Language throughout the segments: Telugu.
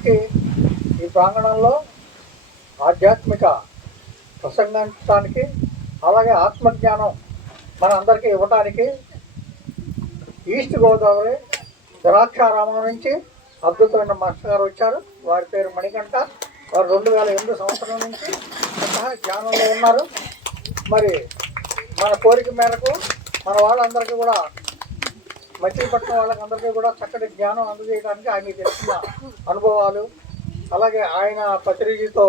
చక్కటి ఈ ప్రాంగణంలో ఆధ్యాత్మిక ప్రసంగించడానికి, అలాగే ఆత్మజ్ఞానం మన అందరికీ ఇవ్వడానికి ఈస్ట్ గోదావరి ద్రాక్షారామం నుంచి అద్భుతమైన మాస్టర్ గారు వచ్చారు. వారి పేరు మణికంఠ. వారు 2008 సంవత్సరం నుంచి స్వతహా ధ్యానంలో ఉన్నారు. మరి మన కోరిక మేరకు మన వాళ్ళందరికీ కూడా, మచిలీపట్నం వాళ్ళకందరికీ కూడా చక్కటి జ్ఞానం అందజేయడానికి ఆయనకి తెలిసిన అనుభవాలు, అలాగే ఆయన పత్రికతో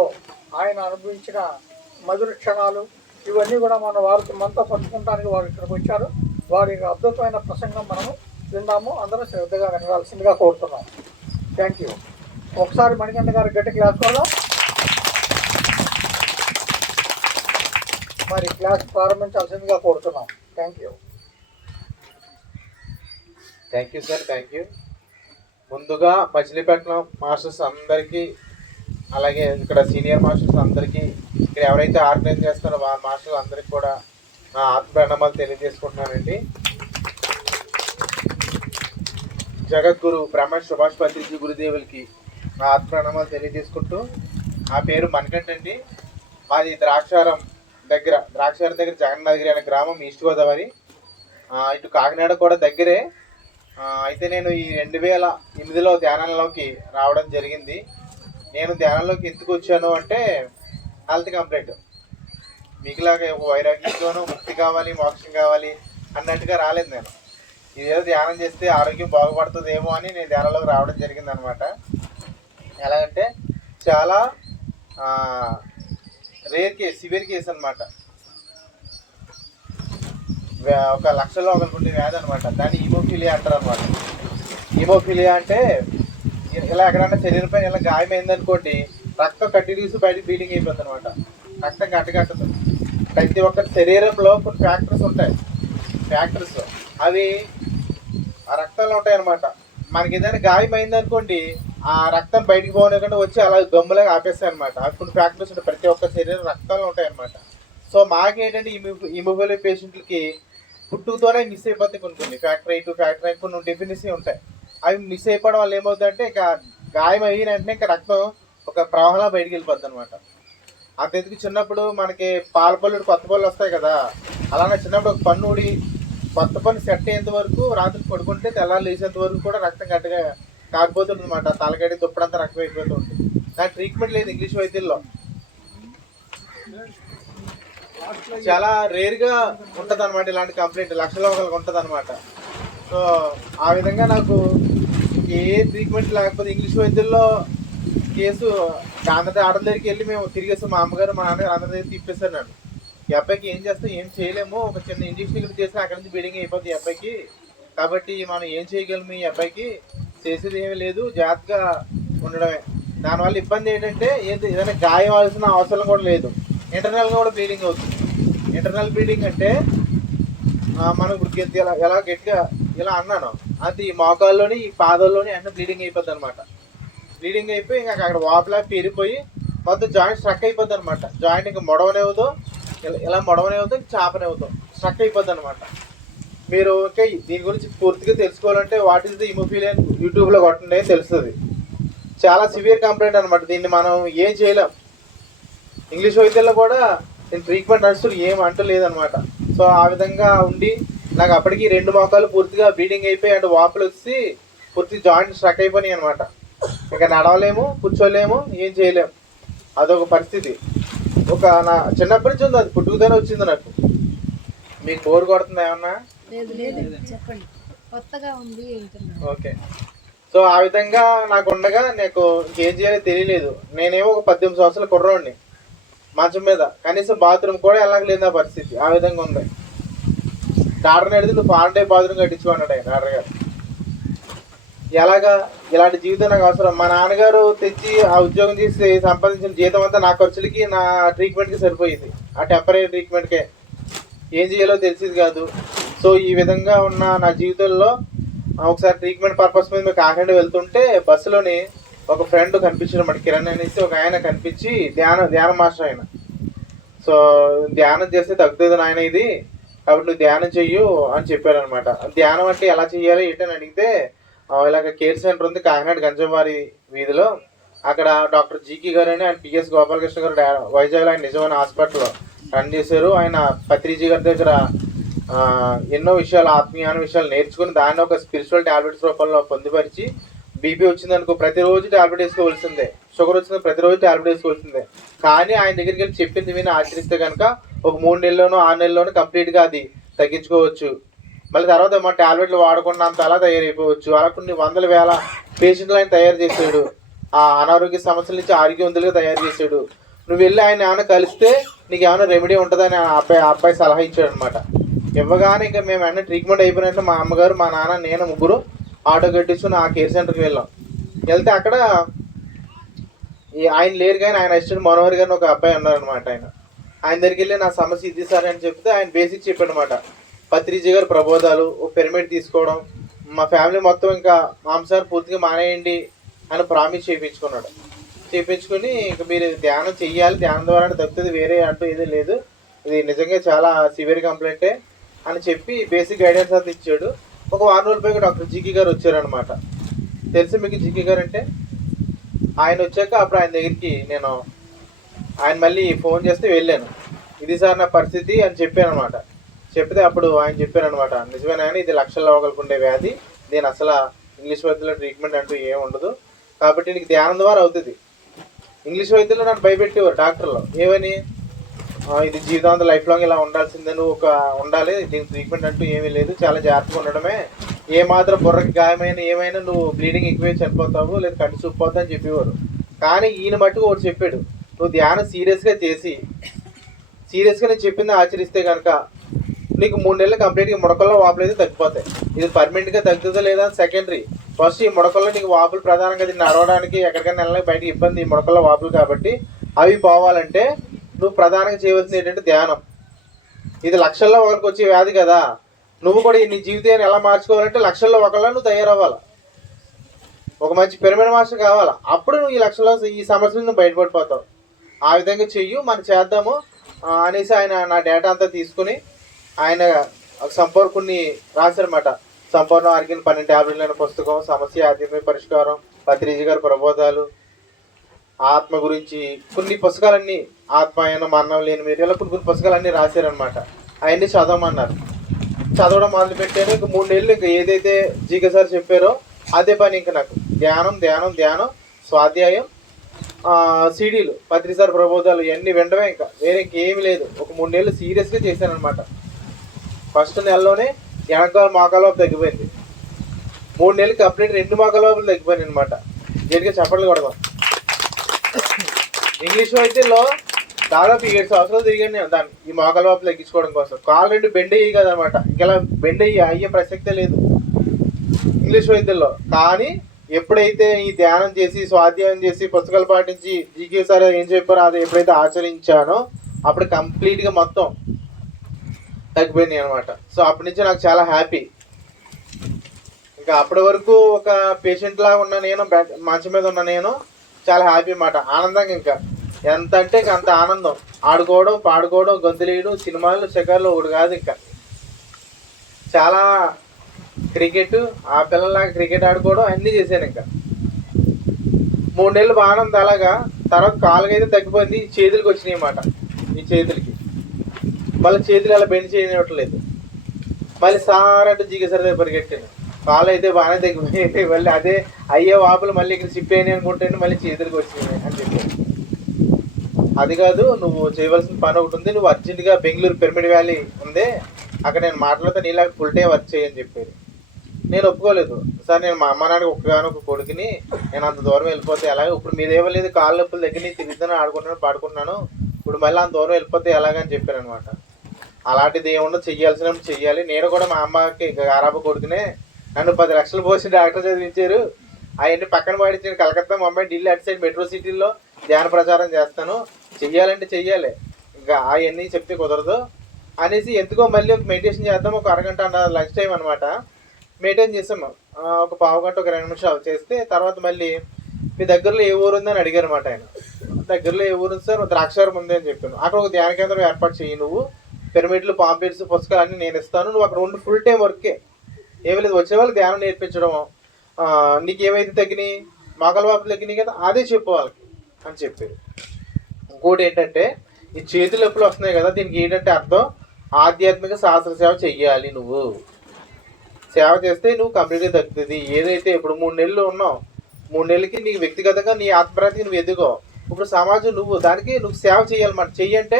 ఆయన అనుభవించిన మధుర క్షణాలు, ఇవన్నీ కూడా మనతో పంచుకోవడానికి వారు ఇక్కడికి వచ్చారు. వారి అద్భుతమైన ప్రసంగం మనము విందాము. అందరూ శ్రద్ధగా వినవలసిందిగా కోరుతున్నాం. Thank you. ఒకసారి మణికంఠ గారి గట్టి క్లాస్ వల్ల మరి క్లాస్ ప్రారంభించాల్సిందిగా కోరుతున్నాం. Thank you. Thank you sir, thank you. ముందుగా మచిలీపట్నం మాస్టర్స్ అందరికీ, అలాగే ఇక్కడ సీనియర్ మాస్టర్స్ అందరికీ, ఇక్కడ ఎవరైతే ఆర్గనైజ్ చేస్తారో ఆ మాస్టర్లు అందరికీ కూడా నా ఆత్మ ప్రణామాలు తెలియజేసుకుంటున్నానండి. జగద్గురు బ్రహ్మ సుభాష్ పత్రిజీ గురుదేవులకి నా ఆత్మ ప్రణామాలు తెలియజేసుకుంటూ, నా పేరు మణికంఠ అండి. మాది ద్రాక్షారం దగ్గర జగన్నాథగిరి అనే గ్రామం, ఈస్ట్ గోదావరి. ఇటు కాకినాడ కూడా దగ్గరే. అయితే నేను ఈ 2008లో ధ్యానంలోకి రావడం జరిగింది. నేను ధ్యానంలోకి ఎందుకు వచ్చాను అంటే హెల్త్ కంప్లైంట్. మీకులాగా ఒక వైరాగ్యంతోనూ ముక్తి కావాలి, మోక్షం కావాలి అన్నట్టుగా రాలేదు. నేను ఇదేదో ధ్యానం చేస్తే ఆరోగ్యం బాగుపడుతుందేమో అని నేను ధ్యానంలోకి రావడం జరిగింది అనమాట. ఎలాగంటే చాలా రేర్ కేస్, సివియర్ కేసు అనమాట. ఒక లక్షల్లో ఒకరికి వ్యాధి అనమాట. దాన్ని హీమోఫీలియా అంటారు అనమాట. హీమోఫీలియా అంటే ఇలా ఎక్కడన్నా శరీరం పైన ఇలా గాయమైందనుకోండి, రక్తం కంటిన్యూస్ బయట బ్లీడింగ్ అయిపోతుంది అనమాట. రక్తం గట్టగట్టదు. ప్రతి ఒక్కరి శరీరంలో కొన్ని ఫ్యాక్టర్స్ ఉంటాయి. అవి ఆ రక్తంలో ఉంటాయి అనమాట. మనకి ఏదైనా గాయమైందనుకోండి, ఆ రక్తం బయటికి పోనకుండా వచ్చి అలా గమ్ములాగా ఆపేస్తాయి అనమాట. అవి కొన్ని ఫ్యాక్టర్స్ ఉంటాయి, ప్రతి ఒక్క శరీరం రక్తంలో ఉంటాయి అనమాట. సో మాకేంటంటే హీమోఫీలియా పేషెంట్లకి పుట్టుతోనే మిస్ అయిపోతాయి కొన్ని ఫ్యాక్టర్ 8 ఫ్యాక్టర్ 9 కొన్ని డెఫినెన్సీ ఉంటాయి. అవి మిస్ అయిపోవడం వల్ల ఏమవుతుందంటే ఇక గాయం అయిన వెంటనే ఇంకా రక్తం ఒక ప్రవాహంలో బయటికి వెళ్ళిపోద్ది అనమాట. అంతెందుకు చిన్నప్పుడు మనకి పాల పళ్ళు, కొత్త పళ్ళు వస్తాయి కదా, అలానే చిన్నప్పుడు ఒక పన్ను ఊడి కొత్త పన్ను సెట్ అయ్యేంత వరకు రాత్రి పడుకుంటే తెల్లారు లేచేంత వరకు కూడా రక్తం గట్టిగా కారిపోతుంది అనమాట. తలగడి దుప్పడంతా రక్తం అయిపోతూ ఉంటుంది. దానికి ట్రీట్మెంట్ లేదు ఇంగ్లీష్ వైద్యుల్లో. చాలా రేర్గా ఉంటుంది అనమాట ఇలాంటి కంప్లైంట్. లక్షల్లో ఒకరికి ఉంటుంది అనమాట. సో ఆ విధంగా నాకు ఏ ట్రీట్మెంట్ లేకపోతే ఇంగ్లీష్ వైద్యుల్లో కేసు ఆడల దగ్గరికి వెళ్ళి మేము తిరిగేస్తాం. మా అమ్మగారు, మా నాన్నగారు అందరి దగ్గర తిప్పేశారు నన్ను. ఈ అబ్బాయికి ఏం చేస్తాం, ఏం చేయలేము, ఒక చిన్న ఇంజక్షన్ ఇక్కడ చేస్తే అక్కడి నుంచి బ్లీడింగ్ అయిపోతుంది ఈ అబ్బాయికి, కాబట్టి మనం ఏం చేయగలము, ఈ అబ్బాయికి చేసేది ఏమీ లేదు, జాగ్రత్తగా ఉండడమే. దానివల్ల ఇబ్బంది ఏంటంటే ఏదైనా గాయవలసిన అవసరం కూడా లేదు. ఇంటర్నల్గా కూడా బ్లీడింగ్ అవుతుంది. ఇంటర్నల్ బ్లీడింగ్ అంటే మనం ఇప్పుడు ఎలా గట్టిగా ఇలా అన్నాను, అది మోకాల్లోని ఈ పాదాల్లోని అన్న బ్లీడింగ్ అయిపోద్ది అనమాట. బ్లీడింగ్ అయిపోయి ఇంకా అక్కడ వాపులా పేరిపోయి మొత్తం జాయింట్ స్ట్రక్ అయిపోద్ది అనమాట. జాయింట్ ఇంకా మొడవనేవుతో ఇలా మొడవనేవుతో చాపనేవుతో స్ట్రక్ అయిపోద్ది అనమాట. మీరు ఓకే దీని గురించి పూర్తిగా తెలుసుకోవాలంటే వాట్ ఈస్ ది హీమోఫీలియా యూట్యూబ్లో కొట్టండి తెలుస్తుంది. చాలా సివియర్ కంప్లైంట్ అనమాట. దీన్ని మనం ఏం చేయలేం. ఇంగ్లీష్ వైద్యుల్లో కూడా నేను ట్రీట్మెంట్ నడుస్తూ ఏం అంటలేదనమాట. సో ఆ విధంగా ఉండి నాకు అప్పటికి 2 మోకాలు పూర్తిగా బ్లీడింగ్ అయిపోయి అండ్ వాపులు వచ్చి పూర్తి జాయింట్ స్ట్రక్ అయిపోయినాయి అనమాట. ఇంకా నడవలేము, కూర్చోలేము, ఏం చేయలేము. అదొక పరిస్థితి. నా చిన్నప్పటి నుంచి ఉంది, అది పుట్టుకతోనే వచ్చింది నాకు. మీకు బోర్ కొడుతుందా ఏమన్నా? ఓకే. సో ఆ విధంగా నాకు ఉండగా నాకు ఇంకేం చేయాలో తెలియలేదు. నేనేమో ఒక 18 సంవత్సరాల కుర్రోడిని, మంచం మీద కనీసం బాత్రూమ్ కూడా వెళ్ళలేదు. ఆ పరిస్థితి ఆ విధంగా ఉంది. డాక్టర్ని అడిగితే నువ్వు ఫారెన్ టైప్ బాత్రూమ్ కట్టించుకున్నాడు ఆయన డాక్టర్ గారు. ఎలాగా ఇలాంటి జీవితం నాకు అవసరం. మా నాన్నగారు తెచ్చి ఆ ఉద్యోగం చేసి సంపాదించిన జీతం అంతా నా ఖర్చులకి, నా ట్రీట్మెంట్కి సరిపోయింది. ఆ టెంపరీ ట్రీట్మెంట్కే. ఏం చేయాలో తెలిసేది కాదు. సో ఈ విధంగా ఉన్న నా జీవితంలో ఒకసారి ట్రీట్మెంట్ పర్పస్ మీద మేము కాకినాడ వెళ్తుంటే బస్సులోని ఒక ఫ్రెండ్ కనిపించాడు అన్నమాట, కిరణ్ అనేసి ఒక ఆయన కనిపించి, ధ్యాన మాస్టర్ ఆయన. సో ధ్యానం చేస్తే తగ్గుతుంది నాయన ఇది, కాబట్టి నువ్వు ధ్యానం చెయ్యు అని చెప్పాడు అనమాట. ధ్యానం అంటే ఎలా చెయ్యాలి ఏంటని అడిగితే, ఇలాగ కేర్ సెంటర్ ఉంది కాకినాడ గంజంవారి వీధిలో, అక్కడ డాక్టర్ జీకి గారు అని ఆయన పిఎస్ గోపాలకృష్ణ గారు వైజాగ్లో ఆయన నిజమైన హాస్పిటల్లో రన్ చేశారు. ఆయన పత్రిజీ గారి దగ్గర ఎన్నో విషయాలు, ఆత్మీయాన విషయాలు నేర్చుకుని దాన్ని ఒక స్పిరిచువల్ టాబ్లెట్స్ రూపంలో పొందుపరిచి, బీపీ వచ్చిందనుకో ప్రతిరోజు టాబ్లెట్ వేసుకోవాల్సిందే, షుగర్ వచ్చిందో ప్రతిరోజు టాబ్లెట్ వేసుకోవాల్సిందే. కానీ ఆయన దగ్గరికి వెళ్ళి చెప్పింది విని ఆచరిస్తే కనుక ఒక 3 నెలల్లోనూ 6 నెలల్లోనూ కంప్లీట్గా అది తగ్గించుకోవచ్చు. మళ్ళీ తర్వాత మా టాబ్లెట్లు వాడకుండా అలా తయారైపోవచ్చు. అలా కొన్ని వందల వేల పేషెంట్లు ఆయన తయారు చేశాడు. ఆ అనారోగ్య సమస్యల నుంచి ఆరోగ్యవంతులుగా తయారు చేశాడు. నువ్వు వెళ్ళి ఆయన ఏమైనా కలిస్తే నీకు ఏమైనా రెమెడీ ఉంటుందని అబ్బాయి సలహా ఇచ్చాడు అనమాట. ఇవ్వగానే ఇంకా మేము ఏమైనా ట్రీట్మెంట్ అయిపోయినట్టు మా అమ్మగారు, మా నాన్న, నేను ముగ్గురు ఆటో కట్టించుకుని ఆ కేర్ సెంటర్కి వెళ్ళాం. వెళ్తే అక్కడ ఆయన లేరు, కానీ ఆయన అసిస్టెంట్ మనోహర్ గారిని ఒక అబ్బాయి ఉన్నారనమాట. ఆయన దగ్గరికి వెళ్ళి నా సమస్య ఇది సార్ అని చెప్తే ఆయన బేసిక్ చెప్పాడు అనమాట. పత్రిజీ గారు ప్రబోధాలు, ఓ పిరమిడ్ తీసుకోవడం, మా ఫ్యామిలీ మొత్తం ఇంకా మాంసాహారం పూర్తిగా మానేయండి అని ప్రామిస్ చేయించుకున్నాడు. చేయించుకుని ఇంకా మీరు ధ్యానం చెయ్యాలి, ధ్యానం ద్వారా తగ్గుతుంది, వేరే అంటూ ఏదీ లేదు, ఇది నిజంగా చాలా సివియర్ కంప్లైంటే అని చెప్పి బేసిక్ గైడెన్స్ అంతా ఇచ్చాడు. ఒక 6 రోజుల పైగా డాక్టర్ జీకి గారు వచ్చారనమాట. తెలిసి మీకు జీకి గారు అంటే? ఆయన వచ్చాక అప్పుడు ఆయన దగ్గరికి ఆయన మళ్ళీ ఫోన్ చేస్తే వెళ్ళాను. ఇది సార్ నా పరిస్థితి అని చెప్పాను అనమాట. చెప్తే అప్పుడు ఆయన చెప్పారనమాట, నిజమేనా, ఇది లక్షల్లో అవ్వగలుగుండే వ్యాధి, నేను అసలు ఇంగ్లీష్ వైద్యులో ట్రీట్మెంట్ అంటూ ఏం ఉండదు, కాబట్టి నీకు ధ్యానం ద్వారా అవుతుంది. ఇంగ్లీష్ వైద్యులు నన్ను భయపెట్టేవారు డాక్టర్లు, ఏమని, ఇది జీవితాంతం లైఫ్ లాంగ్ ఇలా ఉండాల్సిందే, నువ్వు ఉండాలి, దీనికి ట్రీట్మెంట్ అంటూ ఏమీ లేదు, చాలా జాగ్రత్తగా ఉండడమే, ఏ మాత్రం బుర్రకి గాయమైన ఏమైనా నువ్వు బ్లీడింగ్ ఎక్కువే చనిపోతావు, లేదా కంటి చూపుపోతావు అని చెప్పేవారు. కానీ ఈయన మట్టుకు ఒకటి చెప్పాడు, నువ్వు ధ్యానం సీరియస్గా చేసి సీరియస్గా నేను చెప్పింది ఆచరిస్తే కనుక నీకు 3 నెలలు కంప్లీట్గా ముడకల్లో వాపులు అయితే తగ్గిపోతాయి. ఇది పర్మనెంట్గా తగ్గుతుందా లేదా సెకండరీ. ఫస్ట్ ఈ ముడకల్లో నీకు వాపులు ప్రధానంగా దీన్ని నడవడానికి ఎక్కడికైనా నెలలకు బయటకి ఇబ్బంది, ఈ ముడకల్లో వాపులు కాబట్టి అవి పోవాలంటే నువ్వు ప్రధానంగా చేయవలసింది ఏంటంటే ధ్యానం. ఇది లక్షల్లో ఒకరికి వచ్చే వ్యాధి కదా, నువ్వు కూడా నీ జీవితాన్ని ఎలా మార్చుకోవాలంటే లక్షల్లో ఒకళ్ళ నువ్వు తయారవ్వాలి, ఒక మంచి పిరమిడ్ మాస్టర్ కావాలా, అప్పుడు నువ్వు ఈ సమస్యలు నువ్వు బయటపడిపోతావు. ఆ విధంగా చెయ్యు, మనం చేద్దాము అనేసి ఆయన నా డేటా అంతా తీసుకుని ఆయన సంపూర్ణుని రాశారన్నమాట. సంపూర్ణ ఆర్గిన్ 12 ట్యాబ్లెట్లైన పుస్తకం, సమస్య ఆధ్యాత్మిక పరిష్కారం, పత్రిజీ గారి ప్రబోధాలు, ఆత్మ గురించి కొన్ని పుస్తకాలన్నీ, ఆత్మ అయిన మరణం లేని మీరు, ఇలా కొన్ని పుస్తకాలన్నీ రాశారనమాట. అవన్నీ చదవమన్నారు. చదవడం మొదలు పెట్టాను. ఇంక 3 నెలలు ఇంకా ఏదైతే జీకే సార్ చెప్పారో అదే పని. ఇంకా నాకు ధ్యానం ధ్యానం ధ్యానం, స్వాధ్యాయం, సీడీలు, పత్రిజీ సార్ ప్రబోధాలు ఇవన్నీ వినడమే, ఇంకా వేరే ఇంకేమీ లేదు. ఒక 3 నెలలు సీరియస్గా చేశాను అనమాట. ఫస్ట్ నెలలోనే వెనకాల మోకాల వాపు తగ్గిపోయింది. 3 నెలలు కంప్లీట్ 2 మోకాల వాపులు తగ్గిపోయింది అనమాట. దేనిగా చప్పట్లు కొడదాం. ఇంగ్లీష్ వైద్యంలో దాదాపు 7 సంవత్సరాలు తిరిగాను నేను దాన్ని, ఈ మోకాల వాపులు తగ్గించుకోవడం కోసం. కాళ్ళు 2 బెండ్ అయ్యి కదనమాట, ఇంకెలా బెండ్ అయ్యే ప్రసక్తే లేదు ఇంగ్లీష్ వైద్యంలో. కానీ ఎప్పుడైతే ఈ ధ్యానం చేసి, స్వాధ్యాయం చేసి, పుస్తకాలు పాటించి, జీకే సార్ ఏం చెప్పారో అది ఎప్పుడైతే ఆచరించానో అప్పుడు కంప్లీట్గా మొత్తం తగ్గిపోయింది అనమాట. సో అప్పటి నుంచి నాకు చాలా హ్యాపీ. ఇంకా అప్పటి వరకు ఒక పేషెంట్ లాగా ఉన్న నేను, మంచం మీద ఉన్న నేను చాలా హ్యాపీ అన్నమాట. ఆనందంగా ఇంకా ఎంత అంటే ఇంకా అంత ఆనందం. ఆడుకోవడం, పాడుకోవడం, గొంతులేయడం, సినిమాలు, షికార్లు ఒకటి కాదు. ఇంకా చాలా క్రికెట్, ఆ పిల్లలాగా క్రికెట్ ఆడుకోవడం అన్నీ చేశాను. ఇంకా 3 నెలలు బాగానే ఉంది అలాగా. తర్వాత కాళ్ళకి అయితే తగ్గిపోయింది, చేతులకి వచ్చినాయి అన్నమాట. ఈ చేతులకి మళ్ళీ చేతులు అలా బెండ్ చేయనివ్వట్లేదు. మళ్ళీ సార్ అంటే జీకే సార్ దగ్గర పరిగెట్టాను. కాళ్ళు అయితే బాగానే తగ్గిపోయాయి. మళ్ళీ అదే అయ్యే వాపులు మళ్ళీ ఇక్కడ షిఫ్ట్ అయినాయి అనుకుంటే మళ్ళీ చేతులకి వచ్చినాయి అని చెప్పాను. అది కాదు, నువ్వు చేయవలసిన పని ఒకటి ఉంది, నువ్వు అర్జెంటుగా బెంగళూరు పిరమిడ్ వ్యాలీ ఉంది, అక్కడ నేను మాట్లాడితే నీలాగా ఫుల్ టైం వర్క్ చేయని చెప్పారు. నేను ఒప్పుకోలేదు. సార్ నేను మా అమ్మ నాన్నకి ఒక్కగానొక కొడుకుని, నేను అంత దూరం వెళ్ళిపోతే ఎలాగ, ఇప్పుడు మీదేమలేదు, కాళ్ళ నొప్పుల దగ్గర నుంచి తిరుగుతాను, ఆడుకుంటున్నాను, పాడుకుంటున్నాను, ఇప్పుడు మళ్ళీ అంత దూరం వెళ్ళిపోతే ఎలాగని చెప్పాను అనమాట. అలాంటిది ఏముండదు, చెయ్యాల్సినప్పుడు చెయ్యాలి. నేను కూడా మా అమ్మకి గారాబ కొడుకునే, నన్ను 10 లక్షలు పోసి డాక్టర్ చదివించారు, అవన్నీ పక్కన పాడించాను. కలకత్తా, ముంబై, ఢిల్లీ అటు సైడ్ మెట్రో సిటీల్లో ధ్యాన ప్రచారం చేస్తాను, చెయ్యాలంటే చెయ్యాలి, ఇంకా అవన్నీ చెప్తే కుదరదు అనేసి ఎందుకో మళ్ళీ ఒక మెడిటేషన్ చేద్దాం, ఒక అరగంట లంచ్ టైం అనమాట. మెయింటైన్ చేసాము ఒక పావు గంట, ఒక 2 నిమిషాలు చేస్తే తర్వాత మళ్ళీ మీ దగ్గరలో ఏ ఊరు ఉందని అడిగారు అనమాట. ఆయన దగ్గరలో ఏ ఊరు ఉంది సార్, ద్రాక్షారం ఉంది అని చెప్పాను. అక్కడ ఒక ధ్యాన కేంద్రం ఏర్పాటు చేయి, నువ్వు పిరమిడ్లు, పాంప్లెట్స్, పుస్తకాలు అన్నీ నేను ఇస్తాను, నువ్వు అక్కడ ఉండి ఫుల్ టైం వర్కే, ఏమీ లేదు, వచ్చే వాళ్ళు ధ్యానం నేర్పించడం, నీకు ఏమైతే తగ్గినాయి, మోకాల వాపులు ఎక్కినాయి కదా అదే చెప్పు వాళ్ళకి అని చెప్పారు. ఇంకోటి ఏంటంటే ఈ చేతులు నొప్పులు వస్తున్నాయి కదా, దీనికి ఏంటంటే అర్థం ఆధ్యాత్మిక శాస్త్ర సేవ చెయ్యాలి. నువ్వు సేవ చేస్తే నువ్వు కంప్లీట్గా తగ్గుతుంది. ఏదైతే ఇప్పుడు 3 నెలలు ఉన్నావు, 3 నెలలకి నీకు వ్యక్తిగతంగా నీ ఆత్మరాతికి నువ్వు ఎదుగో. ఇప్పుడు సమాజం నువ్వు దానికి నువ్వు సేవ చేయాలన్నమాట. చెయ్యంటే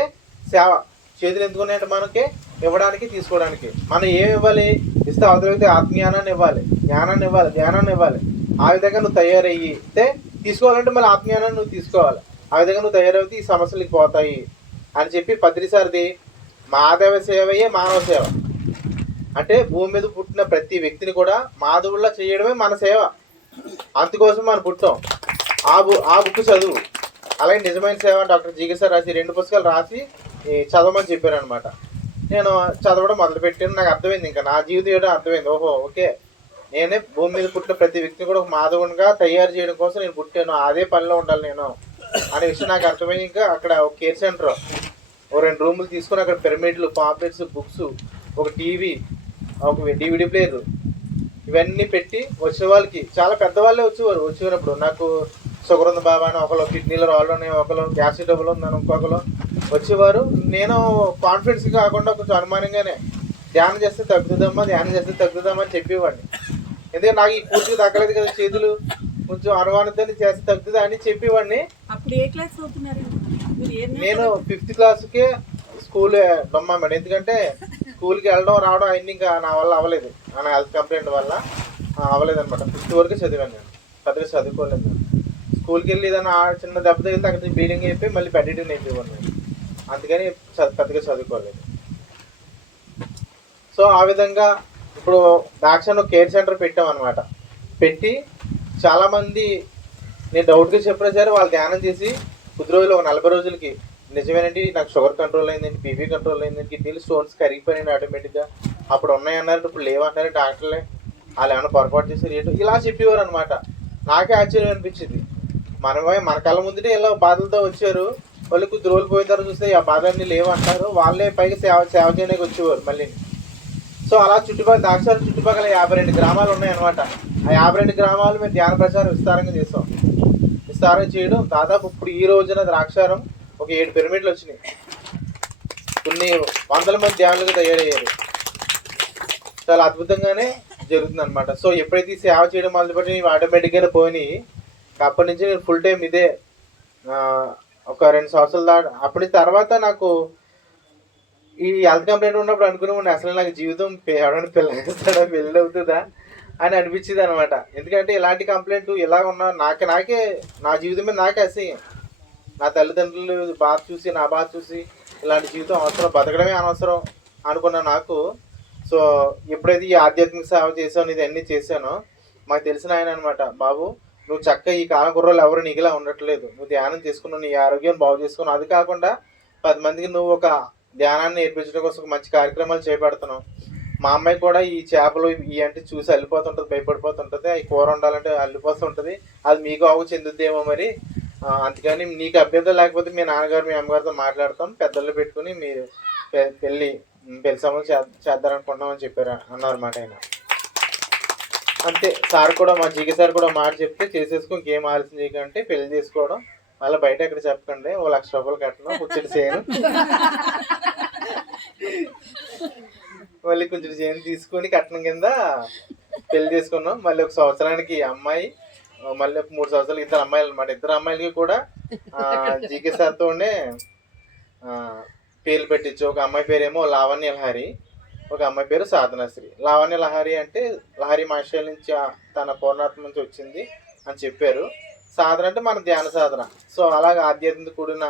సేవ. చేతులు ఎందుకున్నాయంటే మనకి ఇవ్వడానికి తీసుకోవడానికి. మనం ఏమి ఇవ్వాలి? ఇస్తే అవతల ఆత్మజ్ఞానాన్ని ఇవ్వాలి, జ్ఞానాన్ని ఇవ్వాలి, జ్ఞానాన్ని ఇవ్వాలి. ఆ విధంగా నువ్వు తయారయ్యితే తీసుకోవాలంటే మళ్ళీ ఆత్మజ్ఞానాన్ని నువ్వు తీసుకోవాలి. ఆ విధంగా నువ్వు తయారైతే ఈ సమస్యలకు పోతాయి అని చెప్పి పత్రిసారిది మాధవ సేవయే మానవ సేవ. అంటే భూమి మీద పుట్టిన ప్రతి వ్యక్తిని కూడా మాధవుల్లా చేయడమే మన సేవ. అందుకోసం మనం పుట్టాం. ఆ బుక్ చదువు. అలాగే నిజమైన సేవ డాక్టర్ జీకే సార్ రాసి 2 పుస్తకాలు రాసి చదవమని చెప్పారు అనమాట. నేను చదవడం మొదలుపెట్టాను. నాకు అర్థమైంది, ఇంకా నా జీవితం ఏంటో అర్థమైంది. ఓహో ఓకే, నేనే భూమి మీద పుట్టిన ప్రతి వ్యక్తిని కూడా ఒక మాధవునిగా తయారు చేయడం కోసం నేను పుట్టాను, అదే పనిలో ఉండాలి నేను అనే విషయం నాకు అర్థమైంది. ఇంకా అక్కడ ఒక కేర్ సెంటర్, ఓ 2 రూములు తీసుకుని అక్కడ పిరమిడ్లు, పాంప్లెట్స్, బుక్స్, ఒక టీవీ, ఒక DVD ప్లేయర్, ఇవన్నీ పెట్టి వచ్చే వాళ్ళకి చాలా పెద్దవాళ్ళే వచ్చేవారు. వచ్చినప్పుడు నాకు షుగర్ ఉంది బాబా అని ఒకరు, కిడ్నీలో రాళ్ళు ఉన్నాయి ఒకరు, గ్యాస్ డబ్బులు ఉందని ఇంకొకరు వచ్చేవారు. నేను కాన్ఫిడెన్స్ కాకుండా కొంచెం అనుమానంగానే ధ్యానం చేస్తే తగ్గుతుందమ్మా, ధ్యానం చేస్తే తగ్గుతుందమ్మా అని చెప్పేవాడిని. ఎందుకంటే నాకు ఈ పూర్తిగా తగ్గలేదు కదా, చేతులు కొంచెం అనుమానంతో చేస్తే తగ్గుతుంది అని చెప్పేవాడిని. నేను 5th క్లాస్కే స్కూల్ దొమ్మాడు. ఎందుకంటే స్కూల్కి వెళ్ళడం రావడం అన్నీ ఇంకా నా వల్ల అవ్వలేదు, నా హెల్త్ కంప్లైంట్ వల్ల అవ్వలేదు అనమాట. 5th వరకు చదివాను నేను, పెద్దగా చదువుకోలేదు నేను. స్కూల్కి వెళ్ళి ఏదైనా చిన్న దెబ్బ తగిలితే అక్కడ బీడింగ్ అయిపోయి మళ్ళీ బెడ్డింగ్ అయిపోయాను నేను. అందుకని పెద్దగా చదువుకోలేదు. సో ఆ విధంగా ఇప్పుడు దాక్షాన్ని కేర్ సెంటర్ పెట్టామన్నమాట. పెట్టి చాలామంది నేను డౌట్గా చెప్పినా సరే వాళ్ళు ధ్యానం చేసి కొద్ది రోజులు, ఒక 40 రోజులకి నిజమేనండి నాకు షుగర్ కంట్రోల్ అయిందండి, బీపీ కంట్రోల్ అయిందండి, కిడ్నీలు స్టోన్స్ కరిగిపోయినాయి ఆటోమేటిక్గా, అప్పుడు ఉన్నాయన్నారు ఇప్పుడు లేవంటారు డాక్టర్లే, వాళ్ళు ఏమైనా పొరపాటు చేసి రేటు ఇలా చెప్పేవారు అనమాట. నాకే ఆశ్చర్యం అనిపించింది. మన కళ్ళ ముందుటే ఇలా బాధలతో వచ్చారు, వాళ్ళు కొద్ది రోజులు పోయిన తర్వాత చూస్తే ఆ బాధలన్నీ లేవంటారు, వాళ్ళే పైగా సేవ చేయడానికి వచ్చేవారు మళ్ళీ. సో అలా దాక్షాల చుట్టుపక్కల 52 గ్రామాలు ఉన్నాయన్నమాట. ఆ 52 గ్రామాలు మేము ధ్యాన ప్రచారం విస్తారంగా చేస్తాం. విస్తారంగా చేయడం దాదాపు ఇప్పుడు ఈ రోజున ద్రాక్షారం ఒక 7 పిరమిడ్లు వచ్చినాయి. కొన్ని వందల మంది ధ్యానులుగా తయారయ్యారు. చాలా అద్భుతంగానే జరుగుతుంది అనమాట. సో ఎప్పుడైతే ఈ సేవ చేయడం మొదలుపెట్టి ఇవి ఆటోమేటిక్గానే పోయినాయి. అప్పటి నుంచి నేను ఫుల్ టైం ఇదే ఒక 2 సంవత్సరాల దాకా. అప్పటి తర్వాత నాకు ఈ హెల్త్ కంప్లైంట్ ఉన్నప్పుడు అనుకున్నాను అసలు నాకు జీవితం ఎవరైనా పిల్లలు పెళ్ళి అవుతుందా అని అనిపించింది అనమాట. ఎందుకంటే ఇలాంటి కంప్లైంట్ ఇలా ఉన్నా నాకే నా జీవితం మీద నాకే అసహ్యం. నా తల్లిదండ్రులు బాధ చూసి, నా బాధ చూసి ఇలాంటి జీవితం అవసరం, బతకడమే అనవసరం అనుకున్న నాకు. సో ఎప్పుడైతే ఈ ఆధ్యాత్మిక సేవ చేసాను, ఇది అన్నీ చేశానో మాకు తెలిసిన ఆయన అనమాట, బాబు నువ్వు చక్కగా ఈ కాలం కుర్రోళ్ళు ఎవరు నీకు ఇలా ఉండట్లేదు, నువ్వు ధ్యానం చేసుకున్నావు, నీ ఆరోగ్యం బాగు చేసుకున్నావు, అది కాకుండా 10 మందికి నువ్వు ఒక ధ్యానాన్ని నేర్పించడం కోసం మంచి కార్యక్రమాలు చేపడుతున్నావు. మా అమ్మాయి కూడా ఈ చేపలు ఈ అంటే చూసి అల్లిపోతుంటుంది, భయపడిపోతుంటుంది, అవి కూర ఉండాలంటే అల్లిపోతుంటుంది, అది మీకు ఆవు చెందుద్దేమో మరి, అందుకని నీకు అభ్యర్థం లేకపోతే మీ నాన్నగారు మీ అమ్మగారితో మాట్లాడతాం, పెద్దలు పెట్టుకుని మీరు పెళ్ళి సమయం చేద్దారనుకుంటున్నామని చెప్పారు అన్నారన్నమాట ఆయన. అంతే. సార్ కూడా మా జీకే సార్ కూడా మాట చెప్తే చేసేసుకో, ఇంకేం ఆలోచన చేయకంటే పెళ్లి చేసుకోవడం, మళ్ళీ బయట ఎక్కడ చెప్పకండి, ఓ 1,00,000 రూపాయలు కట్టడం, కూర్చొని చేయను, మళ్ళీ కొంచెం చేయను తీసుకొని కట్నం కింద పెళ్లి చేసుకున్నాం. మళ్ళీ 1 సంవత్సరానికి అమ్మాయి, మళ్ళీ 3 సంవత్సరాలు 2 అమ్మాయిలు అనమాట. 2 అమ్మాయిలకి కూడా జీకే సార్తోనే పేర్లు పెట్టించు. ఒక అమ్మాయి పేరేమో లావణ్య లహరి, ఒక అమ్మాయి పేరు సాధనశ్రీ. లావణ్య లహరి అంటే లహరి మాస్టర్ నుంచి తన పూర్ణాత్మ నుంచి వచ్చింది అని చెప్పారు. సాధన అంటే మన ధ్యాన సాధన. సో అలాగే ఆధ్యాత్మిక కూడిన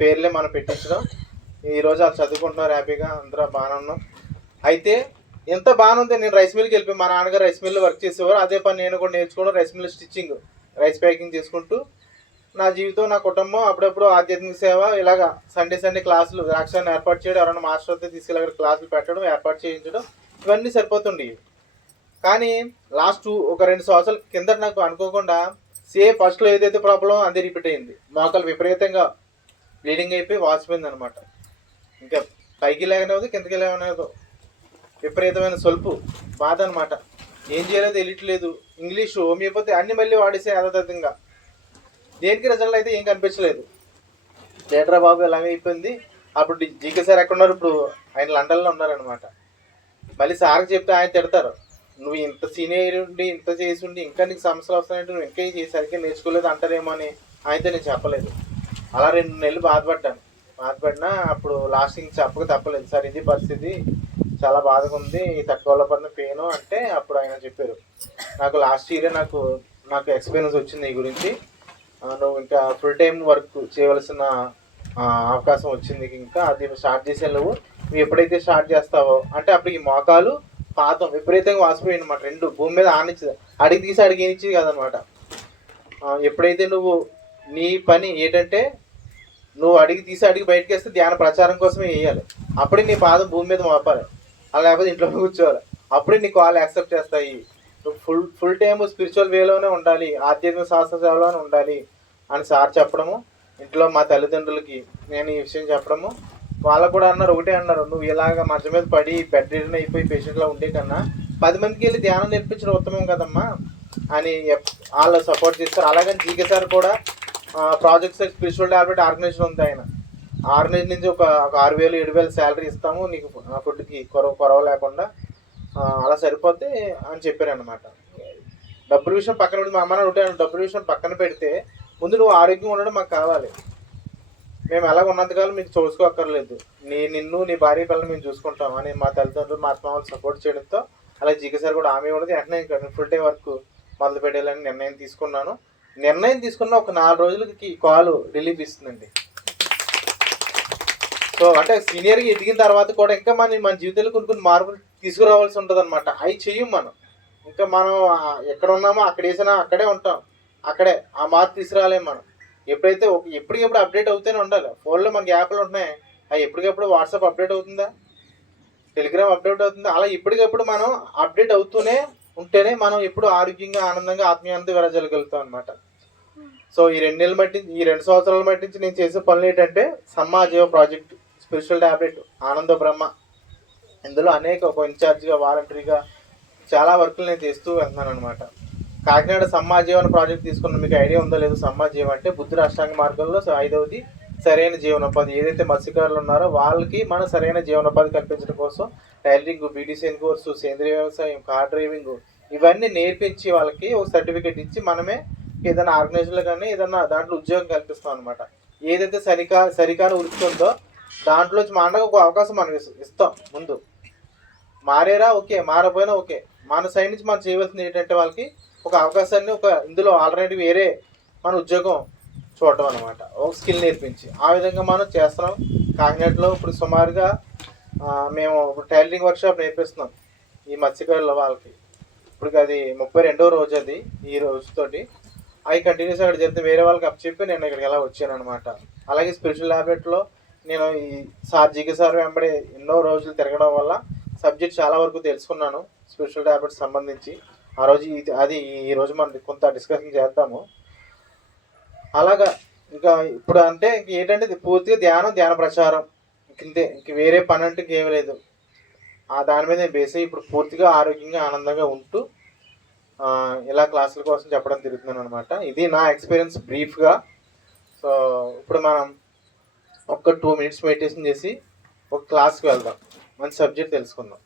పేర్లే మనం పెట్టించడం. ఈరోజు వాళ్ళు చదువుకుంటున్నారు హ్యాపీగా, అందరూ బాగానే ఉన్నాం. అయితే ఎంత బాగానే ఉంది, నేను రైస్ మిల్కి వెళ్ళిపోయి, మా నాన్నగారు రైస్ మిల్లో వర్క్ చేసేవారు, అదే పని నేను కూడా నేర్చుకోవడం, rice mill stitching, rice packing చేసుకుంటూ నా జీవితం, నా కుటుంబం, అప్పుడప్పుడు ఆధ్యాత్మిక సేవ, ఇలాగా సండే క్లాసులు ద్రాక్షాన్ని ఏర్పాటు చేయడం, ఎవరైనా మాస్టర్ అయితే తీసుకెళ్ళి క్లాసులు పెట్టడం, ఏర్పాటు చేయించడం, ఇవన్నీ సరిపోతుండేవి. కానీ లాస్ట్ ఒక 2 సంవత్సరాల కింద నాకు అనుకోకుండా సేమ్ ఫస్ట్లో ఏదైతే ప్రాబ్లం అదే రిపీట్ అయింది. మోకాలు విపరీతంగా బ్లీడింగ్ అయిపోయి వాసిపోయింది అనమాట. ఇంకా పైకి లేకనేది కిందకి లేవనేదో విపరీతమైన సొలుపు బాధ అనమాట. ఏం చేయాలో తెలియట్లేదు. ఇంగ్లీషు, హోమియోపతి అన్ని మళ్ళీ వాడేసే యథాతథంగా. దేనికి రిజల్ట్ అయితే ఏం కనిపించలేదు. థియేటరా బాబు ఇలాగే అయిపోయింది. అప్పుడు జీకే సార్ ఎక్కడున్నారు, ఇప్పుడు ఆయన లండన్లో ఉన్నారనమాట. మళ్ళీ సార్కి చెప్తే ఆయన తిడతారు, నువ్వు ఇంత సీనియర్ ఉండి ఇంత చేసి ఉండి ఇంకా నీకు సమస్యలు వస్తాయంటే నువ్వు ఇంకా సరిగ్గా నేర్చుకోలేదు అంటారేమో అని ఆయనతో నేను చెప్పలేదు. అలా 2 నెలలు బాధపడినా అప్పుడు లాస్టింగ్ చెప్పక తప్పలేదు. సార్ ఇది పరిస్థితి, చాలా బాధగా ఉంది, తక్కువలో పడిన పెయిన్ అంటే అప్పుడు ఆయన చెప్పారు, నాకు లాస్ట్ ఇయరే నాకు ఎక్స్పీరియన్స్ వచ్చింది ఈ గురించి, నువ్వు ఇంకా ఫుల్ టైం వర్క్ చేయవలసిన అవకాశం వచ్చింది, ఇంకా అది స్టార్ట్ చేసే నువ్వు ఎప్పుడైతే స్టార్ట్ చేస్తావో అంటే అప్పుడు ఈ మోకాలు పాదం విపరీతంగా వాసిపోయింది అనమాట. 2 భూమి మీద ఆనిచ్చింది, అడిగి తీసి అడిగినిచ్చింది కదనమాట. ఎప్పుడైతే నువ్వు నీ పని ఏంటంటే నువ్వు అడిగి తీసి అడిగి బయటకు వేస్తే ధ్యాన ప్రచారం కోసమే వేయాలి. అప్పుడే నీ పాదం భూమి మీద మోపాలి, అలా లేకపోతే ఇంట్లో కూర్చోవాలి. అప్పుడే నీ కాల్ యాక్సెప్ట్ చేస్తాయి. నువ్వు ఫుల్ టైమ్ స్పిరిచువల్ వేలోనే ఉండాలి, ఆధ్యాత్మిక శాస్త్ర సేవలోనే ఉండాలి అని సార్ చెప్పడము, ఇంట్లో మా తల్లిదండ్రులకి నేను ఈ విషయం చెప్పడము, వాళ్ళకు కూడా ఒకటే అన్నారు, నువ్వు ఇలాగ మంచం మీద పడి బెడ్ రిడన్ అయిపోయి పేషెంట్లా ఉండే కన్నా 10 మందికి వెళ్ళి ధ్యానం నేర్పించడం ఉత్తమం కదమ్మా అని వాళ్ళు సపోర్ట్ చేస్తారు. అలాగని జీకే సార్ కూడా ప్రాజెక్ట్స్ స్పిరిచువల్ టాబ్లెట్ ఆర్గనైజేషన్ ఉంది, ఆయన ఆర్గనైజేషన్ నుంచి ఒక 6,000-7,000 శాలరీ ఇస్తాము నీకు ఫుడ్కి కొరవ లేకుండా, అలా సరిపోతే అని చెప్పారు అనమాట. డబ్బుల విషయం పక్కన పెడితే మా అమ్మ ఒకటే, డబ్బుల విషయం పక్కన పెడితే ముందు నువ్వు ఆరోగ్యంగా ఉండడం మాకు కావాలి, మేము ఎలాగ ఉన్నంతకాలం మీకు చూసుకోక్కర్లేదు, నిన్ను నీ భార్య పిల్లలు మేము చూసుకుంటాం అని మా తల్లిదండ్రులు మా అత్మ వాళ్ళు సపోర్ట్ చేయడంతో అలా జీకే సార్ కూడా ఆమె ఉండదు వెంటనే ఫుల్ టైం వర్క్ మొదలు పెట్టాలని నిర్ణయం తీసుకున్నాను. నిర్ణయం తీసుకున్న ఒక 4 రోజులకి కాలు రిలీఫ్ ఇస్తుందండి. సో అంటే సీనియర్గా ఎదిగిన తర్వాత కూడా ఇంకా మన జీవితంలో కొన్ని మార్పులు తీసుకురావాల్సి ఉంటుంది అనమాట. అవి చెయ్యం మనం, ఇంకా మనం ఎక్కడ ఉన్నామో అక్కడ వేసినా అక్కడే ఉంటాం, అక్కడే ఆ మార్పు తీసుకురాలేము మనం. ఎప్పుడైతే ఎప్పటికప్పుడు అప్డేట్ అవుతూనే ఉండాలి. ఫోన్లో మనకి యాప్లు ఉంటున్నాయి, అవి ఎప్పటికప్పుడు వాట్సాప్ అప్డేట్ అవుతుందా, టెలిగ్రామ్ అప్డేట్ అవుతుందా, అలా ఎప్పటికప్పుడు మనం అప్డేట్ అవుతూనే ఉంటేనే మనం ఎప్పుడు ఆరోగ్యంగా ఆనందంగా ఆత్మీయంతో వెరజలగలుగుతాం అనమాట. సో ఈ 2 సంవత్సరాల మట్టించి నేను చేసే పనులు ఏంటంటే సమ్మాజీవ ప్రాజెక్ట్, స్పిరిచువల్ టాబ్లెట్, ఆనంద బ్రహ్మ, ఇందులో అనేక ఒక ఇన్ఛార్జిగా వాలంటరీగా చాలా వర్కులు నేను చేస్తూ వెళ్తున్నాను అనమాట. కాకినాడ సమ్మాజీవన ప్రాజెక్ట్ తీసుకున్న మీకు ఐడియా ఉందో లేదో. సమ్మాజీవం అంటే బుద్ధుడు అష్టాంగ మార్గంలో 5వది సరైన జీవనోపాధి. ఏదైతే మత్స్యకారులు ఉన్నారో వాళ్ళకి మనం సరైన జీవనోపాధి కల్పించడం కోసం టైలరింగ్, బ్యూటీషియన్ కోర్సు, సేంద్రీయ వ్యవసాయం, కార్ డ్రైవింగ్ ఇవన్నీ నేర్పించి వాళ్ళకి ఒక సర్టిఫికేట్ ఇచ్చి మనమే ఏదైనా ఆర్గనైజేషన్లో కానీ ఏదైనా దాంట్లో ఉద్యోగం కల్పిస్తాం అనమాట. ఏదైతే సరికాని వృత్తి ఉందో దాంట్లోంచి మా అన్నకు ఒక అవకాశం మనం ఇస్తాం. ముందు మారేరా ఓకే, మారపోయినా ఓకే, మన సైడ్ నుంచి మనం చేయవలసింది ఏంటంటే వాళ్ళకి ఒక అవకాశాన్ని ఇందులో ఆల్రెడీ వేరే మన ఉద్యోగం చూడటం అనమాట, ఒక స్కిల్ నేర్పించి ఆ విధంగా మనం చేస్తున్నాం. కాకినాడలో ఇప్పుడు సుమారుగా మేము టైలరింగ్ వర్క్షాప్ నేర్పిస్తున్నాం ఈ మత్స్యకారుల వాళ్ళకి. ఇప్పుడు అది 32వ రోజు, అది ఈ రోజుతోటి అవి కంటిన్యూస్ అక్కడ జరిగితే వేరే వాళ్ళకి అప్పచెప్పి నేను ఇక్కడికి ఎలా వచ్చాను అనమాట. అలాగే స్పిరిచువల్ టాబ్లెట్లో నేను ఈ జీకే సార్ వెంబడి ఎన్నో రోజులు తిరగడం వల్ల సబ్జెక్ట్ చాలా వరకు తెలుసుకున్నాను స్పిరిచువల్ టాబ్లెట్స్ సంబంధించి. ఆ రోజు అది ఈరోజు మనం కొంత డిస్కషన్ చేద్దాము. అలాగా ఇంకా ఇప్పుడు అంటే ఏంటంటే ఇది పూర్తిగా ధ్యాన ప్రచారం, ఇంక వేరే పని అంటే ఏమీ లేదు. దాని మీద నేను బేస్ అయ్యి ఇప్పుడు పూర్తిగా ఆరోగ్యంగా ఆనందంగా ఉంటూ ఇలా క్లాసుల కోసం చెప్పడం తిరుగుతున్నాను అనమాట. ఇది నా ఎక్స్పీరియన్స్ బ్రీఫ్గా. సో ఇప్పుడు మనం ఒక 2 మినిట్స్ మెడిటేషన్ చేసి ఒక క్లాస్కి వెళ్దాం, మంచి సబ్జెక్ట్ తెలుసుకుందాం.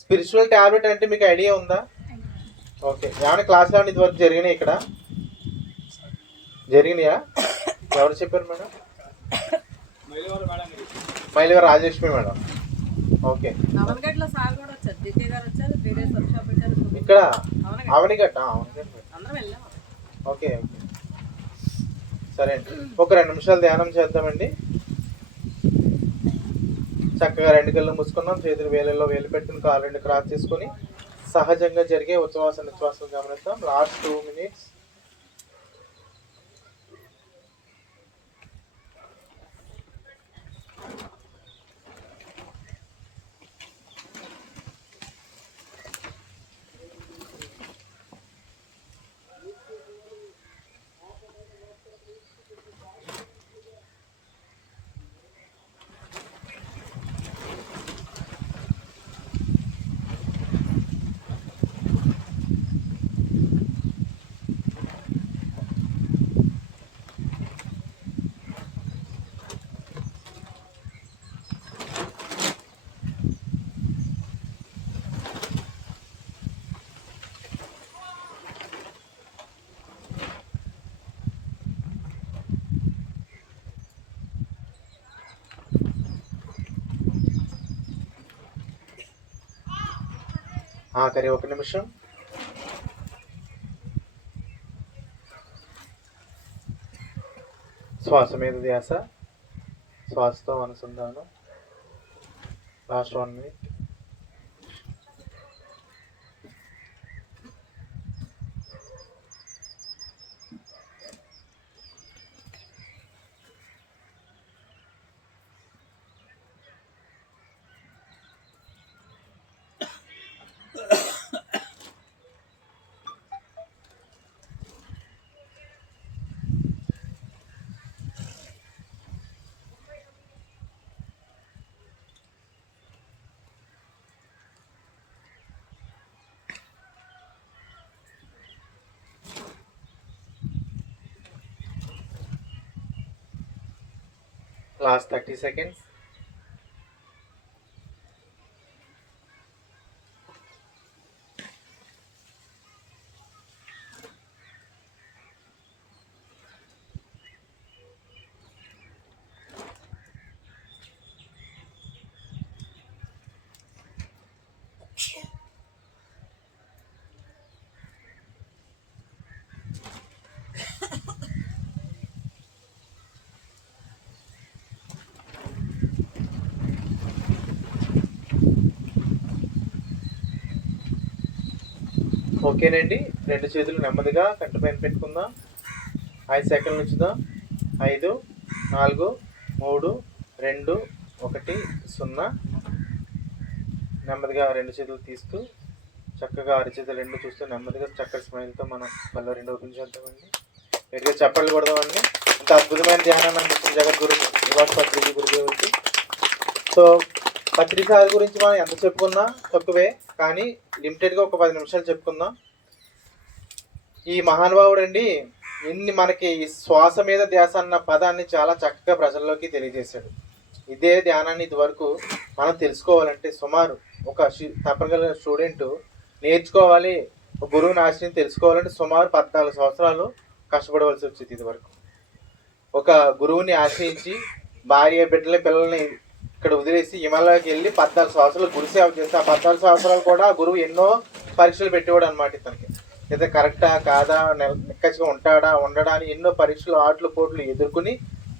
స్పిరిచువల్ టాబ్లెట్ అంటే మీకు ఐడియా ఉందా? ఓకే, ఏమైనా క్లాస్ ఏమైనా ఇదివరకు జరిగినాయి? ఇక్కడ జరిగినాయా? ఎవరు చెప్పారు మేడం? మైలివారి రాజలక్ష్మి మేడం. ఓకే, ఇక్కడ అవనిగట్ట. ఓకే, సరే అండి, ఒక 2 నిమిషాలు ధ్యానం చేద్దామండి. చక్కగా 2 కళ్ళు మూసుకున్నాం, చేతులు వేలల్లో వేలు పెట్టుకుని కాలు 2 క్రాస్ చేసుకొని సహజంగా జరిగే ఉచ్ఛ్వాస నిశ్వాసం గమనిద్దాం. Last 2 minutes. ఆఖరి 1 నిమిషం. శ్వాస మీద ధ్యాస, శ్వాసతో అనుసంధానం. Last 1 minute. Last 30 seconds. ఓకేనండి. 2 చేతులు నెమ్మదిగా కంటి పైన పెట్టుకుందాం. 5 సెకండ్లు ఉంచుదాం. 5, 4, 3, 2, 1, 0. నెమ్మదిగా 2 చేతులు తీస్తూ చక్కగా అరచేతులు 2 చూస్తూ నెమ్మదిగా చక్కటి స్మైల్తో మనం కళ్ళు 2 ఓపెన్ చేద్దామండి. గట్టిగా చప్పట్లు కొడదామండి. ఇంత అద్భుతమైన ధ్యానాన్ని అందిస్తుంది జగద్గురు శ్రీనివాస్ పత్రిజీ గురుదేవుడికి. సో పత్రి సార్ గురించి మనం ఎంత చెప్పుకున్నా తక్కువే, కానీ లిమిటెడ్గా ఒక 10 నిమిషాలు చెప్పుకుందాం. ఈ మహానుభావుడు అండి మనకి ఈ శ్వాస మీద ధ్యాస అన్న పదాన్ని చాలా చక్కగా ప్రజల్లోకి తెలియజేశాడు. ఇదే ధ్యానాన్ని ఇదివరకు మనం తెలుసుకోవాలంటే సుమారు ఒక తప్పగల స్టూడెంట్ నేర్చుకోవాలి, ఒక గురువుని ఆశ్రయం తెలుసుకోవాలంటే సుమారు 14 సంవత్సరాలు కష్టపడవలసి వచ్చేది. ఇదివరకు ఒక గురువుని ఆశ్రయించి భార్య బిడ్డల పిల్లల్ని ఇక్కడ వదిలేసి హిమాలయాకి వెళ్ళి 14 సంవత్సరాలు గురుసేవ చేస్తే ఆ 14 సంవత్సరాలు కూడా గురువు ఎన్నో పరీక్షలు పెట్టేవాడు అనమాట. ఇతనికి లేదా కరెక్టా కాదా, నిక్కచ్చిగా ఉంటాడా ఉండడా అని ఎన్నో పరీక్షలు ఆటలు పోట్లు ఎదుర్కొని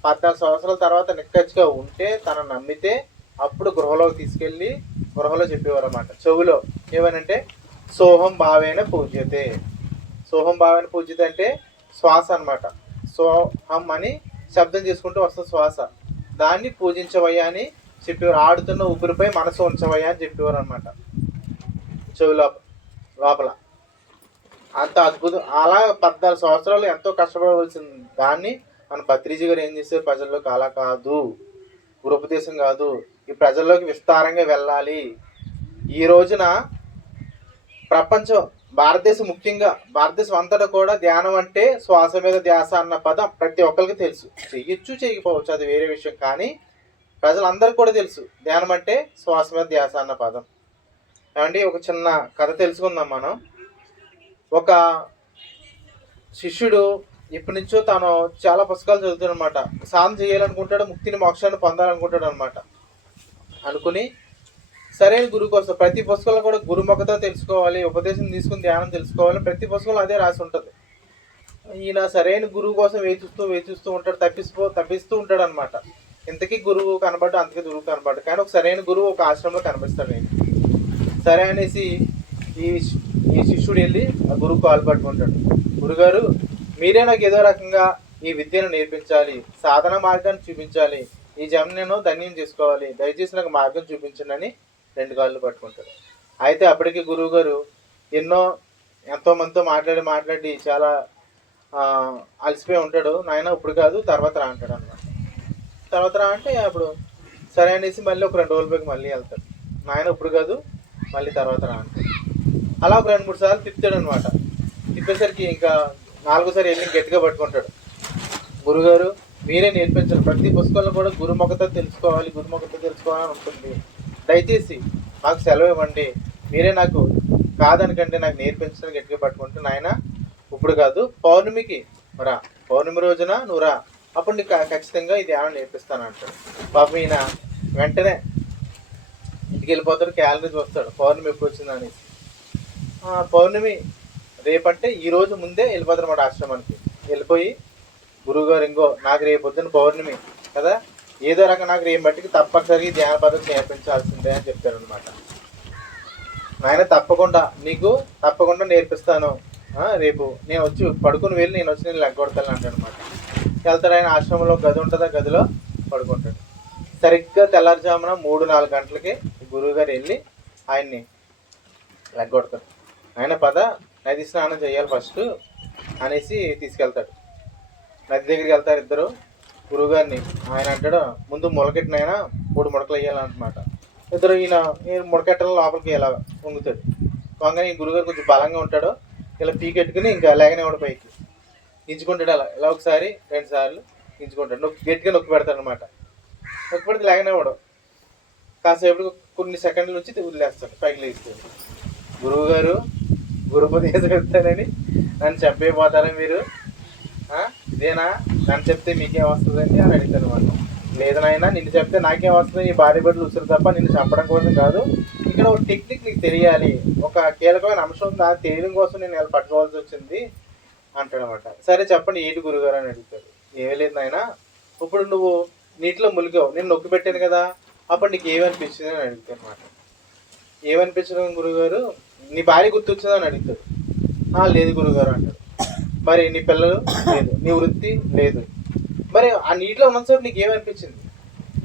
14 సంవత్సరాల తర్వాత నిక్కచ్చిగా ఉంటే తను నమ్మితే అప్పుడు గృహలోకి తీసుకెళ్ళి గృహలో చెప్పేవారు అన్నమాట. చెవులో ఏమనంటే సోహం భావేన పూజ్యతే. సోహం భావేన పూజ్యతే అంటే శ్వాస అనమాట. సోహం అని శబ్దం చేసుకుంటూ వస్తుంది శ్వాస. దాన్ని పూజించవయ్యా అని చెప్పేవారు. ఆడుతున్న ఊపిరిపై మనసు ఉంచవయ్యా అని చెప్పేవారు అనమాట చెవి లోపల. అంత అద్భుతం. అలా 14 సంవత్సరాలు ఎంతో కష్టపడవలసిన దాన్ని మన పత్రిజీ గారు ఏం చేశారు, ప్రజల్లోకి అలా కాదు, గురుపదేశం కాదు, ఈ ప్రజల్లోకి విస్తారంగా వెళ్ళాలి. ఈ రోజున ప్రపంచం భారతదేశం ముఖ్యంగా భారతదేశం అంతటా కూడా ధ్యానం అంటే శ్వాస మీద ధ్యాస అన్న పదం ప్రతి ఒక్కరికి తెలుసు. చెయ్యొచ్చు చేయకపోవచ్చు, అది వేరే విషయం. కానీ ప్రజలందరికీ కూడా తెలుసు ధ్యానం అంటే శ్వాస మీద ధ్యాస అన్న పదం. ఏమండి ఒక చిన్న కథ తెలుసుకుందాం మనం. ఒక శిష్యుడు ఇప్పటి నుంచో తాను చాలా పుస్తకాలు చదువుతాడు అనమాట. సాధన చేయాలనుకుంటాడు, ముక్తిని మోక్షాన్ని పొందాలనుకుంటాడు అనమాట. అనుకుని సరైన గురువు కోసం ప్రతి పుస్తకంలో కూడా గురుముఖత తెలుసుకోవాలి, ఉపదేశం తీసుకుని ధ్యానం తెలుసుకోవాలి, ప్రతి పుస్తకంలో అదే రాసి ఉంటుంది. ఈయన సరైన గురువు కోసం వేచిస్తూ ఉంటాడు, తప్పిస్తూ ఉంటాడు అనమాట. ఇంతకీ గురువు కనబడ్డు, అంతకీ గురువు కనబడ్డు. కానీ ఒక సరైన గురువు ఒక ఆశ్రమంలో కనిపిస్తాడు. నేను సరే అనేసి ఈ శిష్యుడు వెళ్ళి ఆ గురువు కాలు పట్టుకుంటాడు. గురుగారు, మీరే నాకు ఏదో రకంగా ఈ విద్యను నేర్పించాలి, సాధన మార్గాన్ని చూపించాలి, ఈ జన్మ నేను ధన్యం చేసుకోవాలి, దయచేసి నాకు మార్గం చూపించండి అని 2 కాళ్ళు పట్టుకుంటాడు. అయితే అప్పటికి గురువు గారు ఎంతో మందితో మాట్లాడి చాలా అలసిపోయి ఉంటాడు. నాయన ఇప్పుడు కాదు తర్వాత రా అంటాడు అన్నమాట. తర్వాత రా అంటే అప్పుడు సరే అనేసి మళ్ళీ ఒక 2 రోజుల పైకి మళ్ళీ వెళ్తాడు. నాయన ఇప్పుడు కాదు మళ్ళీ తర్వాత రా అంటాడు. అలా ఒక 2-3 సార్లు తిప్పుతాడు అనమాట. తిప్పేసరికి ఇంకా 4వ సారి వెళ్ళి గట్టిగా పట్టుకుంటాడు. గురుగారు, మీరే నేర్పించాలి, ప్రతి పుస్తకంలో కూడా గురుముఖత తెలుసుకోవాలని ఉంటుంది, దయచేసి మాకు సెలవు ఇవ్వండి, మీరే నాకు కాదనకంటే నాకు నేర్పించడానికి గట్టిగా పట్టుకుంటే, నాయన ఇప్పుడు కాదు పౌర్ణమికి రా, పౌర్ణమి రోజున నువ్వు రా, అప్పుడు నీకు ఖచ్చితంగా ఈ ధ్యానం నేర్పిస్తాను అంటాడు. పాపం ఈయన వెంటనే ఇంటికి వెళ్ళిపోతాడు, క్యాలరీ చూస్తాడు పౌర్ణమి ఎప్పుడు వచ్చిందా అనేసి. పౌర్ణమి రేపంటే ఈరోజు ముందే వెళ్ళిపోతారన్నమాట ఆశ్రమానికి. వెళ్ళిపోయి గురువుగారు ఇంకో నాకు రేపు పొద్దున్న పౌర్ణమి కదా, ఏదో రకం నాకు రేపు బట్టికి తప్పనిసరిగా ధ్యాన పద్ధతి నేర్పించాల్సిందే అని చెప్తారు అనమాట. ఆయన తప్పకుండా నేర్పిస్తాను, రేపు నేను వచ్చి పడుకుని వెళ్ళి నేను వచ్చి నేను లెగ్గొడతాను అంటాడు అనమాట. వెళ్తాడు ఆయన. ఆశ్రమంలో గది ఉంటుంది, ఆ గదిలో పడుకుంటాడు. సరిగ్గా తెల్లారుజామున 3-4 గంటలకి గురువుగారు వెళ్ళి ఆయన్ని లెగ్గొడతాడు. ఆయన పద నది స్నానం చేయాలి ఫస్ట్ అనేసి తీసుకెళ్తాడు. నది దగ్గరికి వెళ్తారు ఇద్దరు. గురువుగారిని ఆయన అంటాడు, ముందు మొలకెట్టిన ఆయన 3 ముడకలు వేయాలన్నమాట. ఇద్దరు ఈయన ముడకెట్టలో లోపలికి ఇలా వంగుతాడు. వంగని ఈ గురువుగారు కొంచెం బలంగా ఉంటాడు, ఇలా పీకెట్టుకుని ఇంకా లేకనేవాడు పైకి ఇంచుకుంటాడు. ఇలా ఒకసారి 2 సార్లు ఇంచుకుంటాడు. గట్టిగా నొక్కి పెడతాడు అనమాట. నొక్కి పెడితే లేకనేవాడు కాసేపు కొన్ని సెకండ్ల నుంచి వదిలేస్తాడు, పైకి లేస్తాడు. గురువుగారు గురుపదేశం చెప్తానని నన్ను చంపైపోతారా మీరు, ఇదేనా నన్ను చెప్తే మీకేం వస్తుందండి అని అడుగుతాను అనమాట. లేదనైనా నిన్ను చెప్తే నాకేం వస్తుంది, నీ భార్య బిడ్డలు ఉసురు తప్ప నిన్ను చంపడం కోసం కాదు. ఇక్కడ ఒక టెక్నిక్ నీకు తెలియాలి, ఒక కీలకమైన అంశం ఉంది, అది తెలియడం కోసం నేను ఇలా పట్టుకోవాల్సి వచ్చింది అంటాడు అనమాట. సరే చెప్పండి ఏంటి గురుగారు అని అడుగుతాడు. ఏమీ లేదు నాయన, ఇప్పుడు నువ్వు నీటిలో ములిగావు, నేను నొక్కి పెట్టాను కదా, అప్పుడు నీకు ఏమనిపించింది అని అడుగుతాను అనమాట. ఏమనిపించడం గురుగారు, నీ భార్య గుర్తొచ్చిందా అని అడుగుతాడు. లేదు గురుగారు అంటాడు. మరి నీ పిల్లలు లేదు, నీ వృత్తి లేదు, మరి ఆ నీటిలో ఉన్నంతసేపు నీకు ఏమనిపించింది?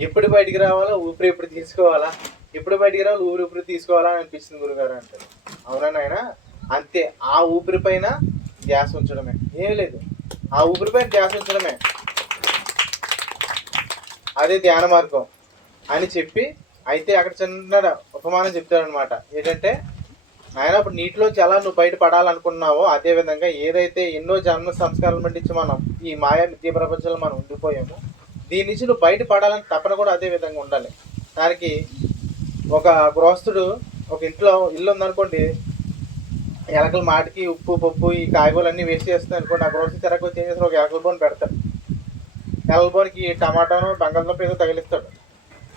ఎప్పుడు బయటికి రావాలా, ఊపిరి ఎప్పుడు తీసుకోవాలా, ఎప్పుడు బయటికి రావాలి, ఊపిరి తీసుకోవాలా అని అనిపించింది గురుగారు అంటాడు. అవునా నాయన, అంతే. ఆ ఊపిరి పైన ధ్యాస ఉంచడమే, ఏమీ లేదు. ఆ ఊపిరి పైన ధ్యాస ఉంచడమే, అదే ధ్యాన మార్గం అని చెప్పి, అయితే అక్కడ చిన్న ఉపమానం చెప్తారనమాట. ఏంటంటే ఆయన ఇప్పుడు నీటిలోంచి ఎలా నువ్వు బయట పడాలనుకున్నావో అదే విధంగా ఏదైతే ఎన్నో జన్మ సంస్కారాలు పండించి మనం ఈ మాయా విద్య ప్రపంచంలో మనం ఉండిపోయామో, దీని నుంచి నువ్వు బయట పడాలని తపన కూడా అదే విధంగా ఉండాలి. దానికి ఒక గృహస్థుడు ఒక ఇంట్లో ఇల్లు ఉందనుకోండి, ఎలకల మాటికి ఉప్పు పప్పు ఈ కాయగూరలు అన్నీ వేస్ట్ చేస్తుంది అనుకోండి, ఆ గృహస్థు చెరకు వచ్చి ఏం చేస్తారు, ఒక ఎలకల బోన్ పెడతాడు. ఎలకల బోన్కి టమాటాను బంగాళదుంప ఏదో తగిలిస్తాడు.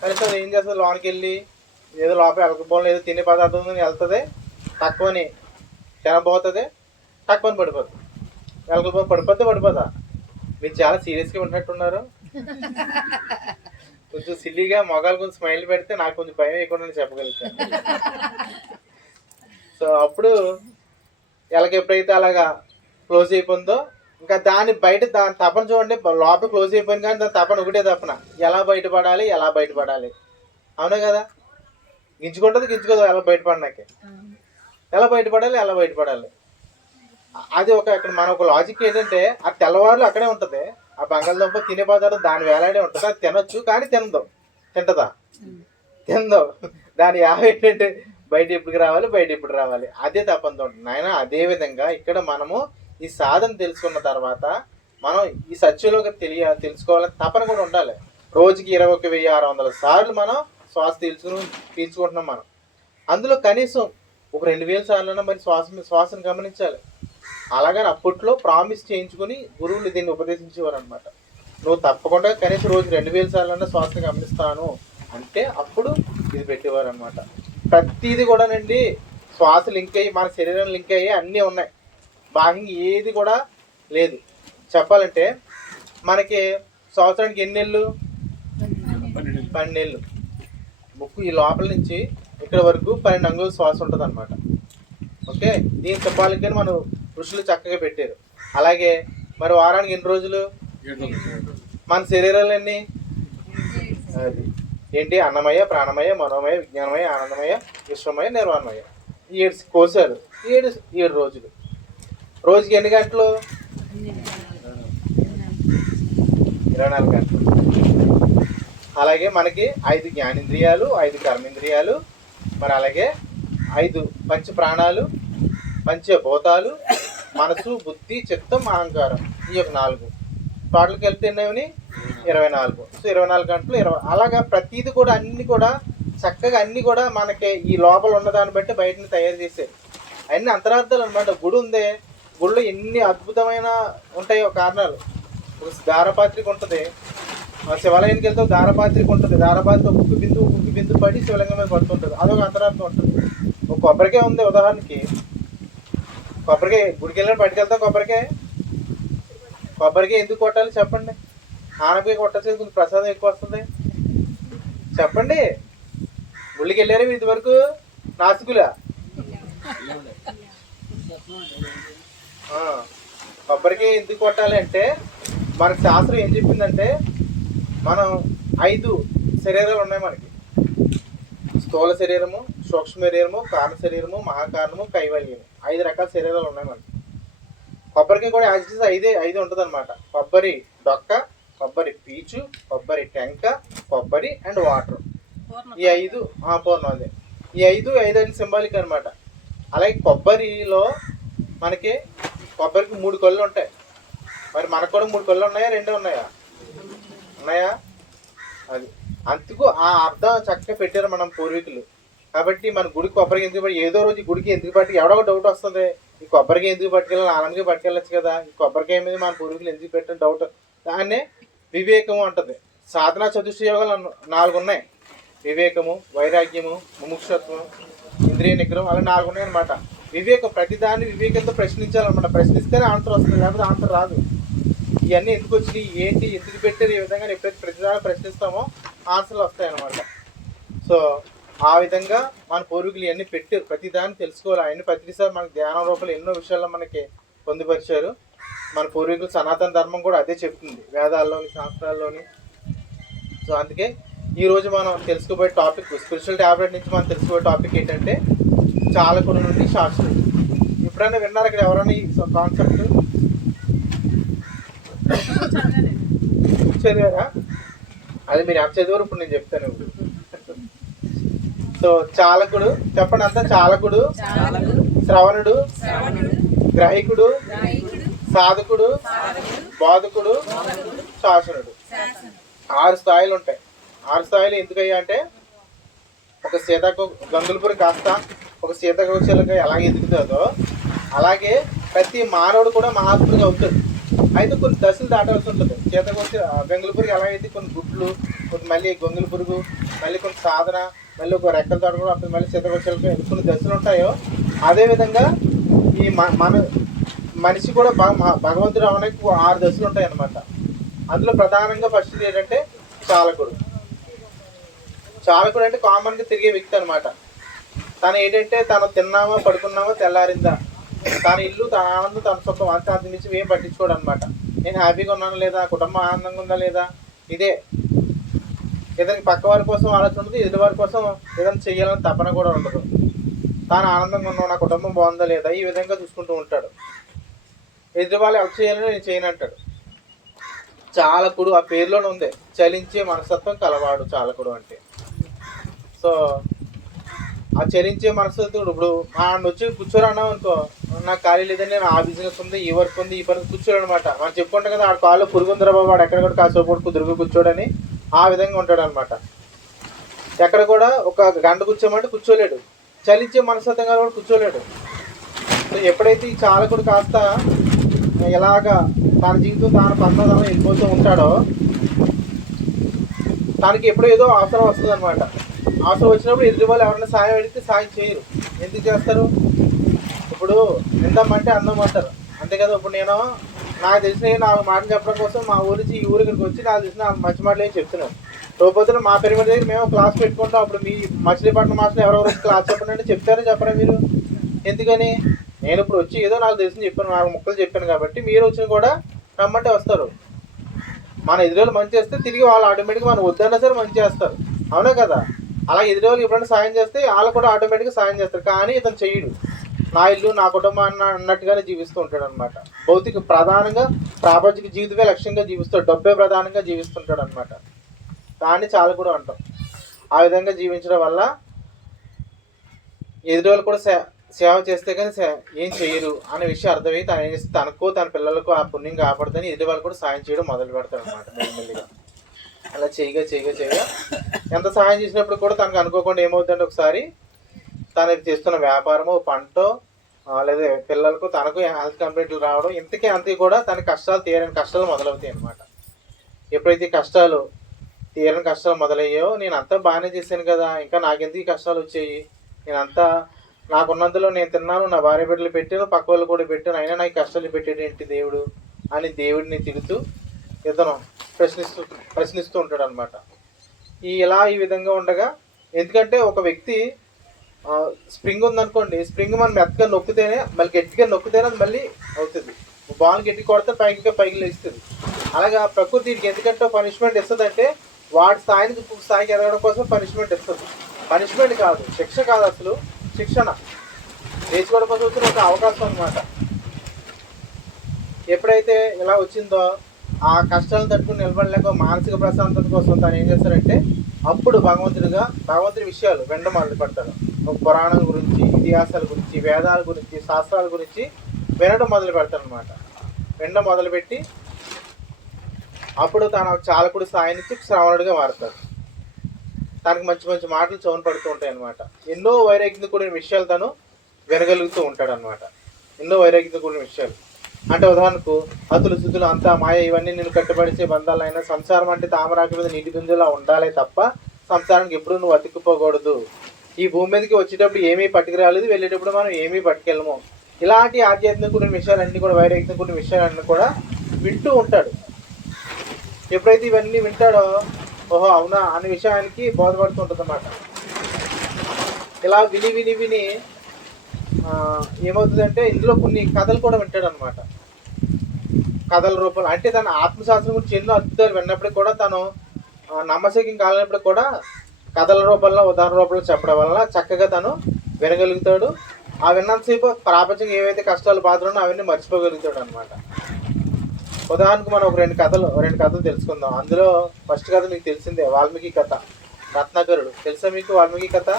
తగిలిస్తే ఏం చేస్తుంది, లోనికి వెళ్ళి ఏదో లోపల ఎలకల బోన్లో ఏదో తినే పదార్థం వెళ్తుంది, తక్కువని తినబోతుంది, తక్కువని పడిపోతుంది. ఎలకల బోన్ పడిపోతా. మీరు చాలా సీరియస్గా ఉన్నట్టున్నారు. కొంచెం సిల్లీగా మొగాలు కొంచెం స్మైల్ పెడితే నాకు కొంచెం భయం వేయకుండా చెప్పగలుగుతాను. సో అప్పుడు ఎలక ఎప్పుడైతే అలాగా క్లోజ్ అయిపోయిందో, ఇంకా దాని తపన చూడండి, లోపల క్లోజ్ అయిపోయింది కానీ దాని తపన ఒకటే తపన, ఎలా బయటపడాలి. అవునా కదా, గించుకోదు ఎలా బయటపడినాకే, ఎలా బయటపడాలి. అది ఇక్కడ మన ఒక లాజిక్ ఏంటంటే, ఆ తెల్లవారులు అక్కడే ఉంటుంది, ఆ బంగాళదుంప తినే పదార్థం దాని వేలాడే ఉంటుంది, అది తినొచ్చు కానీ తింటదా? దాని యావ ఏంటంటే బయట ఎప్పుడు రావాలి, అదే తప్పంతో ఉంటుంది ఆయన. అదే విధంగా ఇక్కడ మనము ఈ సాధన తెలుసుకున్న తర్వాత మనం ఈ సత్యంలోకి తెలుసుకోవాలని తపన కూడా ఉండాలి. రోజుకి 21,600 సార్లు మనం శ్వాస పీల్చుకుంటున్నాం మనం. అందులో కనీసం ఒక 2,000 సార్లైనా మరి శ్వాసను గమనించాలి. అలాగని అప్పట్లో ప్రామిస్ చేయించుకుని గురువులు దీన్ని ఉపదేశించేవారు అనమాట. నువ్వు తప్పకుండా కనీసం రోజు 2,000 సార్లైనా శ్వాసను గమనిస్తాను అంటే అప్పుడు ఇది పెట్టేవారు అనమాట. ప్రతిదీ కూడానండి శ్వాస లింక్ అయ్యి మన శరీరం లింక్ అయ్యి అన్నీ ఉన్నాయి, బాహ్యంగా ఏది కూడా లేదు. చెప్పాలంటే మనకి సంవత్సరానికి ఎన్ని నెలలు? 12 నెలలు. ముక్కు ఈ లోపల నుంచి ఇక్కడ వరకు 12 అంగుళాల శ్వాస ఉంటుంది అనమాట. ఓకే, దీని చెప్పాలి కానీ మనం ఋషులు చక్కగా పెట్టారు. అలాగే మరి వారానికి ఎన్ని రోజులు? మన శరీరాలు ఎన్ని? అది ఏంటి? అన్నమయ, ప్రాణమయ, మనోమయ, విజ్ఞానమయ, ఆనందమయ, విశ్వమయ, నిర్వాణమయ. 7 కోశాలు, 7 రోజులు. రోజుకి ఎన్ని గంటలు? 24 గంటలు. అలాగే మనకి 5 జ్ఞానేంద్రియాలు, 5 కర్మేంద్రియాలు, మరి అలాగే 5 పంచ ప్రాణాలు, పంచభూతాలు, మనసు, బుద్ధి, చిత్తం, అహంకారం, ఈ 4 టోటల్కి వెళ్తే ఎన్ని? 24. సో 24 గంటలు అలాగా ప్రతిదీ కూడా అన్ని కూడా చక్కగా అన్ని కూడా మనకి ఈ లోపల ఉన్నదాన్ని బట్టి బయటని తయారు చేశారు. అన్ని అంతరార్థాలు అనమాట. గుడి ఉందే, గుడిలో ఎన్ని అద్భుతమైన ఉంటాయో కారణాలు. ఒక దారపాత్రిక ఉంటుంది, శివాలయానికి వెళ్తే దారపాత్రిక ఉంటుంది, దారపాత్రిక ఒక్కొక్క బిందు పడి శివలింగం మీద పడుతుంటుంది, అదొక అంతరార్థం ఉంటుంది. ఒక కొబ్బరికాయ ఉంది ఉదాహరణకి, కొబ్బరికాయ గుడికి వెళ్ళిన పట్టుకెళ్తాం కొబ్బరికాయ ఎందుకు కొట్టాలి చెప్పండి? ఆనపకాయ కొట్టచ్చు, కొంచెం ప్రసాదం ఎక్కువ వస్తుంది. చెప్పండి, గుళ్ళకి వెళ్ళారు ఇది వరకు నాసికులా? కొబ్బరికాయ ఎందుకు కొట్టాలి అంటే మనకు శాస్త్రం ఏం చెప్పిందంటే మనం 5 శరీరాలు ఉన్నాయి మనకి. స్థూల శరీరము, సూక్ష్మ శరీరము, కారణ శరీరము, మహాకారణము, కైవల్యము, 5 రకాల శరీరాలు ఉన్నాయి మనకి. కొబ్బరికాయ కూడా యాక్సిస్ 5 ఉంటుంది అనమాట. కొబ్బరి డొక్క, కొబ్బరి పీచు, కొబ్బరి టెంక, కొబ్బరి అండ్ వాటర్. ఈ 5 పూర్ణం అదే. ఈ 5 సింబాలిక్ అనమాట. అలాగే కొబ్బరిలో మనకి కొబ్బరికి 3 కళ్ళు ఉంటాయి. మరి మనకు కూడా 3 కళ్ళు ఉన్నాయా, 2 ఉన్నాయా? అది అందుకు ఆ అర్థం చక్కగా పెట్టారు మనం పూర్వీకులు. కాబట్టి మన గుడికి కొబ్బరికి ఎందుకు పట్టి, ఏదో రోజు గుడికి ఎందుకు పట్టి ఎవడో ఒక డౌట్ వస్తుంది, ఈ కొబ్బరికాయ ఎందుకు పట్టుకెళ్ళాలి, ఆనందకి పట్టుకెళ్ళచ్చు కదా, ఈ కొబ్బరికాయ మీద మన పూర్వీకులు ఎందుకు పెట్టిన డౌట్. దాన్నే వివేకము అంటుంది. సాధనా చతుష్ట యోగాలు 4 ఉన్నాయి. వివేకము, వైరాగ్యము, ముముక్షత్వం, ఇంద్రియ నిగ్రహం, అలా 4 ఉన్నాయి అనమాట. వివేకం, ప్రతిదాన్ని వివేకంతో ప్రశ్నించాలన్నమాట. ప్రశ్నిస్తేనే ఆన్సర్ వస్తుంది, లేకపోతే ఆన్సర్ రాదు. ఇవన్నీ ఎందుకు వచ్చినాయి, ఏంటి, ఎందుకు పెట్టారు, ఈ విధంగా ఎప్పుడైతే ప్రతిదాన్ని ప్రశ్నిస్తామో ఆన్సర్లు వస్తాయి అన్నమాట. సో ఆ విధంగా మన పూర్వీకులు ఇవన్నీ పెట్టారు. ప్రతిదాన్ని తెలుసుకోవాలి. అవన్నీ ప్రతిసారి మనకి ధ్యానం రూపంలో ఎన్నో విషయాల్లో మనకి పొందుపరిచారు. మన పూర్వీకులు సనాతన ధర్మం కూడా అదే చెప్తుంది, వేదాల్లోని, శాస్త్రాల్లోని. సో అందుకే ఈరోజు మనం తెలుసుకోబోయే టాపిక్, స్పిరిచువల్ టాబ్లెట్ నుంచి మనం తెలుసుకోబోయే టాపిక్ ఏంటంటే చాలకుడు నుండి శాస్త్రుడు. ఎప్పుడైనా విన్నారు ఇక్కడ ఎవరైనా ఈ కాన్సెప్ట్? చదివారా? అది మీరు ఎంత చదివారు ఇప్పుడు నేను చెప్తాను. సో చాలకుడు చెప్పండి అంతా. చాలకుడు, శ్రవణుడు, గ్రహికుడు, సాధకుడు, బోధకుడు, శాసనుడు. 6 స్థాయిలు ఉంటాయి. 6 స్థాయిలు ఎందుకయ్యా అంటే ఒక గంగులపురి కాస్త ఒక సీతాకోచలుగా ఎలాగ ఎదుగుతుందో అలాగే ప్రతి మానవుడు కూడా మహాత్ముడిగా అవుతాడు. అయితే కొన్ని దశలు దాటాల్సి ఉంటుంది. గంగులపురికి ఎలాగైతే కొన్ని గుడ్లు, కొన్ని మళ్ళీ గొంగుల పురుగు, మళ్ళీ కొన్ని సాధన, మళ్ళీ ఒక రెక్కలు దాటడం, అప్పుడు మళ్ళీ సీతాకోచలుగా కొన్ని దశలు ఉంటాయో అదేవిధంగా ఈ మన మనిషి కూడా భగవంతుడు అవడానికి 6 దశలు ఉంటాయి అన్నమాట. అందులో ప్రధానంగా ఫస్ట్ ఏంటంటే చాలకుడు. చాలకుడు అంటే కామన్గా తిరిగే వ్యక్తి అనమాట. తను ఏంటంటే తను తిన్నామా, పడుకున్నామా, తెల్లారిందా, తన ఇల్లు, తన ఆనందం, తన సుఖం, అంత మించి ఏం పట్టించుకోడు అనమాట. నేను హ్యాపీగా ఉన్నాను లేదా, కుటుంబం ఆనందంగా ఉందా లేదా, ఇదే. ఏదైనా పక్క వారి కోసం ఆలోచన ఉంటుంది, ఎదుటి వారి కోసం ఏదైనా చెయ్యాలని తపన కూడా ఉండదు. తాను ఆనందంగా ఉన్నావు, నా కుటుంబం బాగుందా లేదా, ఈ విధంగా చూసుకుంటూ ఉంటాడు. ఎదుటి వాళ్ళు ఎవరు చేయాలని నేను చేయను అంటాడు. చాలకుడు ఆ పేరులోనే ఉంది, చలించే మనస్తత్వం కలవాడు చాలకుడు అంటే. సో ఆ చలించే మనస్తత్వుడు, ఇప్పుడు ఆయన వచ్చి కూర్చోరన్నాం అనుకో, నాకు ఖాళీ లేదని, నేను ఆ బిజినెస్ ఉంది, ఈ వర్క్ ఉంది, ఈ పని కూర్చోడు అనమాట. మనం చెప్పుకుంటాం కదా, ఆడ కాళ్ళు పురుగుందరా బాబు, వాడు ఎక్కడ కూడా కాసేపు కుదురుగా కూర్చోడని. ఆ విధంగా ఉంటాడు అనమాట. ఎక్కడ కూడా ఒక గంట కూర్చోమంటే కూర్చోలేడు. చలించే మనస్తత్వం కూడా కూర్చోలేడు. సో ఎప్పుడైతే ఈ చాలకుడు కాస్త ఎలాగా తన జీవితం తాను పన్నదానం వెళ్ళిపోతూ ఉంటాడో తనకి ఎప్పుడో ఏదో అవసరం వస్తుంది అనమాట. అవసరం వచ్చినప్పుడు ఎదుటి వాళ్ళు ఎవరైనా సాయం అడిగితే సాయం చేయరు. ఎందుకు చేస్తారు? ఇప్పుడు ఎందామంటే అందం అంటారు, అంతే కదా. ఇప్పుడు నేను నాకు తెలిసిన 4 మాటలు చెప్పడం కోసం మా ఊరి నుంచి ఈ ఊరు ఇక్కడికి వచ్చి నాకు తెలిసిన మంచి మాటలు ఏం చెప్తున్నాను. రోజు మా పిరమిడ్ దగ్గర మేము క్లాస్ పెట్టుకుంటాం. అప్పుడు మీ మచిలీపట్నం మాటలు ఎవరెవరు క్లాస్ చెప్పండి అంటే చెప్పరా మీరు? ఎందుకని? నేను ఇప్పుడు వచ్చి ఏదో నాకు తెలిసింది చెప్పాను, 4 ముక్కలు చెప్పాను కాబట్టి మీరు వచ్చిన కూడా రమ్మంటే వస్తారు. మన ఎదురోళ్ళు మంచి చేస్తే తిరిగి వాళ్ళు ఆటోమేటిక్గా మనం వద్దన్నా సరే మంచి చేస్తారు, అవునా కదా. అలా ఎదురోళ్ళు ఎప్పుడైనా సాయం చేస్తే వాళ్ళు కూడా ఆటోమేటిక్గా సాయం చేస్తారు. కానీ ఇతను చెయ్యడు. నా ఇల్లు, నా కుటుంబం అన్నట్టుగానే జీవిస్తూ ఉంటాడు అనమాట. భౌతిక ప్రధానంగా ప్రాపంచిక జీవితమే లక్ష్యంగా జీవిస్తాడు, డబ్బే ప్రధానంగా జీవిస్తుంటాడు అనమాట. దాన్ని చాలకుడు అంటాం. ఆ విధంగా జీవించడం వల్ల ఎదురోళ్ళు కూడా సేవ చేస్తే కానీ ఏం చేయరు అనే విషయం అర్థమై తను ఏం చేస్తే తనకు తన పిల్లలకు ఆ పుణ్యం కాపాడుదని ఎదుటి వాళ్ళు కూడా సాయం చేయడం మొదలు పెడతాడు అనమాట. మెల్లిమెల్లిగా అలా చేయగా ఎంత సహాయం చేసినప్పుడు కూడా తనకు అనుకోకుండా ఏమవుతుందంటే ఒకసారి తను చేస్తున్న వ్యాపారము, పంటో లేదా పిల్లలకు తనకు హెల్త్ కంప్లైంట్లు రావడం, అంతే కూడా తన కష్టాలు తీరని కష్టాలు మొదలవుతాయి అనమాట. ఎప్పుడైతే తీరని కష్టాలు మొదలయ్యాయో, నేను అంతా బాగానే చేశాను కదా, ఇంకా నాకెందుకు ఈ కష్టాలు వచ్చాయి, నేనంతా నాకున్నంతలో నేను తిన్నాను, నా భార్య బిడ్డలు పెట్టాను, పక్క వాళ్ళు కూడా పెట్టాను, అయినా నాకు కష్టాలు పెట్టేది ఏంటి దేవుడు అని దేవుడిని తిడుతూ ఇతను ప్రశ్నిస్తూ ఉంటాడు అనమాట. ఈ విధంగా ఉండగా, ఎందుకంటే ఒక వ్యక్తి స్ప్రింగ్ ఉందనుకోండి, స్ప్రింగ్ మనం మెత్తగా నొక్కితేనే, మళ్ళీ గట్టిగా నొక్కితేనే అది మళ్ళీ అవుతుంది. బాల్ గట్టి కొడితే పైకి లేస్తుంది. అలాగా ప్రకృతి ఎందుకంటే పనిష్మెంట్ ఇస్తుంది అంటే వాడి స్థాయికి ఎదగడం కోసం పనిష్మెంట్ ఇస్తుంది. పనిష్మెంట్ కాదు, శిక్ష కాదు, అసలు శిక్షణ నేర్చుకోవడం కోసం వచ్చిన ఒక అవకాశం అనమాట. ఎప్పుడైతే ఇలా వచ్చిందో ఆ కష్టాలను తట్టుకుని నిలబడలేక మానసిక ప్రశాంతత కోసం తను ఏం చేస్తారంటే అప్పుడు భగవంతుడి విషయాలు వినడం మొదలు పెడతాడు. ఒక పురాణం గురించి, ఇతిహాసాల గురించి, వేదాల గురించి, శాస్త్రాల గురించి వినడం మొదలు పెడతాడు అనమాట. వినడం మొదలుపెట్టి అప్పుడు తన చాలకుడు స్థాయి నుంచి శ్రవణుడిగా మారుతాడు. తనకు మంచి మంచి మాటలు చౌన పడుతూ ఉంటాయి అనమాట. ఎన్నో వైరాగ్యంతో కూడిన విషయాలు తను వినగలుగుతూ ఉంటాడు అనమాట. ఎన్నో వైరాగ్యంతో కూడిన విషయాలు అంటే ఉదాహరణకు అతులు శుద్ధులు అంతా మాయ, ఇవన్నీ నేను కట్టుబడిసే బంధాలైనా సంసారం అంటే తామరాకు మీద నీటి బిందులా ఉండాలే తప్ప సంసారానికి ఎప్పుడు నువ్వు అతుక్కుపోకూడదు. ఈ భూమి మీదకి వచ్చేటప్పుడు ఏమీ పట్టుకురాలేదు, వెళ్ళేటప్పుడు మనం ఏమీ పట్టుకెళ్ళము. ఇలాంటి ఆధ్యాత్మిక కూడిన విషయాలన్నీ కూడా, వైరాగ్యంతో కూడిన విషయాలన్నీ కూడా వింటూ ఉంటాడు. ఎప్పుడైతే ఇవన్నీ వింటాడో ఓహో అవునా అనే విషయానికి బోధపడుతుంటుంది అన్నమాట. ఇలా విని ఏమవుతుందంటే ఇందులో కొన్ని కథలు కూడా వింటాడు అనమాట. కథల రూపంలో అంటే తన ఆత్మశాస్త్రం గురించి ఎన్నో అద్భుతాలు విన్నప్పుడు కూడా తను నమ్మశక్యం కాలినప్పుడు కూడా కథల రూపంలో, ఉదాహరణ రూపంలో చెప్పడం వల్ల చక్కగా తను వినగలుగుతాడు. ఆ విన్నంతసేపు ప్రాపంచంగా ఏవైతే కష్టాలు బాధలున్నా అవన్నీ మర్చిపోగలుగుతాడు అనమాట. ఉదాహరణకు మనం ఒక రెండు కథలు తెలుసుకుందాం. అందులో ఫస్ట్ కథ మీకు తెలిసిందే, వాల్మీకి కథ. రత్నాకరుడు తెలుసా మీకు? వాల్మీకి కథ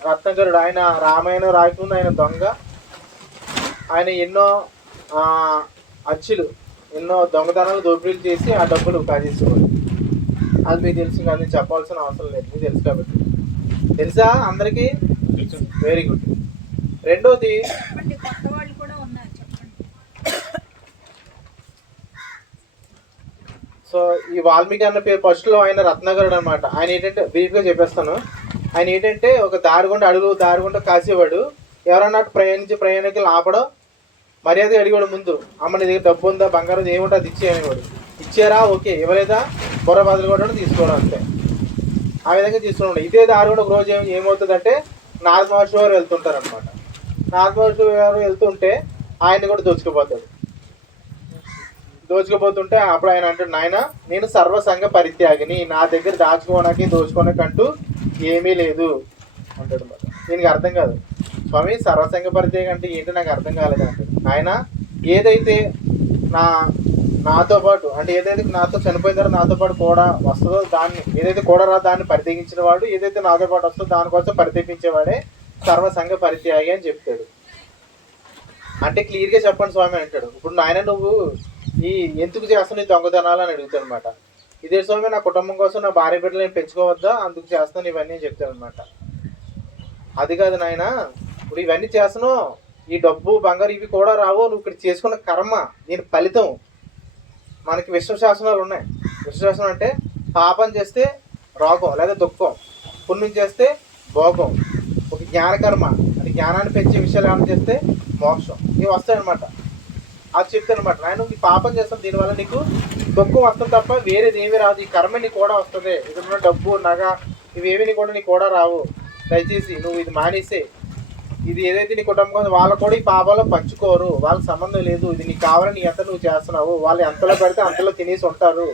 రత్నాకరుడు ఆయన రామాయణం రాయకముందు ఆయన దొంగ. ఆయన ఎన్నో ఎన్నో దొంగతనాలు, దోపిడీలు చేసి ఆ డబ్బులు కాజేసేవాడు. అది మీకు తెలుసు కదా, నేను చెప్పాల్సిన అవసరం లేదు, మీకు తెలుసు కాబట్టి. తెలుసా అందరికీ? Very good. రెండోది సో ఈ వాల్మీకి అన్న పేరు ఫస్ట్లో ఆయన రత్నాకరుడు అనమాట. ఆయన ఏంటంటే బ్రీఫ్గా చెప్పేస్తాను. ఆయన ఏంటంటే ఒక దారుగుండా కాసేవాడు. ఎవరన్నా ప్రయాణికులు ఆపడం, మర్యాద అడిగాడు ముందు, అమ్మ నీ దగ్గర డబ్బు ఉందా, బంగారం ఏముంటే అది ఇచ్చేయనేవాడు. ఇచ్చారా ఓకే, ఇవ్వలేదా బుర్ర బదులు కూడా తీసుకోవడం అంతే. ఆ విధంగా తీసుకున్నాడు. ఇదే దారుగుండా ఒక రోజు ఏమవుతుందంటే నారద మహర్షి వారు వెళ్తుంటారు అనమాట. నారద మహర్షి వారు వెళ్తుంటే ఆయన్ని కూడా దోచుకుపోతుంటే అప్పుడు ఆయన అంటాడు, నాయన నేను సర్వసంగ పరిత్యాగిని, నా దగ్గర దోచుకోనకంటూ ఏమీ లేదు అంటాడు. దీనికి అర్థం కాదు. స్వామి సర్వసంగ పరిత్యాగం అంటే ఏంటో నాకు అర్థం కాలేదు అంటాడు. ఆయన ఏదైతే నాతో పాటు అంటే ఏదైతే నాతో చనిపోయిన తర్వాత నాతో పాటు కూడా వస్తుందో దాన్ని, ఏదైతే కూడా దాన్ని పరిత్యగించిన వాడు, ఏదైతే నాతో పాటు వస్తుందో దానికోసం పరిత్యగించేవాడే సర్వసంగ పరిత్యాగి అని చెప్తాడు. అంటే క్లియర్గా చెప్పండి స్వామి అంటాడు. ఇప్పుడు నాయన నువ్వు ఎందుకు చేస్తాను ఈ దొంగతనాలు అని అడుగుతాడు అనమాట. ఇదే స్వామి నా కుటుంబం కోసం, నా భార్య బిడ్డలు నేను పెంచుకోవద్దా, అందుకు చేస్తాను ఇవన్నీ చెప్తాడు అనమాట. అది కాదు నాయన, ఇప్పుడు ఇవన్నీ చేస్తాను, ఈ డబ్బు బంగారు ఇవి కూడా రావు, నువ్వు ఇక్కడ చేసుకున్న కర్మ దీని ఫలితం. మనకి విశ్వశాసనాలు ఉన్నాయి. విశ్వశాసనం అంటే పాపం చేస్తే రోగం లేదా దుఃఖం, పుణ్యం చేస్తే భోగం, ఒక జ్ఞానకర్మ అంటే జ్ఞానాన్ని పెంచే విషయాలు ఏమైనా చేస్తే మోక్షం, ఇవి వస్తాయన్నమాట. అది చెప్తాను అనమాట. నాయన నీ పాపం చేస్తాం, దీనివల్ల నీకు దుఃఖం వస్తుంది తప్ప వేరేది ఏమీ రాదు. ఈ కర్మ నీకు కూడా వస్తుంది. ఇక్కడ డబ్బు, నగ ఇవేవి కూడా నీకు కూడా రావు. దయచేసి నువ్వు ఇది మానేసే. ఇది ఏదైతే నీ కుటుంబం వాళ్ళు కూడా ఈ పాపాలో పంచుకోరు, వాళ్ళకి సంబంధం లేదు. ఇది నీకు కావాలని ఎంత నువ్వు చేస్తున్నావు, వాళ్ళు ఎంతలో పెడితే అంతలో తినేసి ఉంటారు.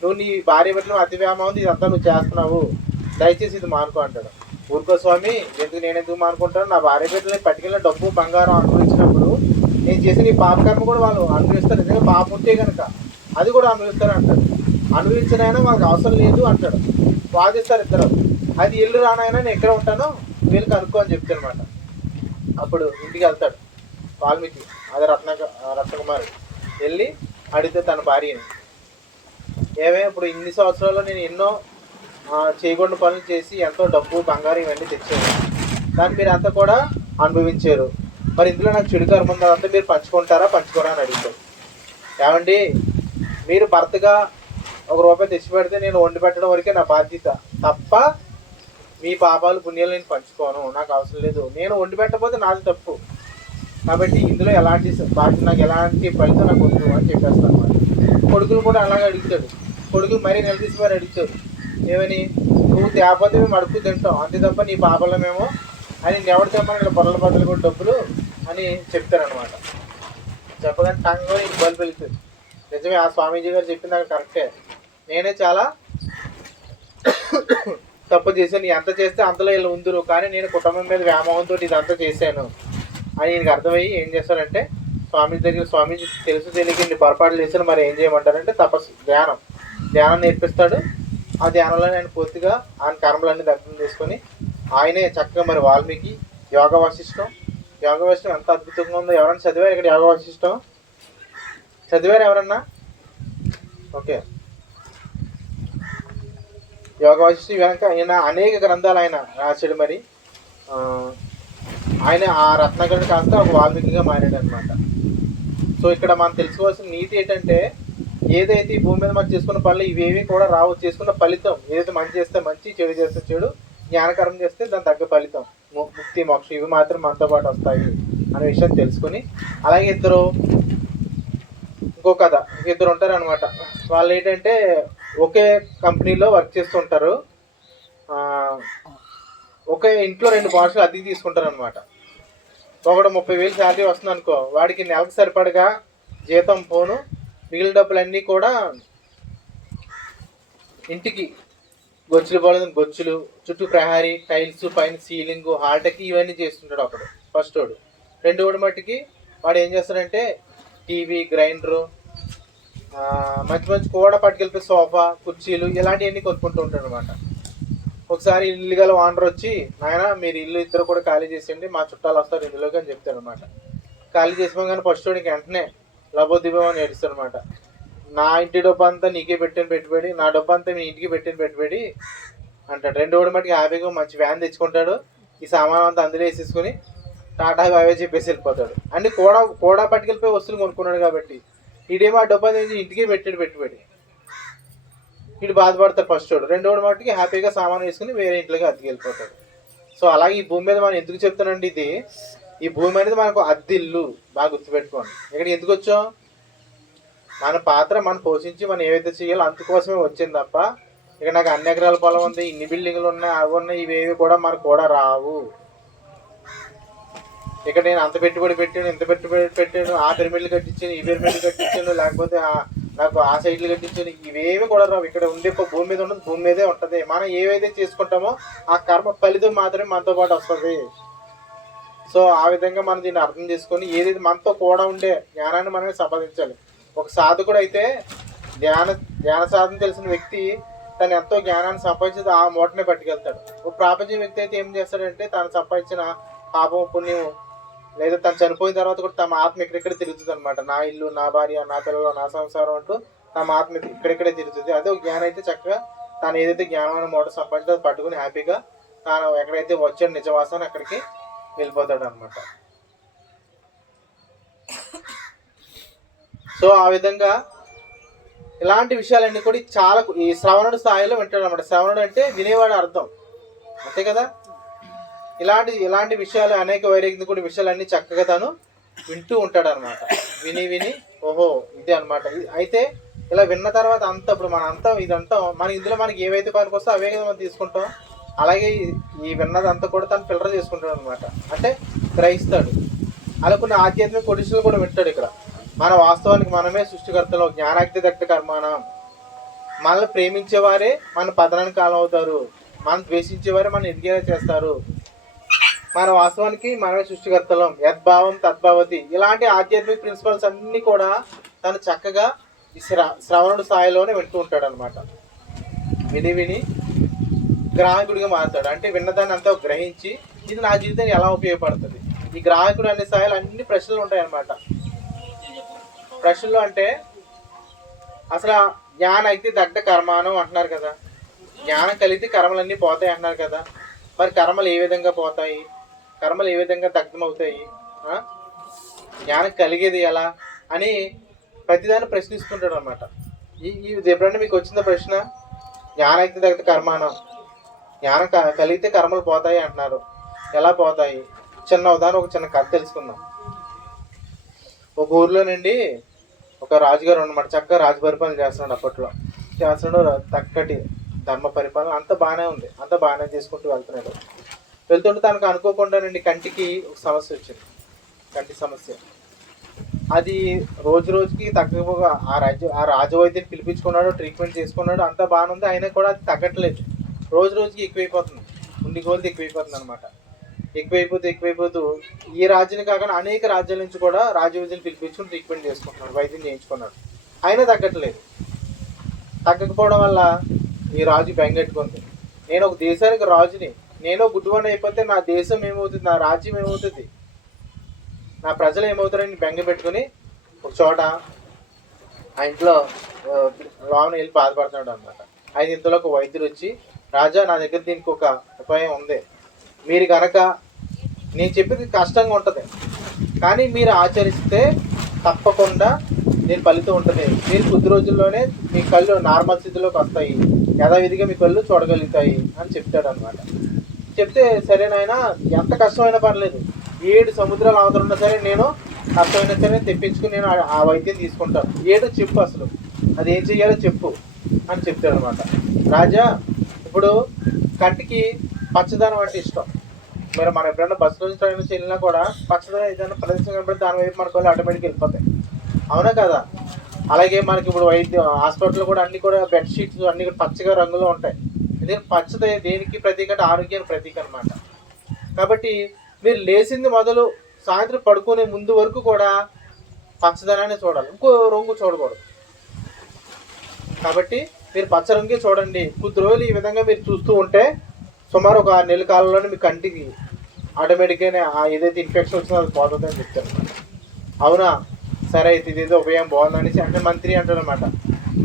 నువ్వు నీ భార్య బిడ్డలు అతి వ్యామోహం ఇదంతా నువ్వు చేస్తున్నావు, దయచేసి ఇది మానుకో అంటాడు. ఊరుకో స్వామి, నేను ఎందుకు మానుకుంటాను? నా భార్య బిడ్డలని పట్టుకెళ్ళిన డబ్బు బంగారం అనుభవించినప్పుడు నేను చేసిన ఈ పాపకర్మ కూడా వాళ్ళు అనుభవిస్తారు. నిజంగా పాపం ఉంటే కనుక అది కూడా అనుభవిస్తారు అంటాడు. అనుభవించినైనా వాళ్ళకి అవసరం లేదు అంటాడు. వాదిస్తారు ఇద్దరు. అది ఇల్లు రానైనా నేను ఎక్కడ ఉంటానో వీళ్ళకి అనుకో అని చెప్తానమాట. అప్పుడు ఇంటికి వెళ్తాడు వాల్మీకి, అదే రత్నకుమారుడు. వెళ్ళి అడిగితే తన భార్యని, ఇప్పుడు ఇన్ని సంవత్సరాల్లో నేను ఎన్నో చేయకుండా పనులు చేసి ఎంతో డబ్బు బంగారం ఇవన్నీ తెచ్చాను, దాన్ని మీరు అంతా కూడా అనుభవించారు. మరి ఇందులో నాకు చెడు కర్మ ఉందా, అంతా మీరు పంచుకోరా అని అడుగుతారు. ఏమండి, మీరు భర్తగా ₹1 తెచ్చి పెడితే నేను వండి పెట్టడం వరకే నా బాధ్యత తప్ప మీ పాపాలు పుణ్యాలు నేను పంచుకోను, నాకు అవసరం లేదు, నేను వండి పెట్టకపోతే నాది తప్పు, కాబట్టి ఇందులో ఎలాంటి బాధ్యత, నాకు ఎలాంటి ఫలితం నాకు వద్దు అని చెప్పేస్తాను అన్నమాట. కొడుకులు కూడా అలాగే అడుగుతాడు, కొడుకులు మరీ నిలదీసి మరి అడుగుతాడు, ఏమని, నువ్వు తేకపోతే మేము అడుగు తింటాం, అంతే తప్ప నీ పాపల్లో మేము అని ఎవరు చెప్పని ఇక్కడ పొరల బద్దలు కూడా డబ్బులు అని చెప్తారనమాట. చెప్పగానే టంగో నీకు బలు వెళ్తుంది. నిజమే, ఆ స్వామీజీ గారు చెప్పింది అక్కడ కరెక్టే, నేనే చాలా తప్పు చేశాను, ఎంత చేస్తే అంతలో వీళ్ళు ఉందరు, కానీ నేను కుటుంబం మీద వ్యామోహంతో ఇదంతా చేశాను అని ఈయనకి అర్థమయ్యి ఏం చేస్తారంటే స్వామీజీ దగ్గర, స్వామీజీ తెలుసు తెలియక ఇన్ని పొరపాట్లు చేశాను, మరి ఏం చేయమంటారంటే తపస్సు, ధ్యానం నేర్పిస్తాడు. ఆ ధ్యానంలో ఆయన పూర్తిగా ఆయన కర్మలన్నీ దగ్ధం చేసుకొని ఆయనే చక్కగా మరి వాల్మీకి యోగ వాసిష్టం ఎంత అద్భుతంగా ఉందో. ఎవరన్నా చదివారు ఇక్కడ యోగ వాసిష్టం? చదివారు ఎవరన్నా? ఓకే, యోగ వాసిష్టం వెనక ఆయన అనేక గ్రంథాలు ఆయన రాశాడు. మరి ఆయన ఆ రత్నాకరుడు కాస్త ఒక వాల్మీకిగా మారాడు అనమాట. సో ఇక్కడ మనం తెలుసుకోవాల్సిన నీతి ఏంటంటే, ఏదైతే ఈ భూమి మీద మనం చేసుకున్న పనులు ఇవేవి కూడా రావు, చేసుకున్న ఫలితం ఏదైతే మంచి చేస్తే మంచి, చెడు చేస్తే చెడు, జ్ఞానకరం చేస్తే దాని తగ్గ ఫలితం ముక్తి మోక్షం ఇవి మాత్రం మనతో పాటు వస్తాయి అనే విషయం తెలుసుకుని, అలాగే ఇంకో కథ, ఇద్దరు ఉంటారు అనమాట. వాళ్ళు ఏంటంటే ఒకే కంపెనీలో వర్క్ చేస్తుంటారు, ఒకే ఇంట్లో 2 భాషలు అద్దెకి తీసుకుంటారు అనమాట. ఒకడు 30,000 శాలరీ వస్తుంది అనుకో, వాడికి నెలకు సరిపడగా జీతం పోను, మిగిలిన డబ్బులన్నీ కూడా ఇంటికి గొచ్చులు, చుట్టూ ప్రహారీ, టైల్స్, పైన సీలింగ్, హాల్టకి ఇవన్నీ చేస్తుంటాడు ఒకడు, ఫస్ట్ వాడు. రెండోడు మట్టికి వాడు ఏం చేస్తాడంటే టీవీ, గ్రైండరు, మంచి కూడా పట్టుకెళ్ళిపోయి సోఫా, కుర్చీలు ఇలాంటివన్నీ కొనుక్కుంటూ ఉంటాడు అనమాట. ఒకసారి ఇల్లు గల ఓనర్ వచ్చి, నాయన మీరు ఇల్లు ఇద్దరు కూడా ఖాళీ చేసేయండి, మా చుట్టాలు వస్తారు ఇందులోకి అని చెప్తాడు అనమాట. ఖాళీ చేసిపోగానే ఫస్ట్ వాడికి వెంటనే లబోదిబో అని ఏడుస్తాడు అనమాట. నా ఇంటి డబ్బు అంతా నీకే పెట్టిన పెట్టుబడి, నా డబ్బు అంతా మీ ఇంటికి పెట్టిన పెట్టుబడి అంటాడు. రెండోడు మటుకు హ్యాపీగా మంచి వ్యాన్ తెచ్చుకుంటాడు, ఈ సామాన్ అంతా అందులో వేసేసుకుని టాటా అవే చెప్పేసి వెళ్ళిపోతాడు. అన్ని కూడా పట్టుకెళ్ళిపోయి వస్తువులు కొనుక్కున్నాడు కాబట్టి ఇడేమో ఆ డబ్బు అనేది ఇంటికే పెట్టాడు పెట్టుబడి. ఇటు బాధపడతాడు ఫస్ట్ వాడు. రెండోడు మట్టుకి హ్యాపీగా సామాన్ వేసుకుని వేరే ఇంట్లోకి అద్దెకెళ్ళిపోతాడు. సో అలాగే ఈ భూమి మీద మనం ఎందుకు చెప్తానండి, ఈ భూమి అనేది మనకు అద్దిల్లు, బాగా గుర్తుపెట్టుకోండి. ఇక్కడికి ఎందుకు వచ్చాం? మన పాత్ర మనం పోషించి మనం ఏవైతే చేయాలో అందుకోసమే వచ్చింది తప్ప, ఇక్కడ నాకు అన్ని ఎకరాల పొలం ఉంది, ఇన్ని బిల్డింగ్లు ఉన్నాయి, అవి ఉన్నాయి, ఇవేవి కూడా మనకు కూడా రావు. ఇక్కడ నేను అంత పెట్టుబడి పెట్టాను, ఇంత పెట్టుబడి పెట్టాను, ఆ పిరమిడ్లు కట్టించాను, ఈ పిరమిడ్లు కట్టించాను, లేకపోతే నాకు ఆ సైడ్లు కట్టించాను, ఇవేవి కూడా రావు. ఇక్కడ ఉండే భూమి మీద ఉండదు, భూమి మీదే ఉంటుంది. మనం ఏవైతే చేసుకుంటామో ఆ కర్మ ఫలితం మాత్రమే మనతో పాటు వస్తుంది. సో ఆ విధంగా మనం దీన్ని అర్థం చేసుకొని ఏదైతే మనతో కూడా ఉండే జ్ఞానాన్ని మనమే సంపాదించాలి. ఒక సాధకుడు అయితే ధ్యాన సాధన తెలిసిన వ్యక్తి తను ఎంతో జ్ఞానాన్ని సంపాదించి ఆ మూటనే పట్టుకెళ్తాడు. ఒక ప్రాపంచ వ్యక్తి అయితే ఏం చేస్తాడంటే తను సంపాదించిన పాపం పుణ్యం లేదా తను చనిపోయిన తర్వాత కూడా తమ ఆత్మ ఇక్కడిక్కడ తిరుగుతుంది అనమాట. నా ఇల్లు, నా భార్య, నా పిల్లలు, నా సంసారం అంటూ తమ ఆత్మ ఇక్కడిక్కడే తిరుగుతుంది. అదే ఒక జ్ఞానం అయితే చక్కగా తాను ఏదైతే జ్ఞానమైన మూట సంపాదించో అది పట్టుకుని హ్యాపీగా తాను ఎక్కడైతే వచ్చాడు నిజవాసాన్ని అక్కడికి వెళ్ళిపోతాడు అనమాట. సో ఆ విధంగా ఇలాంటి విషయాలన్నీ కూడా చాలా ఈ శ్రవణుడు స్థాయిలో వింటాడు అనమాట. శ్రవణుడు అంటే వినేవాడు అర్థం, అంతే కదా. ఇలాంటి విషయాలు అనేక వైరాగ్య విషయాలన్నీ చక్కగా తాను వింటూ ఉంటాడు అనమాట. విని ఓహో ఇదే అనమాట. అయితే ఇలా విన్న తర్వాత ఇప్పుడు మన ఇదంతా ఇందులో మనకి ఏవైతే పనికి వస్తే అవే కదా మనం తీసుకుంటాం. అలాగే ఈ విన్నదంతా కూడా తను ఫిల్టర్ చేసుకుంటాడు అనమాట, అంటే గ్రహిస్తాడు. అలా కొన్ని ఆధ్యాత్మిక కొడిషలు కూడా వింటాడు. ఇక్కడ మన వాస్తవానికి మనమే సృష్టికర్తలు, జ్ఞానాగ్ని దగ్ధ కర్మాణం. మనల్ని ప్రేమించేవారే మన పతనానికి కాలం అవుతారు, మనం ద్వేషించేవారే మనం ఎదిగేలా చేస్తారు. మన వాస్తవానికి మనమే సృష్టికర్తలం, యద్భావం తద్భావతి. ఇలాంటి ఆధ్యాత్మిక ప్రిన్సిపల్స్ అన్నీ కూడా తను చక్కగా ఈ శ్రవణుడు స్థాయిలోనే వింటూ ఉంటాడు అనమాట. విని గ్రాహకుడిగా మారుతాడు. అంటే విన్నదాన్ని అంతా గ్రహించి ఇది నా జీవితానికి ఎలా ఉపయోగపడుతుంది. ఈ గ్రాహకుడు అనే స్థాయిలో అన్ని ప్రశ్నలు ఉంటాయి అన్నమాట. ప్రశ్నలు అంటే అసలు జ్ఞానం అయితే దగ్ధ కర్మానం అంటున్నారు కదా, జ్ఞానం కలిగితే కర్మలన్నీ పోతాయి అంటున్నారు కదా. మరి కర్మలు ఏ విధంగా పోతాయి, కర్మలు ఏ విధంగా దగ్ధమవుతాయి, జ్ఞానం కలిగేది ఎలా అని ప్రతిదాన్ని ప్రశ్నిస్తుంటాడు అనమాట. ఇది ఎప్పుడన్నా మీకు వచ్చిందా ప్రశ్న? జ్ఞానం అయితే దగ్ధ కర్మానం, జ్ఞానం కలిగితే కర్మలు పోతాయి అంటున్నారు. ఎలా పోతాయి? చిన్న ఉదాహరణ, ఒక చిన్న కథ తెలుసుకుందాం. ఒక ఊర్లోనండి ఒక రాజుగారు అన్నమాట, చక్కగా రాజు పరిపాలన చేస్తున్నాడు. అప్పట్లో చేస్తున్నాడు, చక్కటి ధర్మ పరిపాలన, అంత బాగానే ఉంది, అంత బాగానే చేసుకుంటూ వెళ్తున్నాడు. వెళ్తుంటే తనకు అనుకోకుండానండి కంటికి ఒక సమస్య వచ్చింది, కంటి సమస్య. అది రోజు రోజుకి తగ్గకపోగా ఆ రాజవైద్యుని పిలిపించుకున్నాడు, ట్రీట్మెంట్ చేసుకున్నాడు, అంతా బాగానే ఉంది. అయినా కూడా అది తగ్గట్లేదు, రోజు రోజుకి ఎక్కువైపోతుంది, ఉండి కొలది ఎక్కువైపోతుంది అనమాట. ఎక్కువైపోతూ ఈ రాజ్యాన్ని కాకుండా అనేక రాజ్యాల నుంచి కూడా రాజవైద్యుని పిలిపించుకుని ట్రీట్మెంట్ చేసుకుంటున్నాడు, వైద్యం చేయించుకున్నాడు. అయినా తగ్గట్లేదు. తగ్గకపోవడం వల్ల ఈ రాజు బెంగెట్టుకుంది, నేను ఒక దేశానికి రాజుని, నేను గుడ్డివాడిని అయిపోతే నా దేశం ఏమవుతుంది, నా రాజ్యం ఏమవుతుంది, నా ప్రజలు ఏమవుతారని బెంగ పెట్టుకుని ఒక చోట ఆ ఇంట్లో లోన వెళ్ళి బాధపడుతున్నాడు అనమాట. అయితే ఇంతలో ఒక వైద్యుడు వచ్చి, రాజా నా దగ్గర దీనికి ఒక ఉపాయం ఉంది, మీరు కనుక, నేను చెప్పేది కష్టంగా ఉంటుంది కానీ మీరు ఆచరిస్తే తప్పకుండా నేను ఫలితం ఉంటుంది, మీరు కొద్ది రోజుల్లోనే మీ కళ్ళు నార్మల్ స్థితిలోకి వస్తాయి, యథావిధిగా మీ కళ్ళు చూడగలుగుతాయి అని చెప్తాడు అనమాట. చెప్తే సరేనైనా ఎంత కష్టమైనా పర్లేదు, 7 సముద్రాలు అవతల ఉన్నా సరే నేను కష్టమైనా సరే తెప్పించుకుని నేను ఆ వైద్యం తీసుకుంటాను, ఏదో చెప్పు అసలు అది ఏం చెయ్యాలో చెప్పు అని చెప్తాడు అనమాట. రాజా, ఇప్పుడు కంటికి పచ్చదనం అంటే ఇష్టం. మరి మనం ఎప్పుడైనా బస్సులో నుంచి ట్రైన్ నుంచి వెళ్ళినా కూడా పచ్చదనం ఏదైనా ప్రదేశం కనబడి దాని వైపు మనకు ఆటోమేటిక్గా వెళ్ళిపోతాయి, అవునా కదా? అలాగే మనకి ఇప్పుడు హాస్పిటల్ కూడా అన్ని కూడా బెడ్షీట్స్ అన్ని కూడా పచ్చగా రంగులో ఉంటాయి. ఎందుకంటే పచ్చది దేనికి ప్రతీక అంటే ఆరోగ్యానికి ప్రతీక అనమాట. కాబట్టి మీరు లేచింది మొదలు సాయంత్రం పడుకునే ముందు వరకు కూడా పచ్చదనాన్ని చూడాలి, ఇంకో రంగు చూడకూడదు. కాబట్టి మీరు పచ్చ రంగే చూడండి. కొద్ది రోజులు ఈ విధంగా మీరు చూస్తూ ఉంటే సుమారు ఒక 6 నెలల కాలంలోనే మీ కంటికి ఆటోమేటిక్గానే ఏదైతే ఇన్ఫెక్షన్ వచ్చిందో అది పోతుంది అని చెప్తారు అనమాట. అవునా, సరే అయితే ఇదేదో ఉపాయం బాగుందనేసి అంటే మంత్రి అంటాడు అనమాట.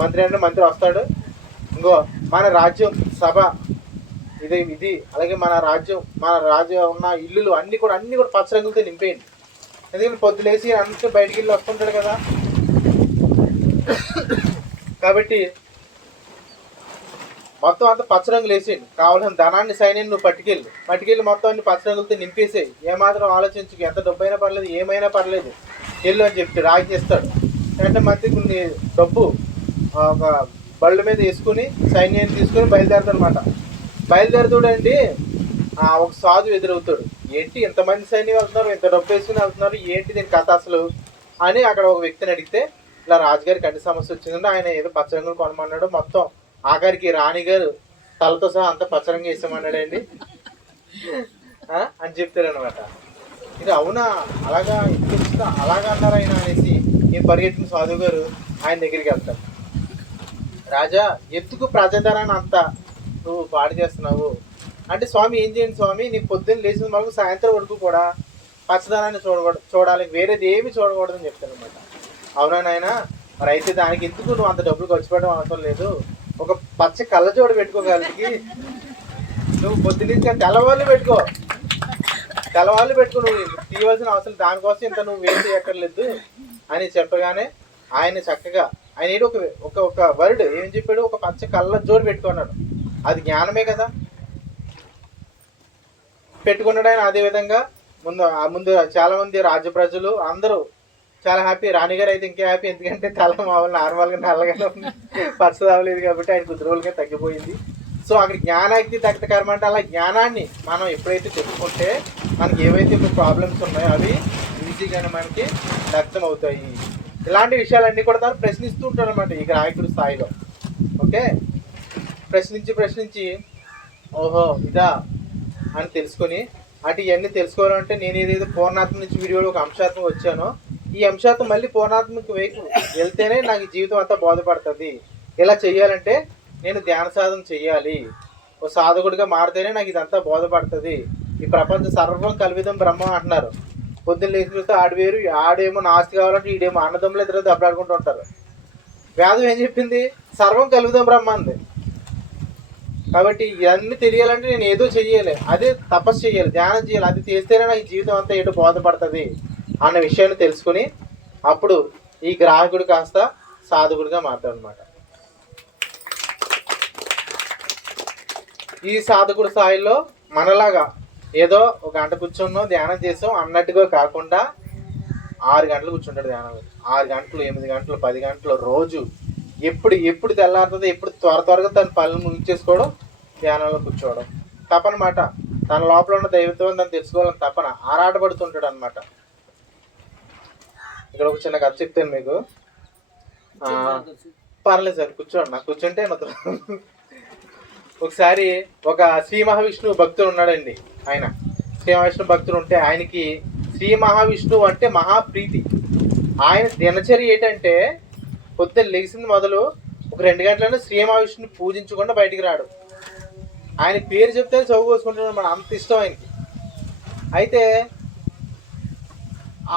మంత్రి వస్తాడు, ఇంకో మన రాజ్యం సభ ఇది అలాగే మన రాజ్యం ఉన్న ఇల్లులు అన్నీ కూడా పచ్చ రంగులతో నింపేయండి. ఎందుకంటే పొద్దులేసి అంతా బయటికి వెళ్ళి వస్తుంటాడు కదా. కాబట్టి మొత్తం అంతా పచ్చ రంగులు వేసేయండి, కావాల్సిన ధనాన్ని సైన్యాన్ని నువ్వు పట్టుకెళ్ళి మొత్తం అన్ని పచ్చ రంగులతో నింపేసేయి, ఏమాత్రం ఆలోచించుకు, ఎంత డబ్బు అయినా పర్లేదు, ఏమైనా పర్లేదు, వెళ్ళు అని చెప్తే రాజు చేస్తాడు. అంటే మంత్రి కొన్ని డబ్బు ఒక బళ్ళ మీద వేసుకుని సైన్యాన్ని తీసుకుని బయలుదేరుతాడు అనమాట. బయలుదేరుతాడండి, ఒక సాధు ఎదురవుతాడు. ఏంటి ఇంతమంది సైన్యం వెళ్తున్నారు, ఇంత డబ్బు వేసుకుని వెళ్తున్నారు, ఏంటి దీని కథ అసలు అని అక్కడ ఒక వ్యక్తిని అడిగితే, ఇలా రాజుగారి కంటి సమస్య వచ్చిందంటే ఆయన ఏదో పచ్చరంగులు కొనమన్నాడు, మొత్తం ఆఖరికి రాణిగారు తలతో సహా అంత పచ్చరంగా వేసామన్నాడండి అని చెప్తారు అనమాట. ఇది అవునా, అలాగా అలాగా అన్నారు ఆయన అనేసి నేను పరిగెత్తిన సాధువు గారు ఆయన దగ్గరికి వెళ్తారు. రాజా, ఎందుకు ప్రజాధనాన్ని అంతా నువ్వు పాడు చేస్తున్నావు అంటే, స్వామి ఏం చేయండి స్వామి, నీకు పొద్దున్న లేచిన వరకు సాయంత్రం వరకు కూడా పచ్చదనాన్ని చూడాలి, వేరేది ఏమి చూడకూడదని చెప్తాను అనమాట. అవునా నాయన, మరి అయితే దానికి ఎందుకు నువ్వు అంత డబ్బులు ఖర్చు పెట్టడం అవసరం లేదు, ఒక పచ్చ కళ్ళజోడు పెట్టుకోగలిగి నువ్వు పొద్దున్నే తెల్లవాళ్ళు పెట్టుకో నువ్వు తీయవలసిన అవసరం, దానికోసం ఇంత నువ్వు వేస్ట్ చేయక్కర్లేదు అని చెప్పగానే ఆయన చక్కగా ఆయన ఏదో ఒక వర్డ్ ఏం చెప్పాడు, ఒక పచ్చ కళ్ళజోడు పెట్టుకున్నాడు. అది జ్ఞానమే కదా, పెట్టుకున్నాడు ఆయన. అదేవిధంగా ముందు చాలా మంది రాజ్య ప్రజలు అందరూ చాలా హ్యాపీ, రాణిగారు అయితే ఇంకా హ్యాపీ, ఎందుకంటే తల మామూలు నార్మల్గా నల్లగానే ఉంది, పచ్చది అవ్వలేదు కాబట్టి ఆయన కొద్ది రోజులుగా తగ్గిపోయింది. సో అక్కడ జ్ఞానానికి దక్త కర్మ అంటే, అలా జ్ఞానాన్ని మనం ఎప్పుడైతే చెప్పుకుంటే మనకి ఏవైతే ఇప్పుడు ప్రాబ్లమ్స్ ఉన్నాయో అవి ఈజీగానే మనకి దగ్ధం అవుతాయి. ఇలాంటి విషయాలన్నీ కూడా తను ప్రశ్నిస్తూ ఉంటాడు అనమాట ఈ గ్రాహకుడి స్థాయిలో. ఓకే, ప్రశ్నించి ఓహో ఇదా అని తెలుసుకొని, అంటే ఇవన్నీ తెలుసుకోవాలంటే నేను ఏదైతే పూర్ణాత్మ నుంచి వీడియోలో ఒక అంశాత్మ వచ్చానో, ఈ అంశాత్మ మళ్ళీ పూర్ణాత్మకి వైపు వెళ్తేనే నాకు జీవితం అంతా బోధపడుతుంది. ఇలా చెయ్యాలంటే నేను ధ్యాన సాధన చెయ్యాలి, ఓ సాధకుడిగా మారితేనే నాకు ఇదంతా బోధపడుతుంది. ఈ ప్రపంచం సర్వం కల్విదం బ్రహ్మ అంటున్నారు. పొద్దున్న లేచి చూస్తే ఆడేమో నాస్తి కావాలంటే ఈడేమో అన్నదమ్ములు ఇద్దరు దెబ్బలాడుకుంటూ ఉంటారు. వేదం ఏం చెప్పింది, సర్వం కల్విదం బ్రహ్మ అంది. కాబట్టి ఇవన్నీ తెలియాలంటే నేను ఏదో చెయ్యాలి, అదే తపస్సు చేయాలి, ధ్యానం చేయాలి, అది చేస్తేనే నాకు జీవితం అంతా ఏదో బోధపడుతుంది అన్న విషయాన్ని తెలుసుకుని అప్పుడు ఈ గ్రాహకుడు కాస్త సాధకుడిగా మారుతాడు అనమాట. ఈ సాధకుడు స్థాయిలో మనలాగా ఏదో ఒక గంట కూర్చున్నాం ధ్యానం చేసాం అన్నట్టుగా కాకుండా 6 గంటలు కూర్చుంటాడు ధ్యానంలో. 6 గంటలు, 8 గంటలు, 10 గంటలు రోజు. ఎప్పుడు తెల్లారుతుందో, ఎప్పుడు త్వరగా తన పనులు ముగించేసుకోవడం, ధ్యానంలో కూర్చోవడం తపన మాట. తన లోపల ఉన్న దైవత్వం తను తెలుసుకోవాలని తపన ఆరాటపడుతుంటాడు అనమాట. ఇక్కడ ఒక చిన్న కథ చెప్తాను మీకు. పర్లేదు సార్ కూర్చోండి, నాకు కూర్చుంటే ఒకసారి ఒక శ్రీ మహావిష్ణువు భక్తుడు ఉన్నాడండి. ఆయన శ్రీ మహావిష్ణువు భక్తుడు ఉంటే ఆయనకి శ్రీ మహావిష్ణువు అంటే మహాప్రీతి. ఆయన దినచర్య ఏంటంటే పొద్దున్న లేచింది మొదలు ఒక 2 గంటలను శ్రీ మహావిష్ణువుని పూజించకుండా బయటికి రాడు. ఆయన పేరు చెప్తే చదువు కోసుకుంటున్నాడు, మన అంత ఇష్టం ఆయనకి. అయితే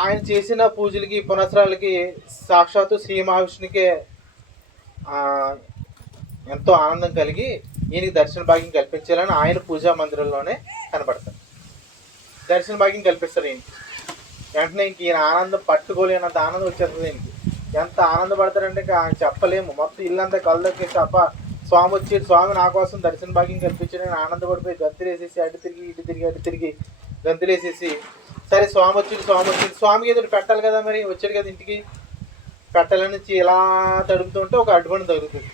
ఆయన చేసిన పూజలకి పునస్కారాలకి సాక్షాత్తు శ్రీ మహావిష్ణుకే ఎంతో ఆనందం కలిగి ఈయనకి దర్శన భాగ్యం కల్పించాలని ఆయన పూజా మందిరంలోనే కనపడతారు. దర్శన భాగ్యం కల్పిస్తారు ఈయనకి. వెంటనే ఇంక ఈయన ఆనందం పట్టుకోలేనంత ఆనందం వచ్చేస్తుంది ఈయనకి. ఎంత ఆనందపడతారంటే చెప్పలేము. మొత్తం ఇల్లంతా కళ్ళకి తప్ప స్వామి వచ్చి స్వామి నా కోసం దర్శన భాగ్యం కల్పించాడని ఆనందపడిపోయి గంతులేసేసి అటు తిరిగి గంతులేసేసి, సరే స్వామి వచ్చింది స్వామికి ఎదురు పెట్టాలి కదా, మరి వచ్చాడు కదా ఇంటికి, పెట్టాలని ఇలా తడుపుతూ ఉంటే ఒక అడ్డుపండు తగులుతుంది.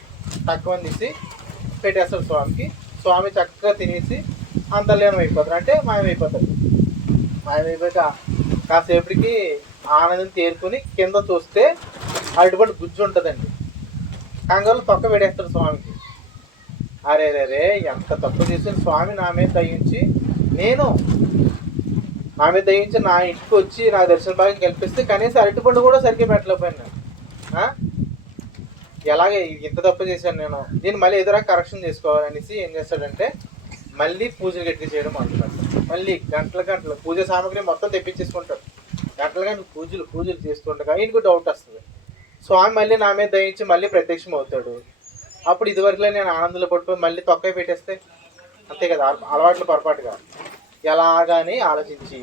తక్కువ తీసి పెట్టేస్తాడు స్వామికి. స్వామి చక్కగా తినేసి అంతర్లీనం అయిపోతారు, అంటే మాయమైపోతారు. మాయమైపోయాక కాసేపటికి ఆనందం తేరుకుని కింద చూస్తే అడ్డుపండు గుజ్జు ఉంటుందండి. కంగారు తొక్క పెడేస్తాడు స్వామికి. అరే ఎంత తప్పు చేసిన స్వామి నా మీద దయించి నా ఇంటికి వచ్చి నా దర్శన భాగ్యం కల్పిస్తే కనీసం అరటిపండు కూడా సరిగ్గా పెట్టలేకపోయాను. ఎలాగే ఇంత తప్పు చేశాను నేను, దీన్ని మళ్ళీ ఎదురా కరెక్షన్ చేసుకోవాలనేసి ఏం చేస్తాడంటే మళ్ళీ పూజలు గట్టి చేయడం మొదలుపెడతాడు. మళ్ళీ గంటలు పూజ సామాగ్రి మొత్తం తెప్పించేసుకుంటాడు. గంటలు పూజలు చేస్తుండగా ఈయనకు డౌట్ వస్తుంది. స్వామి మళ్ళీ నా మీద దయించి మళ్ళీ ప్రత్యక్షం అవుతాడు. అప్పుడు ఇదివరకులో నేను ఆనందంలో పడిపోయి మళ్ళీ తొక్క పెట్టేస్తే అంతే కదా, అలవాట్లు పొరపాటుగా ఎలాగాని ఆలోచించి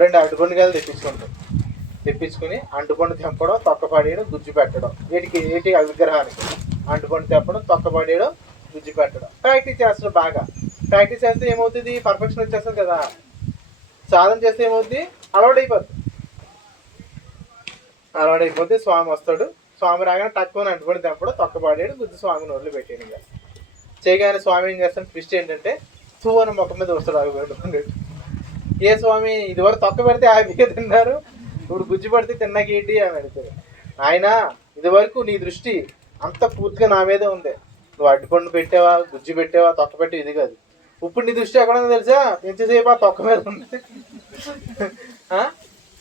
2 అడ్డుపండుగాలు తెప్పించుకుని అంటుపండు తెంపడం, తొక్క పడేయడం, గుజ్జు పెట్టడం. ఏటి విగ్రహానికి అంటుపండు తెంపడం, తొక్క పడేయడం, గుజ్జు పెట్టడం. ప్రాక్టీస్ చేస్తాడు బాగా. ప్రాక్టీస్ చేస్తే ఏమవుతుంది, పర్ఫెక్షన్ వచ్చేస్తుంది కదా. సాధన చేస్తే ఏమవుతుంది, అలవాడైపోతే స్వామి వస్తాడు. స్వామి రాగానే తక్కువ అంటుపండు తెంపడం, తొక్క పడేయడం, గుజ్జు స్వామి నోళ్ళు పెట్టేయడం కదా. చేయగానే స్వామి ఏం చేస్తాడు, ట్విస్ట్ ఏంటంటే అని మొక్క మీద వస్తాడు. ఆగిపోయాడు. ఏ స్వామి ఇదివరకు తొక్క పెడితే హ్యాపీగా తిన్నారు, ఇప్పుడు గుజ్జు పడితే తిన్నాకేంటి అని అడుగుతారు. ఆయన ఇదివరకు నీ దృష్టి అంత పూర్తిగా నా మీదే ఉంది. నువ్వు అడ్డుపండు పెట్టావా, గుజ్జు పెట్టావా, తొక్క పెట్టావు, ఇది కాదు. ఇప్పుడు నీ దృష్టి ఎక్కడ ఉందో తెలుసా, ఎంతసేపు ఆ తొక్క మీద ఉంది.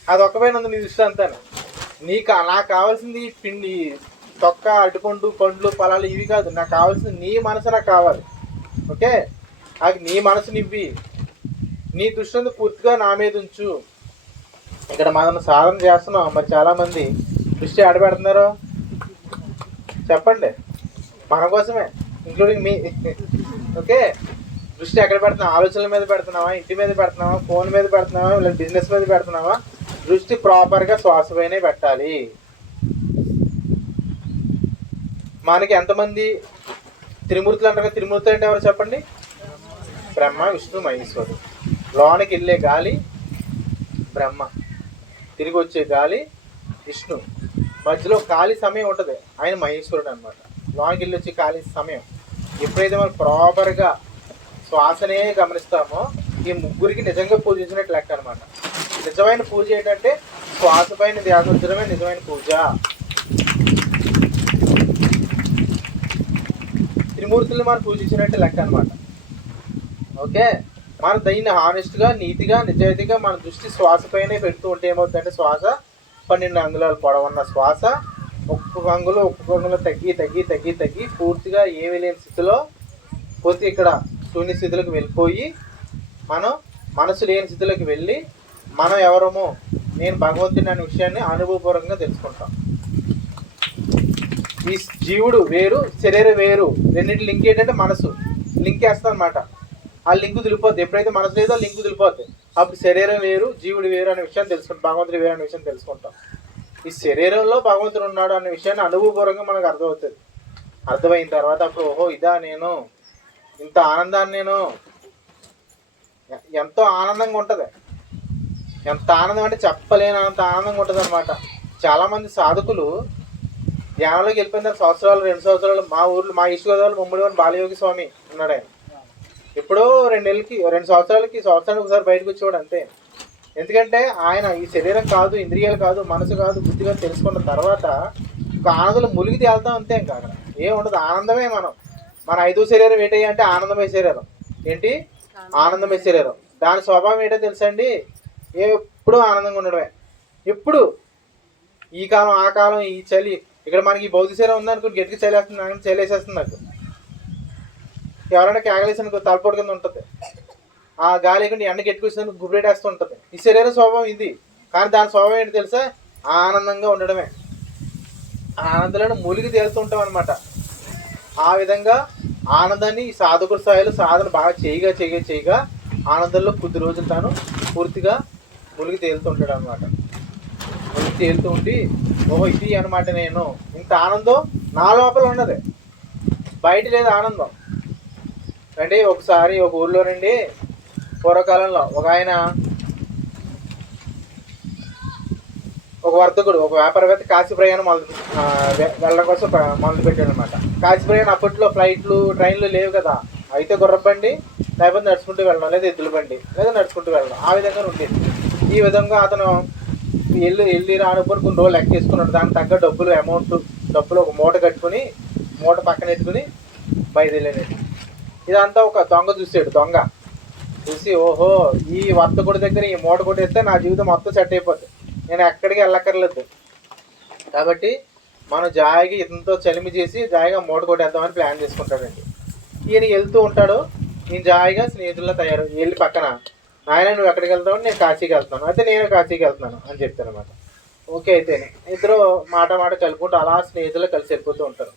ఆ తొక్క పైన ఉంది నీ దృష్టి అంతా. నాకు కావాల్సింది పిండి, తొక్క, అడ్డుపండు, పండ్లు, ఫలాలు ఇవి కాదు. నాకు కావాల్సింది నీ మనసు. నాకు కావాలి. ఓకే, అది నీ మనసునివ్వి, నీ దృష్టిని పూర్తిగా నా మీద ఉంచు. ఇక్కడ మనం సాధన చేస్తున్నాం, మరి చాలామంది దృష్టి ఆడబెడుతున్నారు చెప్పండి, మన కోసమే, ఇంక్లూడింగ్ మీ. ఓకే, దృష్టి ఎక్కడ పెడుతున్నావా, ఆలోచనల మీద పెడుతున్నావా, ఇంటి మీద పెడుతున్నావా, ఫోన్ మీద పెడుతున్నావా, లేదా బిజినెస్ మీద పెడుతున్నావా? దృష్టి ప్రాపర్గా శ్వాస పైనే పెట్టాలి. మనకి ఎంతమంది త్రిమూర్తులు అంటారు? త్రిమూర్తులు అంటే ఎవరు చెప్పండి? బ్రహ్మ, విష్ణు, మహేశ్వరుడు. లోనికి వెళ్ళే గాలి బ్రహ్మ, తిరిగి వచ్చే గాలి విష్ణు, మధ్యలో ఖాళీ సమయం ఉంటుంది, ఆయన మహేశ్వరుడు అనమాట. లోనికి వెళ్ళి వచ్చే ఖాళీ సమయం. ఎప్పుడైతే మనం ప్రాపర్గా శ్వాసనే గమనిస్తామో ఈ ముగ్గురికి నిజంగా పూజించినట్టు లెక్క అనమాట. నిజమైన పూజ ఏంటంటే శ్వాస పైన ధ్యాస ఉంచడమే నిజమైన పూజ. త్రిమూర్తులు మనం పూజించినట్టు లెక్క అనమాట. ఓకే, మన దైన్ని హానెస్ట్గా, నీతిగా, నిజాయితీగా మన దృష్టి శ్వాస పైనే పెడుతూ ఉంటే ఏమవుతుందంటే శ్వాస 12 అంగుళాలు పొడవున్న శ్వాస ఒక్కొక్క అంగుళం తగ్గి పూర్తిగా ఏమీ లేని స్థితిలో పోతే ఇక్కడ శూన్య స్థితిలోకి వెళ్ళిపోయి మనం మనసు లేని స్థితిలోకి వెళ్ళి మనం ఎవరమో, నేను భగవంతుని అనే విషయాన్ని అనుభవపూర్వకంగా తెలుసుకుంటాం. ఈ జీవుడు వేరు, శరీరం వేరు, రెండింటి లింక్ ఏంటంటే మనసు లింక్ వేస్తాం అనమాట. ఆ లింకు తెలిపోద్ది. ఎప్పుడైతే మనసు లేదో లింకు తెలిపోద్ది. అప్పుడు శరీరం వేరు, జీవుడు వేరు అనే విషయాన్ని తెలుసుకుంటాం, భగవంతుడు వేరు అనే విషయం తెలుసుకుంటాం. ఈ శరీరంలో భగవంతుడు ఉన్నాడు అనే విషయాన్ని అనుభవపూర్వకంగా మనకు అర్థమవుతుంది. అర్థమైన తర్వాత అప్పుడు ఓహో ఇదా నేను ఇంత ఆనందాన్ని నేను ఎంతో ఆనందంగా ఉంటుంది. ఎంత ఆనందం అంటే చెప్పలేనంత ఆనందంగా ఉంటుంది అనమాట. చాలామంది సాధకులు ధ్యానంలోకి వెళ్ళిపోయిన 2 సంవత్సరాలు మా ఊర్లో మా ఈస్ట్ గోదావరి ముమ్మడి వారి బాలయోగి స్వామి ఉన్నాడు. ఆయన ఎప్పుడో 2 సంవత్సరానికి ఒకసారి బయటకు వచ్చేవాడు అంతే. ఎందుకంటే ఆయన ఈ శరీరం కాదు, ఇంద్రియాలు కాదు, మనసు కాదు, బుద్ధి కాదు తెలుసుకున్న తర్వాత ఒక ఆనందంలో మునిగి తేలుతాం అంతే. ఇంకా అక్కడ ఏం ఉండదు, ఆనందమే. మన 5వ శరీరం ఏంటి అంటే ఆనందమే శరీరం. ఏంటి? ఆనందమే శరీరం. దాని స్వభావం ఏంటో తెలుసా అండి? ఎప్పుడూ ఆనందంగా ఉండడమే. ఎప్పుడు ఈ కాలం ఆ కాలం ఈ చలి, ఇక్కడ మనకి ఈ భౌతిక శరీరం ఉందనుకో గట్టిగా చలి వేస్తుంది, నాకు చలి వేసేస్తుంది. నాకు ఎవరైనా కేకలేసిన తలపోటు కింద ఉంటుంది. ఆ గాలి ఎక్కడ ఎండ గెట్టుకొచ్చిన గుబిరేటేస్తూ ఉంటుంది. ఈ శరీర స్వభావం ఇది. కానీ దాని స్వభావం ఏంటి తెలుసా? ఆనందంగా ఉండడమే. ఆనందంలో మునిగి తేలుతూ ఉంటాం అనమాట. ఆ విధంగా ఆనందాన్ని ఈ సాధకుల స్థాయిలో సాధన బాగా చేయగా ఆనందంలో కొద్ది రోజులు తాను పూర్తిగా మునిగి తేలుతూ ఉంటాడు అనమాట. మునిగి తేలుతూ ఉండి ఓహో ఇది అనమాట, నేను ఇంత ఆనందం నా లోపల ఉన్నది, బయట లేదు ఆనందం. రండి ఒకసారి ఒక ఊర్లో రండి, పూర్వకాలంలో ఒక ఆయన, ఒక వర్తకుడు, ఒక వ్యాపారవేత్త కాశీ ప్రయాణం వెళ్ళడం కోసం మొదలు పెట్టాడు అనమాట. కాశీ ప్రయాణం అప్పట్లో ఫ్లైట్లు ట్రైన్లు లేవు కదా, అయితే గుర్రబండి లేకపోతే నడుచుకుంటూ వెళ్ళడం, లేదా ఎద్దుల బండి లేదా నడుచుకుంటూ వెళ్ళడం, ఆ విధంగా ఉండేది. ఈ విధంగా అతను వెళ్ళి రానుకొని కొన్ని రోజులు లెక్క చేసుకున్నాడు. దానికి తగ్గ డబ్బులు ఒక మూట కట్టుకుని మూట పక్కన ఎత్తుకుని బయలుదేరాడు. ఇదంతా ఒక దొంగ చూసాడు. దొంగ చూసి ఓహో ఈ వర్తకుడి దగ్గర ఈ మూట కొట్టేస్తే నా జీవితం మొత్తం సెట్ అయిపోద్ది, నేను ఎక్కడికి వెళ్ళక్కర్లేదు. కాబట్టి మనం జాయిగా ఇతనితో చలిమి చేసి జాయిగా మూట కొట్టేద్దామని ప్లాన్ చేసుకుంటాడండి. ఈయన వెళ్తూ ఉంటాడు. ఈయన జాయిగా స్నేహితుల్లో వెళ్ళి పక్కన, ఆయన నువ్వు ఎక్కడికి వెళ్తావు? నేను కాశీకి వెళ్తాను. అయితే నేను కాశీకి వెళ్తున్నాను అని చెప్తాను అనమాట. ఓకే అయితేనే ఇద్దరు మాట కలుపుకుంటూ అలా స్నేహితులు కలిసి వెళ్ళిపోతూ ఉంటారు.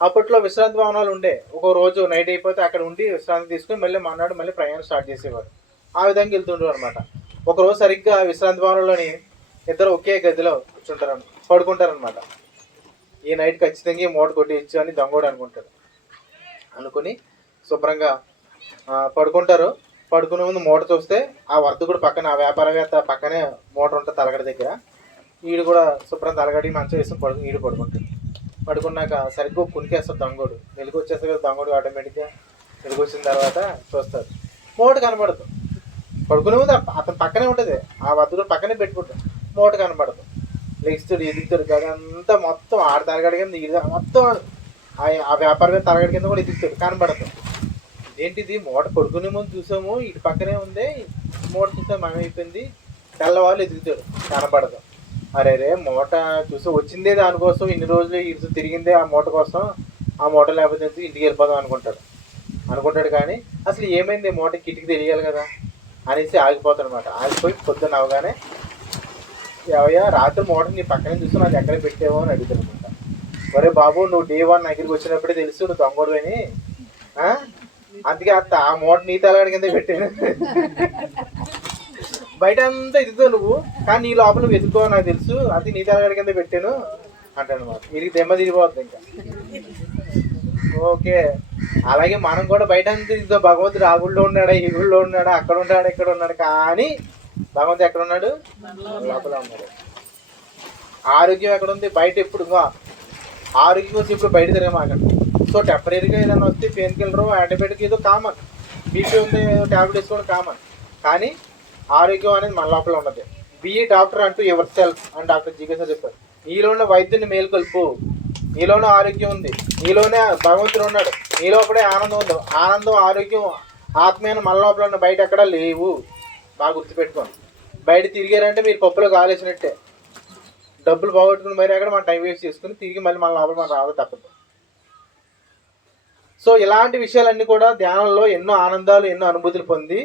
అప్పట్లో విశ్రాంతి భవనాలు ఉండే. ఒక రోజు నైట్ అయిపోతే అక్కడ ఉండి విశ్రాంతి తీసుకుని మళ్ళీ మన్నాడు మళ్ళీ ప్రయాణం స్టార్ట్ చేసేవారు. ఆ విధంగా వెళ్తుంటారు అనమాట. ఒకరోజు సరిగ్గా విశ్రాంతి భవనంలోని ఇద్దరు ఒకే గదిలో పడుకుంటారనమాట. ఈ నైట్ ఖచ్చితంగా ఈ మూట కొట్టించు అని దొంగోడు అనుకుని శుభ్రంగా పడుకుంటారు. పడుకునే ముందు మూట చూస్తే ఆ వర్తకుడు పక్కన, ఆ వ్యాపారవేత్త పక్కనే మూట ఉంటుంది తలగడి దగ్గర. ఈడు కూడా శుభ్రం తలగడి మంచం వేసుకుని ఈడు పడుకుంటాడు. పడుకున్నాక సరిగ్గా కునికేస్తాడు దొంగోడు. వెలుగు వచ్చేస్తుంది కదా దొంగోడు, ఆటోమేటిక్గా వెలుగు వచ్చిన తర్వాత చూస్తాడు, మూట కనబడదు. పడుకునే ముందు అతను పక్కనే ఉంటుంది, ఆ వర్తకుడు పక్కనే పెట్టుకుంటాడు, మూట కనబడదు. లెగిస్తాడు, ఎదుగుతాడు, గదంతా మొత్తం ఆడ తలగడి కింద మొత్తం ఆ వ్యాపారమే తలగడి కింద కూడా ఎదుగుతాడు, కనబడదు. ఏంటిది మూట పడుకునే ముందు చూసాము ఇటు పక్కనే ఉంది, మూట చూస్తే మమైపోయింది. తెల్లవాళ్ళు ఎదుగుతాడు, కనబడదు. అరే మూట చూసి వచ్చిందే దానికోసం, ఇన్ని రోజులు ఇటు తిరిగిందే ఆ మూట కోసం, ఆ మూట లేకపోతే ఇంటికి వెళ్ళిపోదాం అనుకుంటాడు. కానీ అసలు ఏమైంది మూట కిటికి తెలియాలి కదా అనేసి ఆగిపోతాడు అనమాట. ఆగిపోయి పొద్దున్న అవగానే ఎవయ్యా రాత్రి మూట నీ పక్కనే చూసి నాకు ఎక్కడ పెట్టావో అని అడుగుతాడు అనమాట. ఒరే బాబు నువ్వు డే 1 నా దగ్గరికి వచ్చినప్పుడే తెలుసు నువ్వు దొంగోడు అని, అందుకే ఆ మూట నీ తలగడి కింద పెట్టాను. బయట అంతా ఎదుగుతావు నువ్వు, కానీ నీ లోపల నువ్వు ఎదుగుతావు నాకు తెలుసు, అది నీ తలగడి కింద పెట్టాను అంటాడు అనమాట. వీరికి దెమ్మ తిరిగిపోతుంది ఇంకా. ఓకే, అలాగే మనం కూడా బయట అంతా ఎదుగుతాం. భగవంతుడు ఆ గుళ్ళో ఉన్నాడా, ఈ గుళ్ళో ఉన్నాడా, అక్కడ ఉన్నాడా, ఇక్కడ ఉన్నాడు, కానీ భగవంతుడు ఎక్కడ ఉన్నాడు? లోపల ఉన్నాడు. ఆరోగ్యం ఎక్కడ ఉంది? బయట ఎప్పుడు ఆరోగ్యం వచ్చి ఇప్పుడు బయట తిరగమాకండి. సో టెంపరీగా ఏదైనా వస్తే పెయిన్ కిల్లరు, యాంటీబయాటిక్ ఏదో కామన్, బీపీ ఉంది ట్యాబ్లెట్ వేసుకోవడం కామన్, కానీ ఆరోగ్యం అనేది మన లోపల ఉన్నది. బిఈ డాక్టర్ అంటూ యువర్ సెల్ఫ్ అని డాక్టర్ జీకేసా చెప్పారు. నీలోనే వైద్యుని మేలుకొల్పు, నీలోనే ఆరోగ్యం ఉంది, నీలోనే భగవంతుడు ఉన్నాడు, నీ లోపలే ఆనందం ఉంది. ఆనందం ఆరోగ్యం ఆత్మీయన మన లోపల ఉన్న, బయట ఎక్కడా లేవు. బాగా గుర్తుపెట్టుకోండి. బయట తిరిగారంటే మీరు పప్పులో కాలేసినట్టే. డబ్బులు పోగొట్టుకుని మరి అక్కడ మనం టైం వేస్ట్ చేసుకుని తిరిగి మళ్ళీ మన లోపల మనం రావడం తప్పదు. సో ఇలాంటి విషయాలన్నీ కూడా ధ్యానంలో ఎన్నో ఆనందాలు, ఎన్నో అనుభూతులు పొంది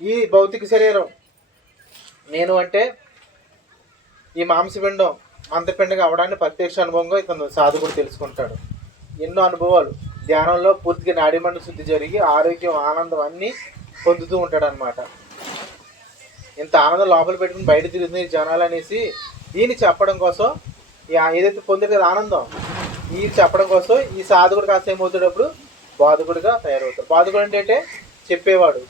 ఈ భౌతిక శరీరం నేను అంటే ఈ మాంసపిండం మంత్రపిండంగా అవడాన్ని ప్రత్యక్ష అనుభవంగా ఇతను సాధకుడు తెలుసుకుంటాడు. ఎన్నో అనుభవాలు ధ్యానంలో పూర్తిగా నాడీమండ శుద్ధి జరిగి ఆరోగ్యం, ఆనందం అన్నీ పొందుతూ ఉంటాడు అనమాట. ఇంత ఆనందం లోపల పెట్టుకుని బయట తిరుగుతుంది జనాలు అనేసి దీన్ని చెప్పడం కోసం, ఏదైతే పొందారు కదా ఆనందం, ఈ చెప్పడం కోసం ఈ సాధకుడు కాస్త ఏమవుతాడప్పుడు బాధకుడిగా తయారవుతారు. బాధకుడు అంటే చెప్పేవాడు,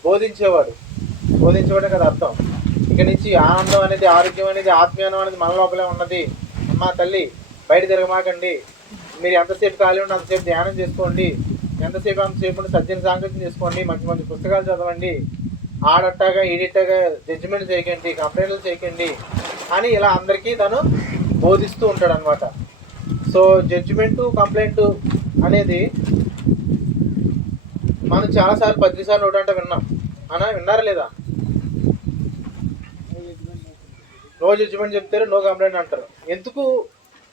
బోధించేవాడే కదా అర్థం. ఇక నుంచి ఆనందం అనేది, ఆరోగ్యం అనేది, ఆత్మీయం అనేది మన లోపలే ఉన్నది. అమ్మ తల్లి బయట తిరగమాకండి, మీరు ఎంతసేపు ఖాళీ ఉండి అంతసేపు ధ్యానం చేసుకోండి, అంతసేపు ఉండి సజ్జన సాంగత్యం చేసుకోండి, మంచి మంచి పుస్తకాలు చదవండి, ఆడట్టాగా ఈడిట్టాగా జడ్జిమెంట్ చేయకండి, కంప్లైంట్లు చేయకండి అని ఇలా అందరికీ తను బోధిస్తూ ఉంటాడు అనమాట. సో జడ్జిమెంటు కంప్లైంట్ అనేది మనం చాలాసార్లు 10 సార్లు నోటంటే విన్నాం విన్నారా లేదా? నో జడ్జిమెంట్ చెప్తారు, నో కంప్లైంట్ అంటారు. ఎందుకు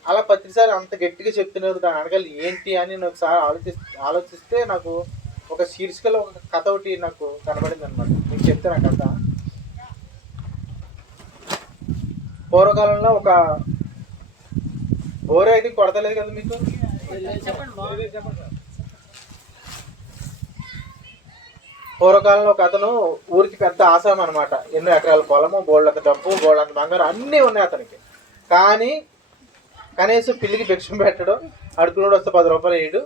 అలా 10 సార్లు అంత గట్టిగా చెప్తున్నారు? దాని అనగాలి ఏంటి అని నేను ఒకసారి ఆలోచిస్తే నాకు ఒక శీర్షికలో ఒక కథ ఒకటి నాకు కనబడింది అనమాట. మీకు చెప్తే నా కథ. పూర్వకాలంలో ఒక బోరే అయితే కొడతలేదు కదా మీకు. పూర్వకాలంలో ఒక అతను ఊరికి పెద్ద ఆసాం అనమాట. ఎన్నో ఎకరాల పొలము, బోళ్ళంత డబ్బు, బోళ్ళంత బంగారం అన్నీ ఉన్నాయి అతనికి. కానీ కనీసం పిల్లికి భిక్షం పెట్టడం, అడుకులోడు వస్తే 10 రూపాయలు వేయడు,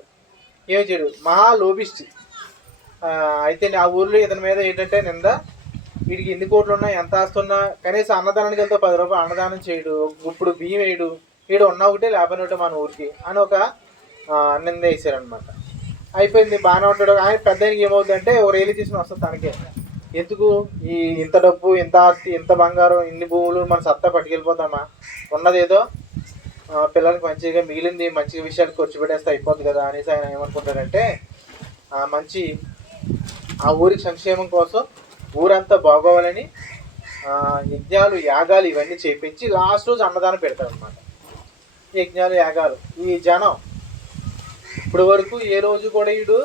ఏమి చేయడు, మహా లోబిస్ట్. అయితే ఆ ఊర్లో ఇతని మీద ఏంటంటే నింద, వీడికి ఎన్ని కోట్లు ఉన్నా, ఎంత ఆస్తున్నా, కనీసం అన్నదానానికి వెళ్తే 10 రూపాయలు అన్నదానం చేయడు, ఇప్పుడు బియ్యం వేయడు, వీడు ఉన్న ఒకటే లేపని ఒకటే మన ఊరికి అని ఒక నింద వేసారనమాట. అయిపోయింది, బాగానే ఉంటాడు. ఆయన పెద్ద ఏమవుతుందంటే ఒక రైలు తీసుకుని వస్తుంది తనకే. ఎందుకు ఈ ఇంత డబ్బు, ఇంత ఆస్తి, ఇంత బంగారం, ఇన్ని భూములు మన సత్తా పట్టుకెళ్ళిపోతామా, ఉన్నదేదో పిల్లలకి మంచిగా మిగిలింది మంచి విషయాలకు ఖర్చు పెట్టేస్తే అయిపోద్ది కదా అనేసి ఆయన ఏమనుకుంటాడంటే మంచి ఆ ఊరికి సంక్షేమం కోసం ఊరంతా బాగోవాలని యజ్ఞాలు, యాగాలు ఇవన్నీ చేయించి లాస్ట్ రోజు అన్నదానం పెడతారు అనమాట. యజ్ఞాలు, యాగాలు ఈ జనం ఇప్పుడు వరకు ఏ రోజు కూడా వీడు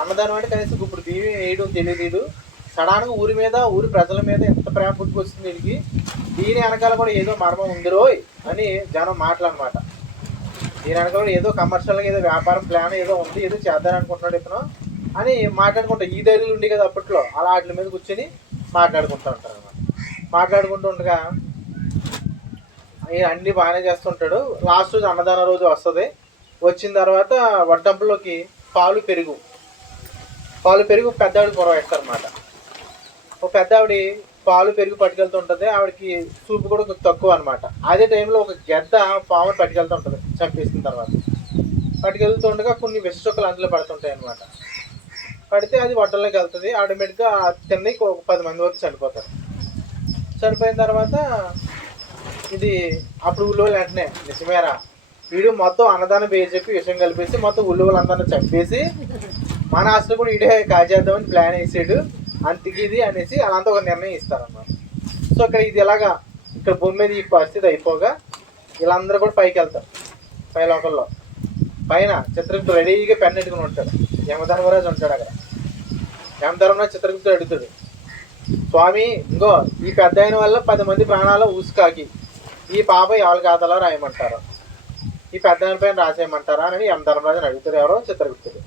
అన్నదానం అంటే కనీసం ఇప్పుడు బియ్యం వేయడం తెలియదు. సడన్గా ఊరి మీద, ఊరి ప్రజల మీద ఎంత ప్రేమ పుట్టుకొస్తుంది వీడికి. దీని వెనకాల కూడా ఏదో మర్మం ఉంది రోయ్ అని జనం మాటలన్నమాట. దీని వెనకాల కూడా ఏదో కమర్షియల్గా ఏదో వ్యాపారం ప్లాన్ ఏదో ఉంది, ఏదో చేద్దామనుకుంటున్నాడు ఇతను అని మాట్లాడుకుంటారు. ఈ ధైర్యాలు ఉండి కదా అప్పట్లో, అలా వాటి మీద కూర్చొని మాట్లాడుకుంటూ ఉంటారు అనమాట. మాట్లాడుకుంటూ ఉండగా అన్నీ బాగానే చేస్తుంటాడు. లాస్ట్ రోజు అన్నదాన రోజు వస్తుంది. వచ్చిన తర్వాత వడ్డంపులోకి పాలు పెరుగు పెద్దావిడికి పొరవేస్తారు అనమాట. ఒక పెద్ద ఆవిడ పాలు పెరుగు పట్టుకెళ్తుంటుంది. ఆవిడకి చూపు కూడా తక్కువ అనమాట. అదే టైంలో ఒక గెద్ద పాముని పట్టుకెళ్తూ ఉంటుంది. చంపేసిన తర్వాత పట్టుకెళ్తుండగా కొన్ని విష చుక్కలు అందులో పడుతుంటాయి అనమాట. పడితే అది వడ్డల్లోకి వెళ్తుంది. ఆటోమేటిక్గా తిన్నది ఒక 10 మంది వరకు చనిపోతారు. చనిపోయిన తర్వాత ఇది అప్పుడు ఉల్లువలు వెంటనే నిజమేరా వీడు మొత్తం అన్నదానం పేరు చెప్పి విషయం కలిపేసి మొత్తం ఉల్లువలందరినీ చంపేసి మన ఆస్తిని కూడా వీడే కాజేద్దామని ప్లాన్ వేసాడు, అంతకి ఇది అనేసి అలాంతా ఒక నిర్ణయం ఇస్తారన్నమాట. సో ఇక్కడ ఇది ఎలాగా ఇక్కడ భూమి మీద ఈ పరిస్థితి అయిపోగా వీళ్ళందరూ కూడా పైకి వెళ్తారు. పై లోకల్లో పైన చిత్రగుప్తుడు రెడీగా పెన్ ఎట్టుకుని ఉంటాడు. యమధర్మరాజు ఉంటాడు అక్కడ. యమధర్మరాజు చిత్రగుప్తుడు అడుగుతాడు, స్వామి ఇంకో ఈ పెద్ద అయిన వల్ల 10 మంది ప్రాణాలు ఊసుకాకి, ఈ పాప ఎవరి ఖాతాలో రాయమంటారు, ఈ పెద్ద ఆయన పైన రాసేయమంటారా అని యమధర్మరాజుని అడుగుతాడు. ఎవరో చిత్రగుప్తుడు.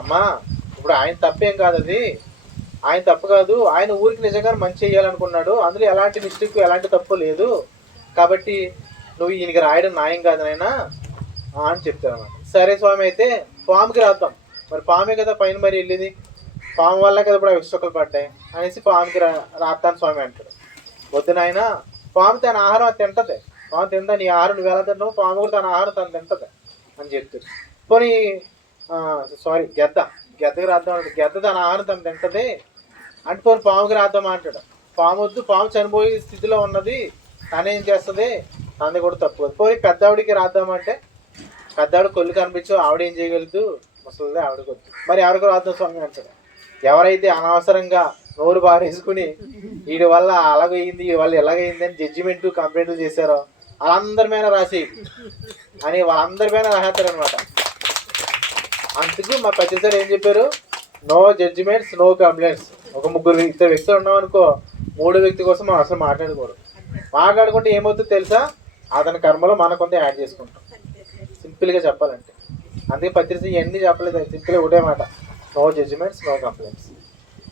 అమ్మా ఇప్పుడు ఆయన తప్పేం కాదు, అది ఆయన తప్పు కాదు, ఆయన ఊరికి నిజంగా మంచి చేయాలనుకున్నాడు, అందులో ఎలాంటి మిస్టేక్ ఎలాంటి తప్పు లేదు, కాబట్టి నువ్వు ఈయనకి రాయడం న్యాయం కాదు నాయనా అని చెప్తాడు అన్నమాట. సరే స్వామి అయితే పాముకి రాద్దాం, మరి పామే కదా పైన మరి వెళ్ళేది, పాము వల్ల కదా ఇప్పుడు విషచుక్కలు పడ్డాయి అనేసి పాముకి రాస్తాను స్వామి అంటాడు. వద్దు నాయన, పాము తన ఆహారం అది తింటది, పాము తిందా, నీ ఆహారం నువ్వు ఎలా తింటావు, పాము కూడా తన ఆహారం తను తింటది అని చెప్తాడు. పోనీ గెద్దకి రాద్దాం అంటాడు. గెద్ద తన ఆహారం తను తింటది అంటే పోనీ పాముకి రాద్దామా అంటాడు. పాము వద్దు, పాము చనిపోయే స్థితిలో ఉన్నది, తనేం చేస్తుంది, తనది కూడా తప్పు. పోనీ పెద్దవాడికి రాద్దామంటే పెద్దవాడు కొల్లు కనిపించు, ఆవిడ ఏం చేయగలదు, ముసలిదే ఆవిడకి వద్దు, మరి ఎవరికి రాద్దాం స్వామి అంటాడు. ఎవరైతే అనవసరంగా నోరు బారేసుకుని వీడి వల్ల అలాగైంది, వీడి వల్ల ఎలాగైంది అని జడ్జిమెంట్ కంప్లైంట్లు చేశారో వాళ్ళందరి మీద రాసి అని వాళ్ళందరి మీద రాసేస్తారనమాట. అందుకు మా పెద్దసారి ఏం చెప్పారు, నో జడ్జిమెంట్స్ నో కంప్లైంట్స్. ఒక 2 వ్యక్తులు ఉన్నామనుకో, 3వ వ్యక్తి కోసం మనం అసలు మాట్లాడుకుంటే ఏమవుతుందో తెలుసా, అతని కర్మలో మనకొంత యాడ్ చేసుకుంటాం, సింపుల్గా చెప్పాలంటే. అందుకే పత్రిక ఇవన్నీ చెప్పలేదు, సింపుల్గా ఒకటే మాట, నో జడ్జిమెంట్స్ నో కంప్లైంట్స్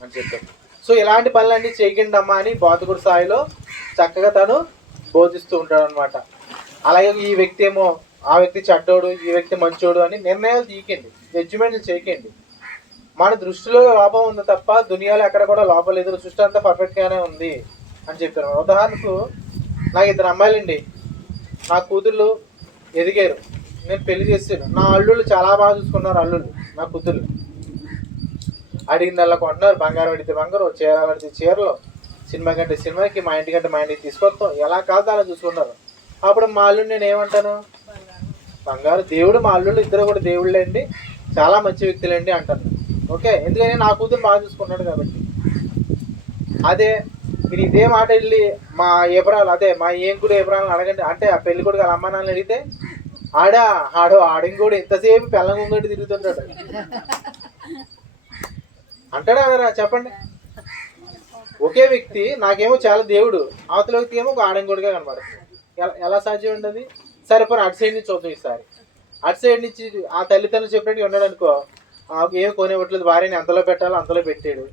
అని చెప్పారు. సో ఇలాంటి పనులన్నీ చేయకండి అమ్మా అని బాతుకుడు స్థాయిలో చక్కగా తను బోధిస్తూ ఉంటాడు అనమాట. అలాగే ఈ వ్యక్తి ఏమో ఆ వ్యక్తి చెడ్డోడు, ఈ వ్యక్తి మంచోడు అని నిర్ణయాలు తీయకండి, జడ్జిమెంట్లు చేయకండి. మన దృష్టిలో లోపం ఉంది తప్ప దునియాలో ఎక్కడ కూడా లోపం లేదు, సృష్టి అంతా పర్ఫెక్ట్గానే ఉంది అని చెప్పారు. ఉదాహరణకు నాకు 2 అమ్మాయిలండి, నా కూతుళ్ళు ఎదిగారు, నేను పెళ్లి చేసాను, నా అల్లుళ్ళు చాలా బాగా చూసుకున్నారు. అల్లుళ్ళు నా కూతుళ్ళు అడిగిందల్లా కొంటున్నారు, బంగారం పడితే బంగారం, చీర పడితే చీరలు, సినిమా కంటే సినిమాకి, మా ఇంటికంటే మా ఇంటికి తీసుకొస్తాం, ఎలా కాదు అలా చూసుకున్నారు. అప్పుడు మా అల్లుడు నేను ఏమంటాను, బంగారు దేవుడు, మా అల్లుళ్ళు ఇద్దరు కూడా దేవుళ్ళే అండి, చాలా మంచి వ్యక్తులండి అంటాను. ఓకే, ఎందుకని నా కూతురు బాగా చూసుకున్నాడు కాబట్టి. అదే మీరు ఇదే మాట వెళ్ళి మా ఏబ్రాలు, అదే మా ఏంకుడు ఏబ్రాలను అడగండి అంటే, ఆ పెళ్లి కొడుకు వాళ్ళ అమ్మ నాన్నని అడిగితే ఆడింగోడు ఇంతసేపు పెళ్ళం కొంగటి తిరుగుతుంటాడు అంటాడా అనరా చెప్పండి. ఒకే వ్యక్తి నాకేమో చాలా దేవుడు, అవతల వ్యక్తి ఏమో ఒక ఆడంగోడిగా కనబడుతుంది. ఎలా సాధ్యం ఉండదు? సరిపోయి అటు సైడ్ నుంచి చూద్దాం ఈసారి. అటు సైడ్ నుంచి ఆ తల్లిదండ్రులు చెప్పినట్టు ఉన్నాడు అనుకో, ఏమి కొనివ్వట్లేదు, భార్యని ఎంతలో పెట్టాలో అంతలో పెట్టాడు.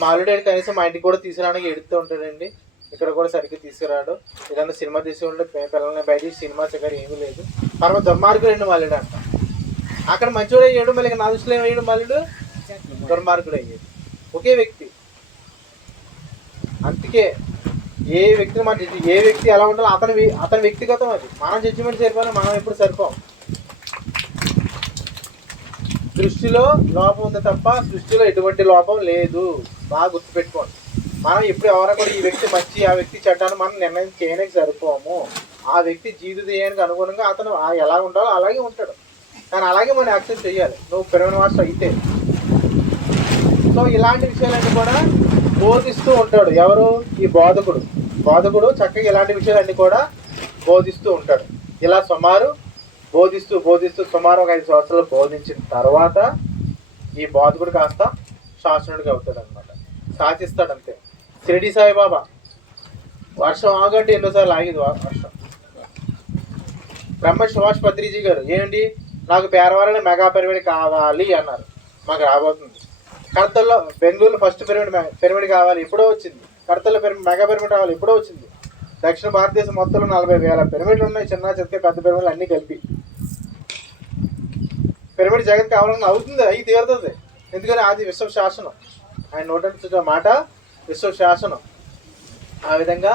మా అల్లుడు కనీసం మా ఇంటికి కూడా తీసుకురావడానికి ఎడుతూ ఉంటాడండి, ఇక్కడ కూడా సరిగ్గా తీసుకురాడు, ఏదన్నా సినిమా తీసుకుంటే పిల్లల్ని బయట సినిమా చక్కగా ఏమీ లేదు, పరమ దుర్మార్గుడు అండి మల్లుడు అంట. అక్కడ మంచివాడు అయ్యాడు, మళ్ళీ నా దృష్టిలో ఏమయ్యాడు మల్లుడు? దుర్మార్గుడు అయ్యాడు. ఒకే వ్యక్తి. అందుకే ఏ వ్యక్తి మన ఏ వ్యక్తి ఎలా ఉండాలో అతని వ్యక్తిగతం అది. మనం జడ్జిమెంట్ సరిపోయినా మనం ఎప్పుడు సరిపోం. దృష్టిలో లోపం ఉంది తప్ప సృష్టిలో ఎటువంటి లోపం లేదు, బాగా గుర్తుపెట్టుకోండి. మనం ఎప్పుడు ఎవరైనా కూడా ఈ వ్యక్తి మంచి, ఆ వ్యక్తి చెడ్డాన్ని మనం నిర్ణయం చేయడానికి సరిపోము. ఆ వ్యక్తి జీవితానికి అనుగుణంగా అతను ఎలా ఉండాలో అలాగే ఉంటాడు, కానీ అలాగే మనం యాక్సెప్ట్ చేయాలి, నువ్వు పిరమిడ్ మాస్టర్ అయితే. సో ఇలాంటి విషయాలన్నీ కూడా బోధిస్తూ ఉంటాడు ఎవరు? ఈ బోధకుడు చక్కగా ఇలాంటి విషయాలన్నీ కూడా బోధిస్తూ ఉంటాడు. ఇలా బోధిస్తూ సుమారు ఒక 5 సంవత్సరాలు బోధించిన తర్వాత ఈ బోధకుడు కాస్త శాసనుడిగా అవుతాడు అనమాట, శాసిస్తాడు అంతే. షిరిడి సాయిబాబా వర్షం ఆగంటే ఎన్నోసార్లు ఆగింది వర్షం. బ్రహ్మ సుభాష్ పత్రిజీ గారు ఏమండి నాకు పేరవాలని మెగా పిరమిడ్ కావాలి అన్నారు, మాకు రాబోతుంది. కడతల్లో బెంగళూరులో ఫస్ట్ పిరమిడ్ కావాలి, ఎప్పుడో వచ్చింది. కడతల్లో మెగా పిరమిడ్ కావాలి, ఎప్పుడో వచ్చింది. దక్షిణ భారతదేశం మొత్తంలో 40,000 పిరమిడ్లు ఉన్నాయి, చిన్న చిత్త పెద్ద పిరమిడ్లు అన్నీ కలిపి. పిరమిడ్ జగత్ కావాలని అవుతుంది, అవి తీరుతుంది. ఎందుకని అది విశ్వశాసనం, ఆయన నోట మాట విశ్వశాసనం. ఆ విధంగా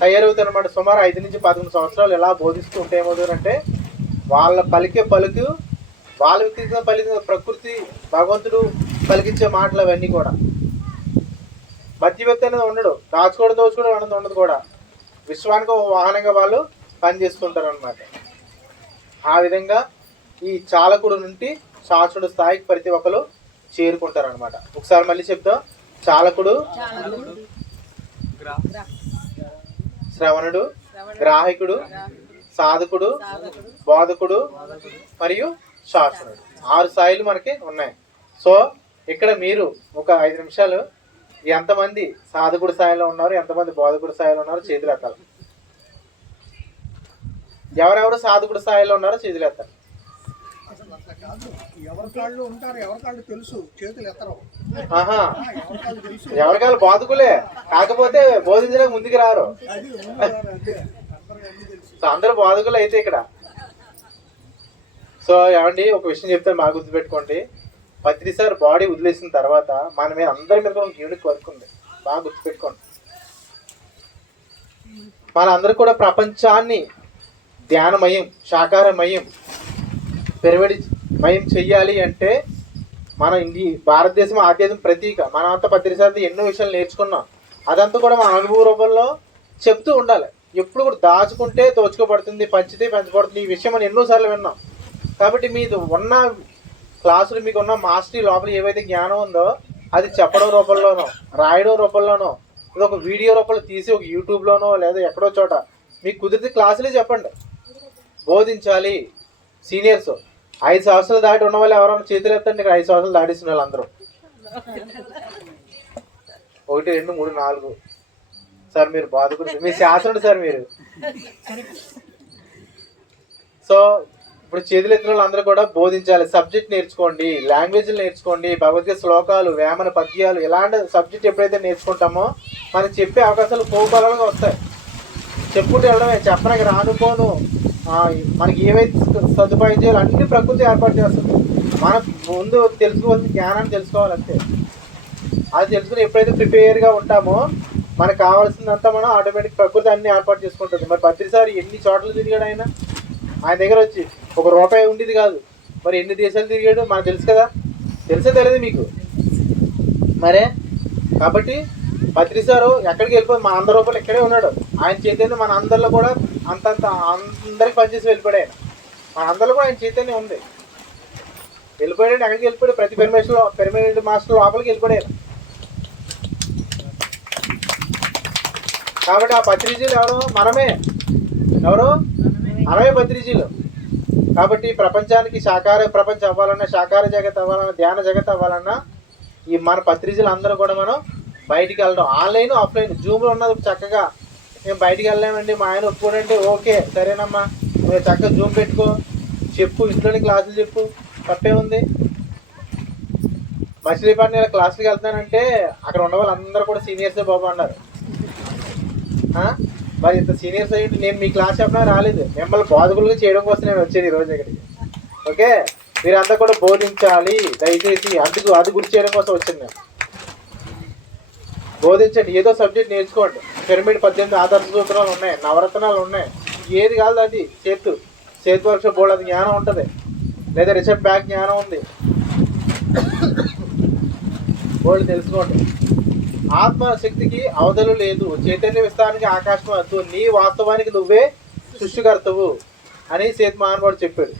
తయారవుతారు అనమాట. సుమారు 5 నుంచి 11 సంవత్సరాలు ఎలా బోధిస్తూ ఉంటే ఏమవుతుందంటే, వాళ్ళ పలికే పలుకు, వాళ్ళ వ్యక్తిగత పలికిన ప్రకృతి, భగవంతుడు పలికించే మాటలు అవన్నీ కూడా. మధ్యవర్తి అనేది ఉండడు, దోచుకోవడం అన్నది ఉండదు కూడా. విశ్వానికి ఒక వాహనంగా వాళ్ళు పనిచేస్తుంటారు అనమాట. ఆ విధంగా ఈ చాలకుడు నుండి శాసనుడు స్థాయికి ప్రతి ఒక్కరు చేరుకుంటారు అనమాట. ఒకసారి మళ్ళీ చెప్తాం. చాలకుడు, శ్రవణుడు, గ్రాహకుడు, సాధకుడు, బోధకుడు మరియు శాసనుడు, 6 స్థాయిలు మనకి ఉన్నాయి. సో ఇక్కడ మీరు ఒక 5 నిమిషాలు ఎంతమంది సాధకుడు స్థాయిలో ఉన్నారు, ఎంతమంది బోధకుడు స్థాయిలో ఉన్నారు చేతులు ఎత్తాలి. ఎవరెవరు సాధకుడు స్థాయిలో ఉన్నారో చేతులు ఎత్తాలి. ఎవరికాళ్ళు బోధకులే, కాకపోతే బోధించడానికి ముందుకు రారు. సో అందరూ బోధకులు అయితే ఇక్కడ. సో ఏమండి ఒక విషయం చెప్తాను, బాగా గుర్తుపెట్టుకోండి. పత్రి సార్ బాడీ వదిలేసిన తర్వాత మన మీద అందరి మీద కూడా యూనిక్ వర్క్ ఉంది, బాగా గుర్తుపెట్టుకోండి. మనందరూ కూడా ప్రపంచాన్ని ధ్యానమయం, శాకారమయం, పిరమిడ్ మయం చెయ్యాలి అంటే మన భారతదేశం ఆధ్యాత్మిక ప్రతీక. మనమంతా పత్రి సార్ ఎన్నో విషయాలు నేర్చుకున్నాం, అదంతా కూడా మన అనుభవ రూపంలో చెప్తూ ఉండాలి. ఎప్పుడు కూడా దాచుకుంటే దోచుకోబడుతుంది, పంచితే పెంచబడుతుంది. ఈ విషయం మనం ఎన్నోసార్లు విన్నాం. కాబట్టి మీది ఉన్న క్లాసులు, మీకు ఉన్న మాస్టరీ లోపల ఏవైతే జ్ఞానం ఉందో అది చెప్పడం రూపంలోనో, రాయడం రూపంలోనో, ఇది ఒక వీడియో రూపంలో తీసి ఒక యూట్యూబ్లోనో లేదా ఎక్కడో చోట మీకు కుదిరితే క్లాసులే చెప్పండి, బోధించాలి. సీనియర్స్ 5 సంవత్సరాలు దాటి ఉన్న వాళ్ళు ఎవరైనా చేతులు ఎత్తండి. ఇక్కడ 5 సంవత్సరాలు దాటిస్తున్న వాళ్ళు అందరూ 1, 2, 3, 4 సార్ మీరు బాధకుడు, మీరు శాసనుడు సార్ మీరు. సో ఇప్పుడు చేతులు ఎత్తిన వాళ్ళు అందరూ కూడా బోధించాలి. సబ్జెక్ట్ నేర్చుకోండి, లాంగ్వేజ్లు నేర్చుకోండి, భగవద్గీత శ్లోకాలు, వేమన పద్యాలు, ఇలాంటి సబ్జెక్ట్ ఎప్పుడైతే నేర్చుకుంటామో మనకి చెప్పే అవకాశాలు కోపాలుగా వస్తాయి. చెప్పుకుంటూ వెళ్ళడమే, చెప్పడానికి రానుకోను మనకి ఏవైతే సదుపాయం చేయాలో అన్ని ప్రకృతి ఏర్పాటు చేస్తుంది. మనం ముందు తెలుసుకోవాల్సిన జ్ఞానాన్ని తెలుసుకోవాలి అంతే. అది తెలుసుకుని ఎప్పుడైతే ప్రిపేర్గా ఉంటామో మనకు కావాల్సిందంతా మనం ఆటోమేటిక్ ప్రకృతి అన్ని ఏర్పాటు చేసుకుంటుంది. మరి పత్రిసారి ఎన్ని చోట్ల తిరిగాడు ఆయన దగ్గర వచ్చి ₹1 ఉండేది కాదు. మరి ఎన్ని దేశాలు తిరిగాడు మనకు తెలుసు కదా, తెలిసే తెలియదు మీకు మరే. కాబట్టి పత్రిసారు ఎక్కడికి వెళ్ళిపోయి మన అందరి రూపాయలు ఇక్కడే ఉన్నాడు. ఆయన చైతన్యం మన అందరిలో కూడా అంతంత అందరికి పనిచేసి వెళ్ళిపోయాడు. మన అందరిలో కూడా ఆయన చైతన్యం ఉంది. వెళ్ళిపోయాడు. ఎక్కడికి వెళ్ళిపోయాడు? ప్రతి పిరమిడ్ మాస్టర్ లోపలికి వెళ్ళిపోయాడు. కాబట్టి ఆ పత్రిజీలు ఎవరు? మనమే. ఎవరు? మనమే పత్రిజీలు. కాబట్టి ప్రపంచానికి శాకాహార ప్రపంచం అవ్వాలన్నా, శాకాహార జగత్ అవ్వాలన్నా, ధ్యాన జగత్ అవ్వాలన్నా ఈ మన పత్రిజీలు అందరూ కూడా మనం బయటికి వెళ్ళడం. ఆన్లైన్ ఆఫ్లైన్ జూమ్లో ఉన్నది చక్కగా. మేము బయటికి వెళ్ళామండి, మా ఆయన ఒప్పుకోడంటే ఓకే సరేనమ్మా, మీరు చక్కగా జూమ్ పెట్టుకో, చెప్పు, ఇంట్లోని క్లాసులు చెప్పు, తప్పే ఉంది. మచిలీపట్నం క్లాసులకు వెళ్తానంటే అక్కడ ఉన్న వాళ్ళందరూ కూడా సీనియర్సే బాబు అన్నారు. మరి ఇంత సీనియర్స్ అయ్యి నేను మీ క్లాస్ చెప్పినా రాలేదు, మిమ్మల్ని బోధకులుగా చేయడం కోసం నేను వచ్చేది ఈరోజు ఇక్కడికి. ఓకే, మీరంతా కూడా బోధించాలి దయచేసి, అందుకు అది గుర్తు చేయడం కోసం వచ్చింది నేను. బోధించండి, ఏదో సబ్జెక్ట్ నేర్చుకోండి. పిరమిడ్ 18 ఆదర్శ సూత్రాలు ఉన్నాయి, నవరత్నాలు ఉన్నాయి. ఏది కాదు అది చేతు వర్క్షాప్ బోర్డు అది జ్ఞానం ఉంటుంది, లేదా రిసెప్ట్ బ్యాక్ జ్ఞానం ఉంది, బోర్డు తెలుసుకోండి. ఆత్మశక్తికి అవధులు లేదు, చైతన్య విస్తారానికి ఆకాశం వద్దు, నీ వాస్తవానికి నువ్వే సృష్టికర్తవు అని సేతు మహానుభావుడు చెప్పాడు.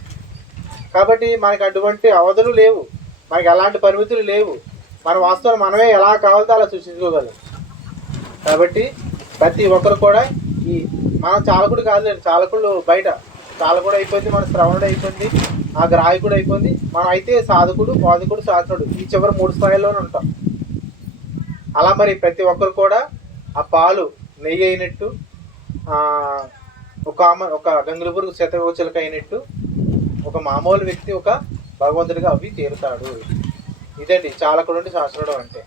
కాబట్టి మనకి అటువంటి అవధులు లేవు, మనకి ఎలాంటి పరిమితులు లేవు. మన వాస్తవం మనమే ఎలా కావాలో అలా సృష్టించుకోగలం. కాబట్టి ప్రతి ఒక్కరు కూడా ఈ మన చాలకుడు కాదులేండి, చాలకుడు బయట, చాలకుడు అయిపోయింది, మన శ్రవణుడు అయిపోయింది, ఆ గ్రాహకుడు అయిపోయింది. మనం అయితే సాధకుడు, బోధకుడు, శాసనుడు ఈ చివరి 3 స్థాయిల్లోనే ఉంటాం. అలా మరి ప్రతి ఒక్కరు కూడా ఆ పాలు నెయ్యి అయినట్టు, ఒక గంగులపురుగు శతవివచలక అయినట్టు ఒక మామూలు వ్యక్తి ఒక భగవంతుడిగా అవి తీరుతాడు. ఇదండి చాలకుడు నుండి శాస్త్రుడు అంటే.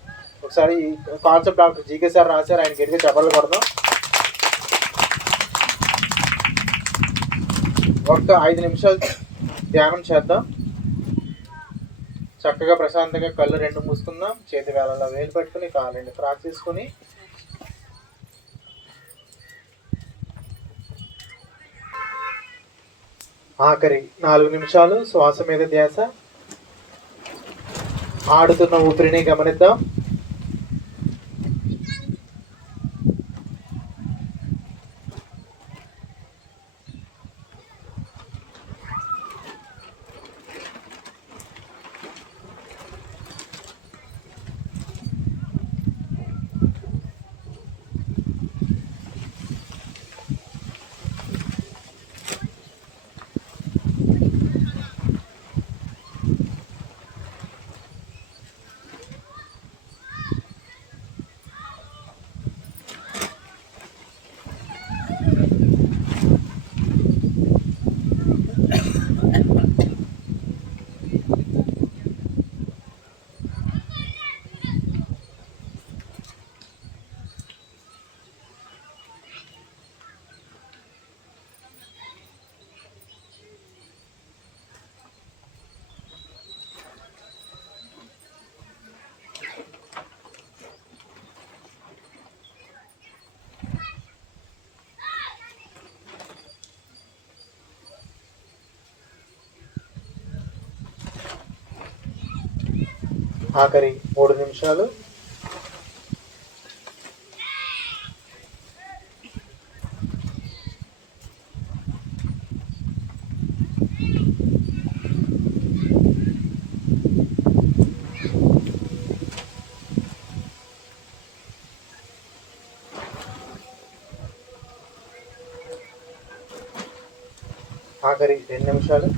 ఒకసారి ఈ కాన్సెప్ట్ డాక్టర్ జీకే సార్ రాశారు, ఆయన గట్టిగా చెప్పలు కొడదాం. ఒక్క 5 నిమిషాలు ధ్యానం చేద్దాం. చక్కగా ప్రశాంతంగా కళ్ళు 2 మూసుకుందాం. చేతి వేళల్లో వేలు పెట్టుకుని కాళ్ళు 2 క్రాస్ చేసుకుని ఆఖరి 4 నిమిషాలు శ్వాస మీద ధ్యాస. ఆడుతున్న ఊపిరిని గమనిద్దాం. ఆఖరి 3 నిమిషాలు. ఆఖరి 2 నిమిషాలు.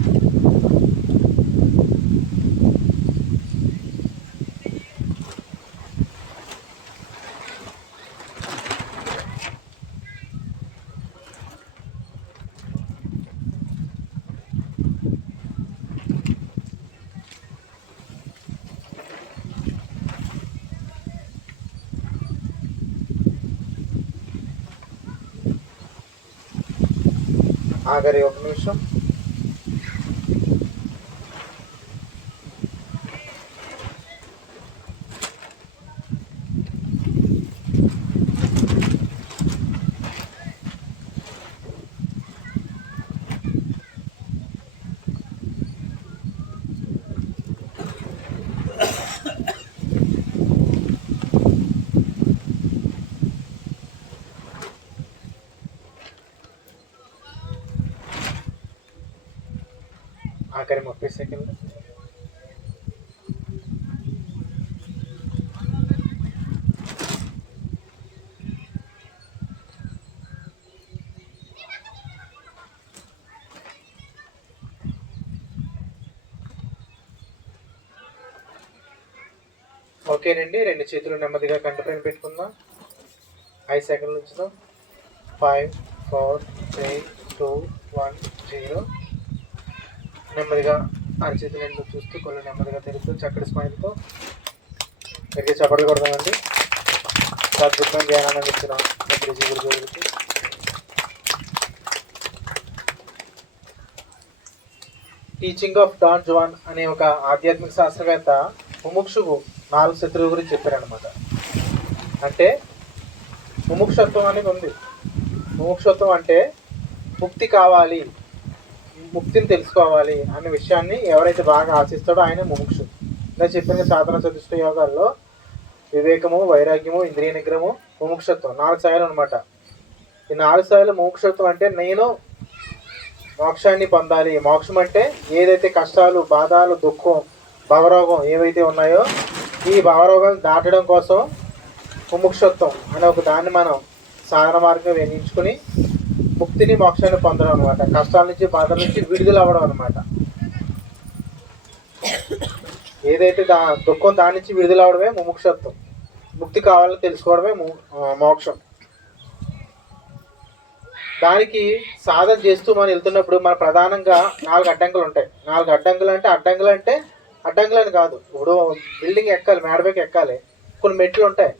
ఆఖరి 1 నిమిషం. ఆఖరి 30 సెకండ్లు. ఓకేనండి, 2 చేతులు నెమ్మదిగా కంటిపైన పెట్టుకుందాం. 5 సెకండ్లు ఉంచుదాం. 5 4 3 2 1 0. నెమ్మదిగా అరచేతులు రెండు చూస్తూ కొన్ని నెమ్మదిగా తెలుస్తూ చక్కటి స్మైల్తో గట్టిగా చప్పట్లు కొడదామండి. అద్భుతమైన ధ్యానాన్ని ఇస్తున్నాం. చక్కటి జీవులు జరుగుతూ టీచింగ్ ఆఫ్ డాన్ జువాన్ అనే ఒక ఆధ్యాత్మిక శాస్త్రవేత్త ముముక్షువు 4 శత్రువు గురించి చెప్పారనమాట. అంటే ముముక్షత్వం అనేది ఉంది. ముముక్షత్వం అంటే ముక్తి కావాలి, ముక్తిని తెలుసుకోవాలి అనే విషయాన్ని ఎవరైతే బాగా ఆశిస్తాడో ఆయన ముముక్షు. నేను చెప్పిన సాధన చతుష్ట యోగాల్లో వివేకము, వైరాగ్యము, ఇంద్రియ నిగ్రహము, ముముక్షత్వం 4 స్థాయిలు అనమాట. ఈ 4 స్థాయిలు ముముక్షత్వం అంటే నేను మోక్షాన్ని పొందాలి. మోక్షం అంటే ఏదైతే కష్టాలు, బాధలు, దుఃఖం, భవరోగం ఏవైతే ఉన్నాయో ఈ భావరోగాలు దాటడం కోసం ముముక్షత్వం అనే ఒక దాన్ని మనం సాధన మార్గం ఎంచుకుని ముక్తిని, మోక్షాన్ని పొందడం అనమాట. కష్టాల నుంచి, బాధల నుంచి విడుదల అవ్వడం అనమాట. ఏదైతే దుఃఖం దాని నుంచి విడుదల అవడమే ముముక్షత్వం. ముక్తి కావాలని తెలుసుకోవడమే మోక్షం. దానికి సాధన చేస్తూ మనం వెళ్తున్నప్పుడు మన ప్రధానంగా 4 అడ్డంకులు ఉంటాయి. 4 అడ్డంకులు అంటే అడ్డంకులు అని కాదు. ఇప్పుడు బిల్డింగ్ ఎక్కాలి, మేడపైకి ఎక్కాలి, కొన్ని మెట్లు ఉంటాయి.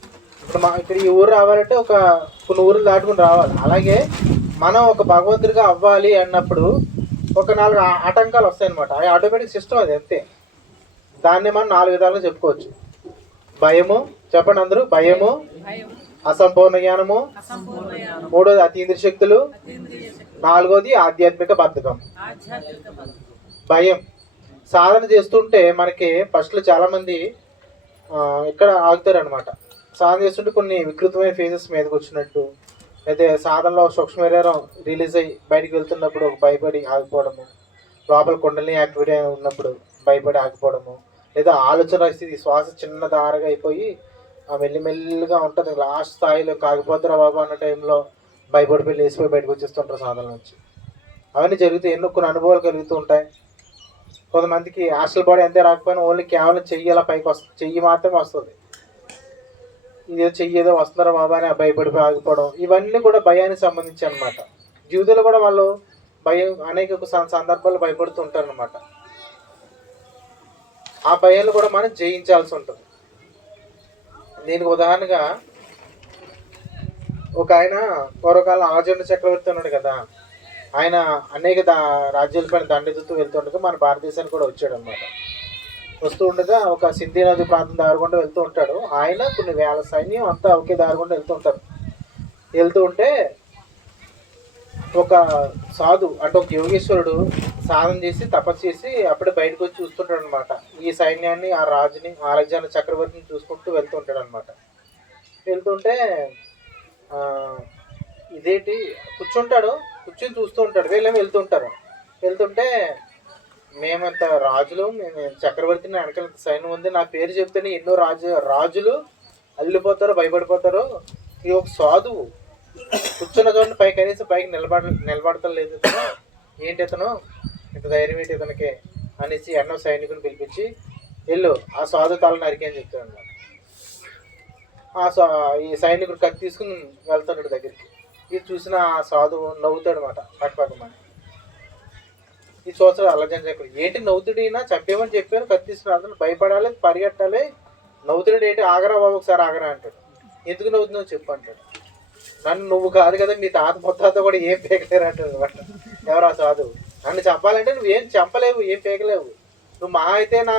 ఇప్పుడు ఇక్కడ ఈ ఊరు రావాలంటే కొన్ని ఊర్లు దాటుకుని రావాలి. అలాగే మనం ఒక భగవంతుడిగా అవ్వాలి అన్నప్పుడు ఒక 4 ఆటంకాలు వస్తాయన్నమాట. అది ఆటోమేటిక్ సిస్టమ్, అది అంతే. దాన్ని మనం 4 విధాలుగా చెప్పుకోవచ్చు. భయము, చెప్పండి అందరూ. భయము, అసంపూర్ణ జ్ఞానము, 3వది అతీంద్రియ శక్తులు, 4వది ఆధ్యాత్మిక బద్ధకం. భయం సాధన చేస్తుంటే మనకి ఫస్ట్లో చాలామంది ఇక్కడ ఆగుతారు అనమాట. సాధన చేస్తుంటే కొన్ని వికృతమైన ఫేజెస్ మీదకి వచ్చినట్టు, అయితే సాధనలో సూక్ష్మ శరీరం రిలీజ్ అయ్యి బయటికి వెళ్తున్నప్పుడు భయపడి ఆగిపోవడము, లోపల కుండలిని యాక్టివిటీ ఉన్నప్పుడు భయపడి ఆగిపోవడము, లేదా ఆలోచన స్థితి శ్వాస చిన్న దారగా అయిపోయి మెల్లిమెల్లిగా ఉంటుంది. లాస్ట్ స్థాయిలో కాగిపోతారా బాబు అన్న టైంలో భయపడిపోయి లేచిపోయి బయటకు వచ్చేస్తుంటారు సాధన నుంచి. అవన్నీ జరుగుతాయి. ఎన్నో కొన్ని అనుభవాలు కలుగుతూ ఉంటాయి. కొంతమందికి హాస్టల్ బాడీ అంతే రాకపోయినా ఓన్లీ కేవలం చెయ్యి అలా పైకి చెయ్యి మాత్రమే వస్తుంది. ఇదేదో చెయ్యి ఏదో వస్తున్నారా బాబా అని భయపడిపోయి ఆగిపోవడం, ఇవన్నీ కూడా భయానికి సంబంధించి అనమాట. జీవితంలో కూడా వాళ్ళు భయం అనేక సందర్భాల్లో భయపడుతూ ఉంటారు అనమాట. ఆ భయాలు కూడా మనం జయించాల్సి ఉంటుంది. దీనికి ఉదాహరణగా ఒక ఆయన పూర్వకాలం ఆర్జున చక్రవర్తి ఉన్నాడు కదా, ఆయన అనేక రాజ్యాలపైన దండెత్తుతూ వెళ్తుండగా మన భారతదేశానికి కూడా వచ్చాడు అనమాట. వస్తూ ఉండగా ఒక సింధీ నది ప్రాంతం దారుగుండా వెళ్తూ ఉంటాడు. ఆయన కొన్ని వేల సైన్యం అంతా ఒకే దారుగుండా వెళ్తూ ఉంటే ఒక సాధు అంటే ఒక యోగేశ్వరుడు సాధన చేసి తపస్సు చేసి అప్పుడే బయటకు వచ్చి చూస్తుంటాడు అనమాట. ఈ సైన్యాన్ని, ఆ రాజుని, అలెగ్జాండర్ చక్రవర్తిని చూసుకుంటూ వెళ్తూ ఉంటాడు అనమాట. వెళ్తుంటే ఇదేంటి కూర్చొని చూస్తూ ఉంటాడు. వీళ్ళేమో వెళ్తుంటే మేమంత రాజులు, మేము చక్రవర్తిని, వెనకాల సైన్యం ఉంది, నా పేరు చెప్తేనే ఎన్నో రాజులు అల్లిపోతారో భయపడిపోతారో, ఈ ఒక సాధువు కూర్చున్న చోట కనీసం పైకి నిలబడతలేదు. ఏంటి ఇతను ఇంత ధైర్యం ఏంటి ఇతనికి అనేసి ఎన్నో సైనికుని పిలిపించి వెళ్ళు ఆ సాధు తల నరికి అని చెప్తాడు. ఈ సైనికుడు కత్తి తీసుకుని వెళ్తాడు దగ్గరికి. ఇది చూసిన ఆ సాధువు నవ్వుతాడు అనమాట పక్కపక్కమని. ఇది చూస్తాడు అలెగ్జాండర్ చక్రవర్తి. ఏంటి నవ్వుతుడినా, చంపేమని చెప్పాను, కత్తి తీసుకుని అతను భయపడాలి, పరిగెట్టాలి, నవ్వుతుడు ఏంటి, ఆగరా బాబు ఒకసారి ఆగరా అంటాడు. ఎందుకు నవ్వుతున్నావు చెప్పు అంటాడు. నన్ను నువ్వు కాదు కదా, మీ తాత ముత్తాత కూడా ఏం పేకలేరు అంటాడు అనమాట. ఎవరు ఆ సాధువు. నన్ను చంపాలంటే నువ్వేం చంపలేవు, ఏం పేకలేవు. నువ్వు మహా అయితే నా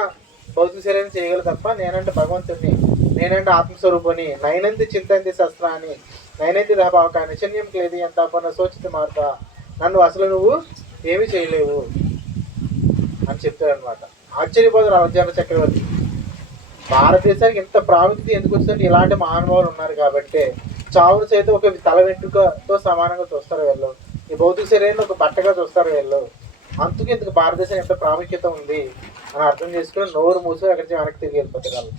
భౌతిక శరీరం చేయగలవు తప్ప నేనంటే భగవంతుడిని, నేనంటే ఆత్మస్వరూపుని, నైనంది చింతంతి శస్త్రాన్ని, నైనంది దభావక నిచన్యం క్లేది ఎంత సోచిత మార్త, నన్ను అసలు నువ్వు ఏమీ చేయలేవు అని చెప్తాడు అనమాట. ఆశ్చర్యపోతారు అలెగ్జాండర్ చక్రవర్తి. భారతదేశానికి ఇంత ప్రాముఖ్యత ఎందుకు వచ్చిందంటే ఇలాంటి మహానుభావులు ఉన్నారు కాబట్టి. చావును సైతం ఒక తల వెంట్రుకతో సమానంగా చూస్తారు వీళ్ళు. ఈ భౌతిక శరీరాన్ని ఒక బట్టగా చూస్తారు వీళ్ళు. అందుకు ఇందుకు భారతదేశం ఎంత ప్రాముఖ్యత ఉంది అని అర్థం చేసుకుని నోరు మూసి అక్కడి నుంచి వెనక్కి తిరిగి వెళ్ళిపోతారు వాళ్ళు.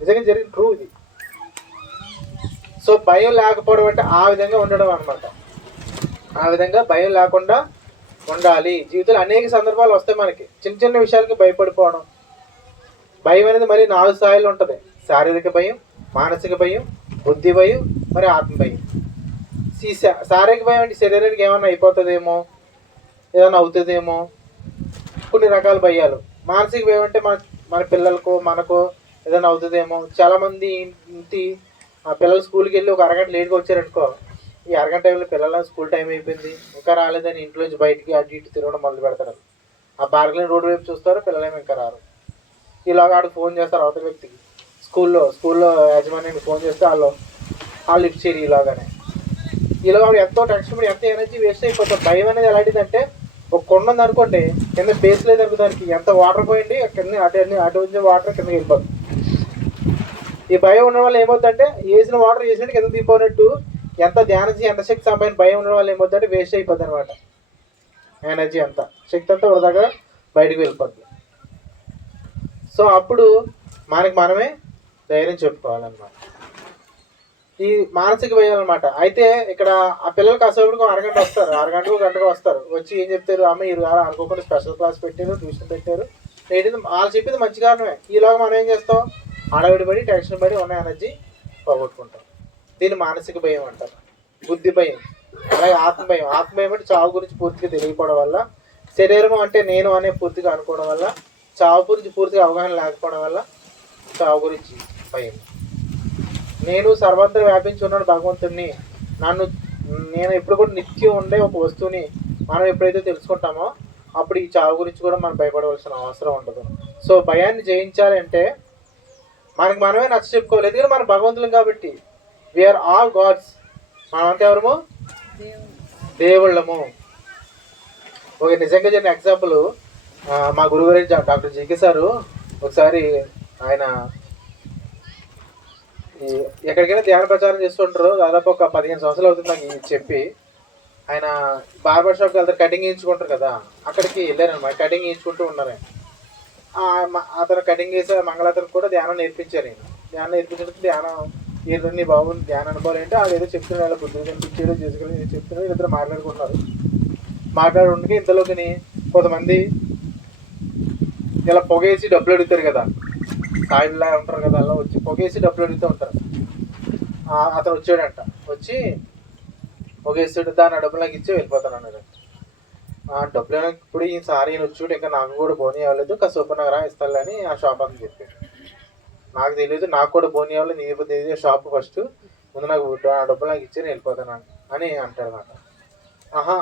నిజంగా జరిగిన ట్రూ ఇది. సో భయం లేకపోవడం అంటే ఆ విధంగా ఉండడం అనమాట. ఆ విధంగా భయం లేకుండా ఉండాలి. జీవితంలో అనేక సందర్భాలు వస్తాయి మనకి, చిన్న చిన్న విషయాలకి భయపడిపోవడం. భయం అనేది మరి 4 స్థాయిలు ఉంటుంది: శారీరక భయం, మానసిక భయం, బుద్ధి భయం, మరి ఆత్మ భయం. శారీరక భయం అంటే శరీరానికి ఏమన్నా అయిపోతుందేమో, ఏదైనా అవుతుందేమో, కొన్ని రకాల భయాలు. మానసిక భయం అంటే మన పిల్లలకు మనకు ఏదైనా అవుతుందేమో. చాలామంది ఇంటి పిల్లలు స్కూల్కి వెళ్ళి ఒక అరగంట లేట్గా వచ్చారనుకో, ఈ అరగంట టైంలో పిల్లల స్కూల్ టైం అయిపోయింది ఇంకా రాలేదని ఇంట్లో నుంచి బయటికి అటు ఇటు తిరగడం మొదలు పెడతారు. ఆ పార్కులని రోడ్డు వైపు చూస్తారు, పిల్లలేమో ఇంకా రారు. ఇలాగ ఆడికి ఫోన్ చేస్తారు అవతల వ్యక్తికి. స్కూల్లో యాజమాన్యానికి ఫోన్ చేస్తే వాళ్ళు లిఫ్ట్ చేయరు. ఇలాగానే వాడు ఎంతో టెన్షన్ పడి ఎంత ఎనర్జీ వేస్ట్ అయిపోతుంది. భయం అనేది ఎలాంటిదంటే, ఒక కొండ ఉంది అనుకోండి, కింద బేస్ లేదు అనుకో, దానికి ఎంత వాటర్ పోయింది కింద అటు నుంచి వాటర్ కిందకి వెళ్ళిపోతుంది. ఈ భయం ఉండడం వల్ల ఏమవుతుందంటే, వేసిన వాటర్ వేసినట్టు కింద దిగిపోయినట్టు ఎంత ధ్యానం చేసి ఎంత శక్తి సంపాదించి భయం ఉండడం వల్ల ఏమవుతుందంటే వేస్ట్ అయిపోతుంది అనమాట. ఎనర్జీ అంతా, శక్తి అంతా ఒక దగ్గర బయటకు వెళ్ళిపోతుంది. సో అప్పుడు మనమే ధైర్యం చెప్పుకోవాలన్నమాట. ఈ మానసిక భయం అనమాట. అయితే ఇక్కడ ఆ పిల్లలకి అసలు అరగంట వస్తారు, అరగంటకు గంటకు వస్తారు. వచ్చి ఏం చెప్తారు, అమ్మ ఈ అనుకోకుండా స్పెషల్ క్లాస్ పెట్టారు, ట్యూషన్ పెట్టారు, వాళ్ళు చెప్పింది మంచి కారణమే. ఈలోగా మనం ఏం చేస్తాం, అడవిడి పడి టెన్షన్ పడి ఉన్న ఎనర్జీ పోగొట్టుకుంటాం. దీన్ని మానసిక భయం అంటారు. బుద్ధి భయం, అలాగే ఆత్మ భయం. ఆత్మ భయం అంటే చావు గురించి పూర్తిగా తెలియకపోవడం వల్ల, శరీరం అంటే నేను అనే పూర్తిగా అనుకోవడం వల్ల, చావు గురించి పూర్తిగా అవగాహన లేకపోవడం వల్ల చావు గురించి భయం. నేను సర్వత్రా వ్యాపించి ఉన్నాను భగవంతుడిని, నేను ఎప్పుడు కూడా నిత్యం ఉండే ఒక వస్తువుని మనం ఎప్పుడైతే తెలుసుకుంటామో అప్పుడు ఈ చావు గురించి కూడా మనం భయపడవలసిన అవసరం ఉండదు. సో భయాన్ని జయించాలంటే మనమే నచ్చ చెప్పుకోవాలి. ఎందుకంటే మనం భగవంతులం కాబట్టి. We are all gods. మనమంతా ఎవరము? దేవుళ్ళము. ఒక నిజంగా జరిగిన ఎగ్జాంపుల్, మా గురుగారు డాక్టర్ జీకే సారు ఒకసారి ఆయన ఎక్కడికైనా ధ్యాన ప్రచారం చేస్తుంటారు. దాదాపు ఒక 15 సంవత్సరాలు అవుతుంది నాకు చెప్పి. ఆయన బార్బర్ షాప్కి వెళ్తారు, కటింగ్ చేయించుకుంటారు కదా, అక్కడికి వెళ్ళారనమాట. కటింగ్ చేయించుకుంటూ ఉన్నారు. అతను కటింగ్ చేసే మంగళాతను కూడా ధ్యానం నేర్పించారు. ధ్యానం నేర్పించడానికి ధ్యానం ఏదో బాబు ధ్యానం అనుకోవాలి అంటే వాళ్ళు ఏదో చెప్తున్నారు, అలా బుద్ధులు కనిపించేదో చేసుకుని చెప్తున్నారు. వీళ్ళిద్దరు మాట్లాడుకుంటే ఇంతలోకి కొంతమంది ఇలా పొగేసి డబ్బులు అడుగుతారు కదా, సాయిల్లా ఉంటారు కదా, అలా వచ్చి పొగేసి డబ్బులు అడుగుతూ ఉంటారు. అతను వచ్చాడంట, వచ్చి పొగేసాడు, దాని డబ్బులు నాకు ఇచ్చి వెళ్ళిపోతాను అన్నాడు. డబ్బులు ఇప్పుడు ఈసారి ఈయన వచ్చాడు, ఇంకా నాకు కూడా బోనీ అవ్వలేదు, సూపర్ నగరా ఇస్తానని ఆ షాప్ అని చెప్పాడు. నాకు తెలియదు, నాకు కూడా బోనీ అవ్వలేదు, నీ తెలియదు షాప్ ఫస్ట్, ముందు నాకు డబ్బులు నాకు ఇచ్చి నేను వెళ్ళిపోతాను అని అంటాడు అన్నమాట. ఆహా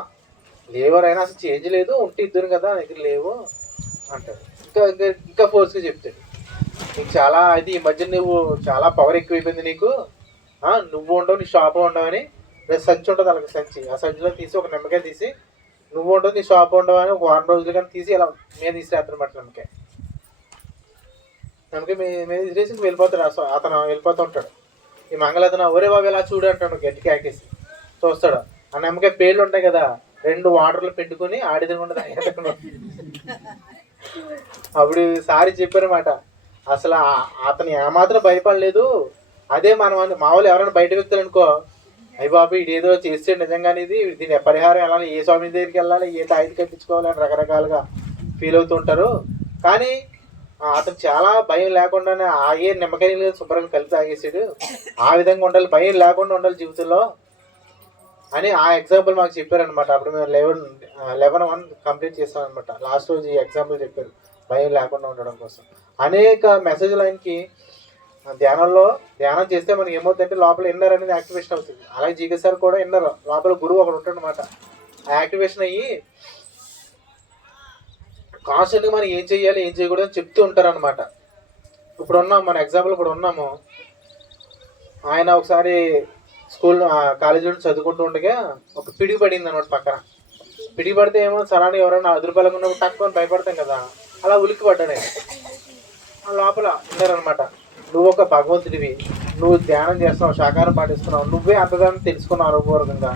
లేవరైనా అసలు చేంజ్ లేదు, ఉంటే ఇద్దరు కదా దగ్గర లేవు అంటాడు. ఇంకా ఫోర్స్గా చెప్తాడు, నీకు చాలా ఇది ఈ మధ్య నువ్వు చాలా పవర్ ఎక్కువైపోయింది నీకు, నువ్వు ఉండవు నీ షాప్ ఉండవు అని సంచి ఉంటుంది, అలాగే సంచి, ఆ సంచిలో తీసి ఒక నిమ్మకాయ తీసి నువ్వు ఉండవు నీ షాప్ ఉండవు అని ఒక 1 రోజులు కానీ తీసి ఇలా మీద తీసిరేస్తానమాట. నిమ్మకాయ మీద తీసేసి వెళ్ళిపోతాడు. అతను వెళ్ళిపోతూ ఉంటాడు. ఈ మంగళతను ఒరే బాబు ఇలా చూడు అంటాడు, గట్టిగా ఆకేసి చూస్తాడు. ఆ నిమ్మకాయ పేర్లు ఉంటాయి కదా, 2 వాటర్లు పెట్టుకుని ఆడిదకుండా తాగేస్తాడు. అప్పుడు సారి చెప్పారన్నమాట, అసలు అతను ఏమాత్రం భయపడలేదు. అదే మామూలు ఎవరైనా బయట వ్యక్తులు అనుకో, అయ్యి బాబు ఇదేదో చేసాడు నిజంగానే, దీని పరిహారం వెళ్ళాలి, ఏ స్వామి దగ్గరికి వెళ్ళాలి, ఏ తాయిది కట్టించుకోవాలి అని రకరకాలుగా ఫీల్ అవుతుంటారు. కానీ అతను చాలా భయం లేకుండానే ఆగే నిమ్మకాయలు శుభ్రంగా కలిపి తాగేసాడు. ఆ విధంగా ఉండాలి, భయం లేకుండా ఉండాలి జీవితంలో అని ఆ ఎగ్జాంపుల్ మాకు చెప్పారనమాట. అప్పుడు మేము 11 కంప్లీట్ చేస్తాం అనమాట. లాస్ట్ రోజు ఈ ఎగ్జాంపుల్ చెప్పారు భయం లేకుండా ఉండడం కోసం. అనేక మెసేజ్లు ఆయనకి ధ్యానం చేస్తే మనకి ఏమవుతుందంటే లోపల ఇన్నర్ అనేది యాక్టివేషన్ అవుతుంది. అలాగే జీకే సార్ కూడా ఇన్నర్ లోపల గురువు ఒకడు ఉంటాడు అనమాట. ఆ యాక్టివేషన్ అయ్యి కాన్స్టెంట్గా మనం ఏం చేయాలి ఏం చేయకూడదు అని చెప్తూ ఉంటారు అనమాట. ఇప్పుడు ఉన్నాం మన ఎగ్జాంపుల్, ఇప్పుడు ఉన్నాము. ఆయన ఒకసారి కాలేజీలో చదువుకుంటూ ఉండగా ఒక పిడిగి పడింది అనమాట పక్కన. పిడిగి పడితే ఏమో సరాన్ని ఎవరైనా 10 రూపాయలకు ఉన్నప్పుడు తక్కువ భయపడతాం కదా, అలా ఉలిక్కి పడ్డాడు. లోపల ఉన్నారనమాట, నువ్వు ఒక భగవంతుడివి, నువ్వు ధ్యానం చేస్తున్నావు, శాకాహారం పాటిస్తున్నావు, నువ్వే అంతదాన్ని తెలుసుకున్నావు అనుభవపూర్వకంగా,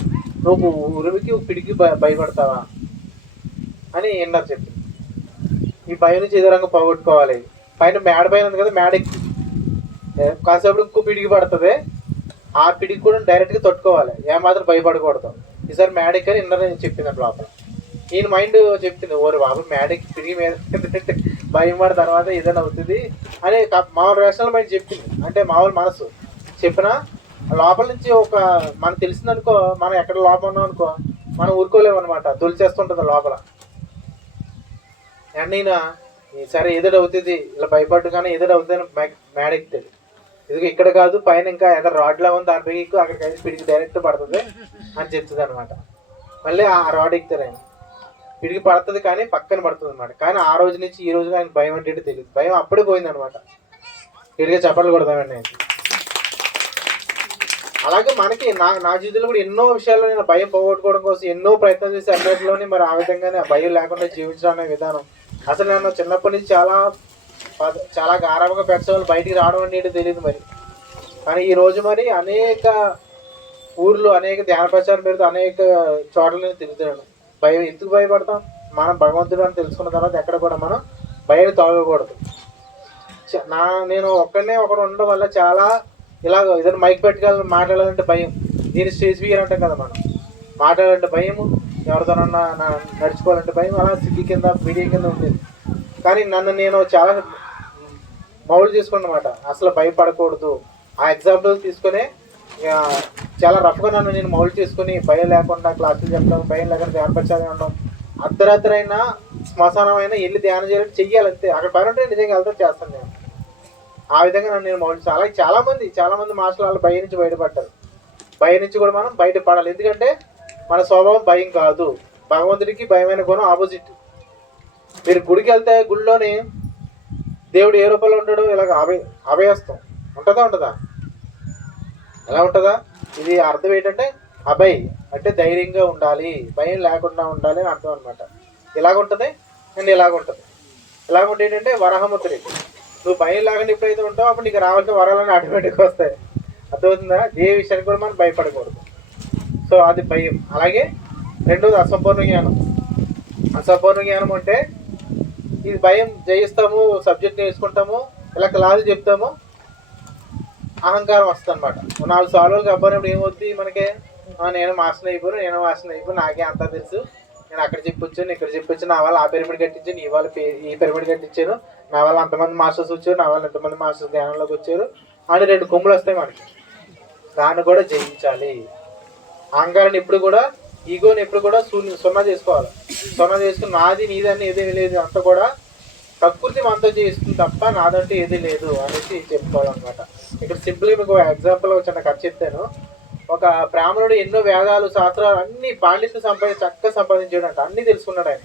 నువ్వు ఉరిమికి పిడికి భయపడతావా? అని ఎన్నర్ చెప్పింది. ఈ భయం నుంచి ఏదో రంగు పోగొట్టుకోవాలి. పైన మేడ పైన ఉంది కదా, మేడ ఎక్కి కాసేపు ఇంకో పిడికి పడుతుంది, ఆ పిడికి కూడా డైరెక్ట్గా తట్టుకోవాలి, ఏమాత్రం భయపడకూడదు. ఈసారి మేడ ఎక్కని ఇన్నర్ అని చెప్పింది లోపల. ఈయన మైండ్ చెప్తుంది, ఓరు బాబు మేడకి పిడికి మీద భయం పడిన తర్వాత ఏదైనా అవుతుంది అని మామూలు రేషనల్ మైండ్ చెప్పింది. అంటే మామూలు మనసు చెప్పిన లోపల నుంచి ఒక మనకు తెలిసిందనుకో, మనం ఎక్కడ లోపల ఉన్నాం అనుకో మనం ఊరుకోలేము అనమాట, తొలిచేస్తుంటుంది లోపల. అండ్ ఈయన సరే ఏదో అవుతుంది ఇలా భయపడ్డు కానీ ఏదో అవుతుంది మేడ ఎక్కుతుంది. ఇది ఇక్కడ కాదు పైన ఇంకా ఏదో రాడ్లా ఉంది దానిపై అక్కడికి అయితే పిడికి డైరెక్ట్ పడుతుంది అని చెప్తుంది అనమాట. మళ్ళీ ఆ రాడ్ ఎక్కుతారు ఆయన, పిడికి పడుతుంది కానీ పక్కన పడుతుంది అనమాట. కానీ ఆ రోజు నుంచి ఈ రోజుగా ఆయన భయం అంటే తెలియదు, భయం అప్పుడే పోయింది అనమాట. ఇడిగా చప్పట్లు కొడదామండి ఆయన. అలాగే మనకి నా జీవితంలో కూడా ఎన్నో విషయాల్లో నేను భయం పోగొట్టుకోవడం కోసం ఎన్నో ప్రయత్నం చేసి అన్నిటిలోని మరి ఆ విధంగానే భయం లేకుండా జీవించడం విధానం. అసలు నేను చిన్నప్పటి నుంచి చాలా గారాబంగా పెంచవాలి, బయటికి రావడం అనేది తెలియదు మరి. కానీ ఈరోజు మరి అనేక ఊర్లు అనేక ధ్యాన ప్రచారం పెడుతూ అనేక చోట్ల నేను తిరుగుతున్నాను. భయం ఎందుకు భయపడతాం? మనం భగవంతుడు అని తెలుసుకున్న తర్వాత ఎక్కడ కూడా మనం భయాన్ని తొలగకూడదు. నేను ఒకడు ఉండడం వల్ల చాలా ఇలా ఏదైనా మైక్ పెట్టుకోవాలని మాట్లాడాలంటే భయం, దీని స్టేజ్ ఫియర్ అంటాం కదా మనం, మాట్లాడాలంటే భయము, ఎవరితోనన్నా నడుచుకోవాలంటే భయం, అలా సిటీ కింద మీడియా కింద ఉండేది. కానీ నన్ను నేను చాలా మౌలు చేసుకున్నాను అనమాట, అసలు భయపడకూడదు. ఆ ఎగ్జాంపుల్ తీసుకునే చాలా రఫ్గా నేను మౌలు చేసుకుని భయం లేకుండా క్లాసులు చెప్పడం, భయం లేకుండా ధ్యాన ప్రచారం ఉండడం, అర్ధరాత్రి అయినా శ్మశానం అయినా వెళ్ళి ధ్యానం చేయాలంటే చెయ్యాలి అంతే. అక్కడ పని ఉంటే నిజంగా వెళ్తాను చేస్తాను నేను. ఆ విధంగా నేను మౌలు చాలా మంది మాస్టర్లు వాళ్ళు భయం నుంచి బయటపడ్డారు. భయం నుంచి కూడా మనం బయటపడాలి. ఎందుకంటే మన స్వభావం భయం కాదు, భగవంతుడికి భయమైన గుణం ఆపోజిట్. మీరు గుడికి వెళ్తే గుడిలోనే దేవుడు ఏ రూపంలో ఉంటాడో ఇలాగ అభయస్తం ఉంటుందా? ఎలా ఉంటుందా? ఇది అర్థం ఏంటంటే అభయ్ అంటే ధైర్యంగా ఉండాలి, భయం లేకుండా ఉండాలి అని అర్థం అనమాట. ఇలాగుంటుంది అండ్ ఇలాగుంటుంది. ఇలాగుంటే ఏంటంటే వరహముద్రి, నువ్వు భయం లేకుండా ఎప్పుడైతే ఉంటావు అప్పుడు నీకు రావాల్సిన వరాలని ఆటోమేటిక్గా వస్తాయి. అర్థమవుతుందా? ఏ విషయానికి కూడా మనం భయపడకూడదు. సో అది భయం. అలాగే రెండోది అసంపూర్ణ జ్ఞానం. అసంపూర్ణ జ్ఞానం అంటే ఇది భయం జయిస్తాము, సబ్జెక్ట్ నేర్చుకుంటాము, ఇలా క్లాసులు చెప్తాము, అహంకారం వస్తుంది అనమాట. 4 సార్లు అబ్బాయినప్పుడు ఏమవుతుంది మనకి, నేను మాస్టర్ అయిపోయాను, నాకే అంతా తెలుసు, నేను అక్కడ చెప్పొచ్చాను, ఇక్కడ చెప్పొచ్చాను, నా వల్ల ఆ పిరమిడ్ కట్టించాను, ఈ వాళ్ళ ఈ పిరమిడ్ కట్టించాను, నా వల్ల అంతమంది మాస్టర్స్ వచ్చారు, నా వల్ల ఎంతమంది మాస్టర్స్ ధ్యానంలోకి వచ్చారు అని 2 కొమ్ములు వస్తాయి మనకి. దాన్ని కూడా జయించాలి. అహంకారాన్ని ఎప్పుడు కూడా, ఈగోని ఎప్పుడు కూడా సున్నా చేసుకోవాలి. సున్నా చేసుకుని నాది నీదని ఏదేమీ లేదు, అంతా కూడా ప్రకృతి మనతో చేస్తుంది తప్ప నాదంటే ఏది లేదు అనేసి చెప్పుకోవాలన్నమాట. ఇక్కడ సింపుల్గా మీకు ఎగ్జాంపుల్ చిన్న కథ చెప్తాను. ఒక బ్రాహ్మణుడు ఎన్నో వేదాలు శాస్త్రాలు అన్ని పాండిత్యం చక్కగా సంపాదించాడు అంట. అన్నీ తెలుసుకున్నాడు ఆయన,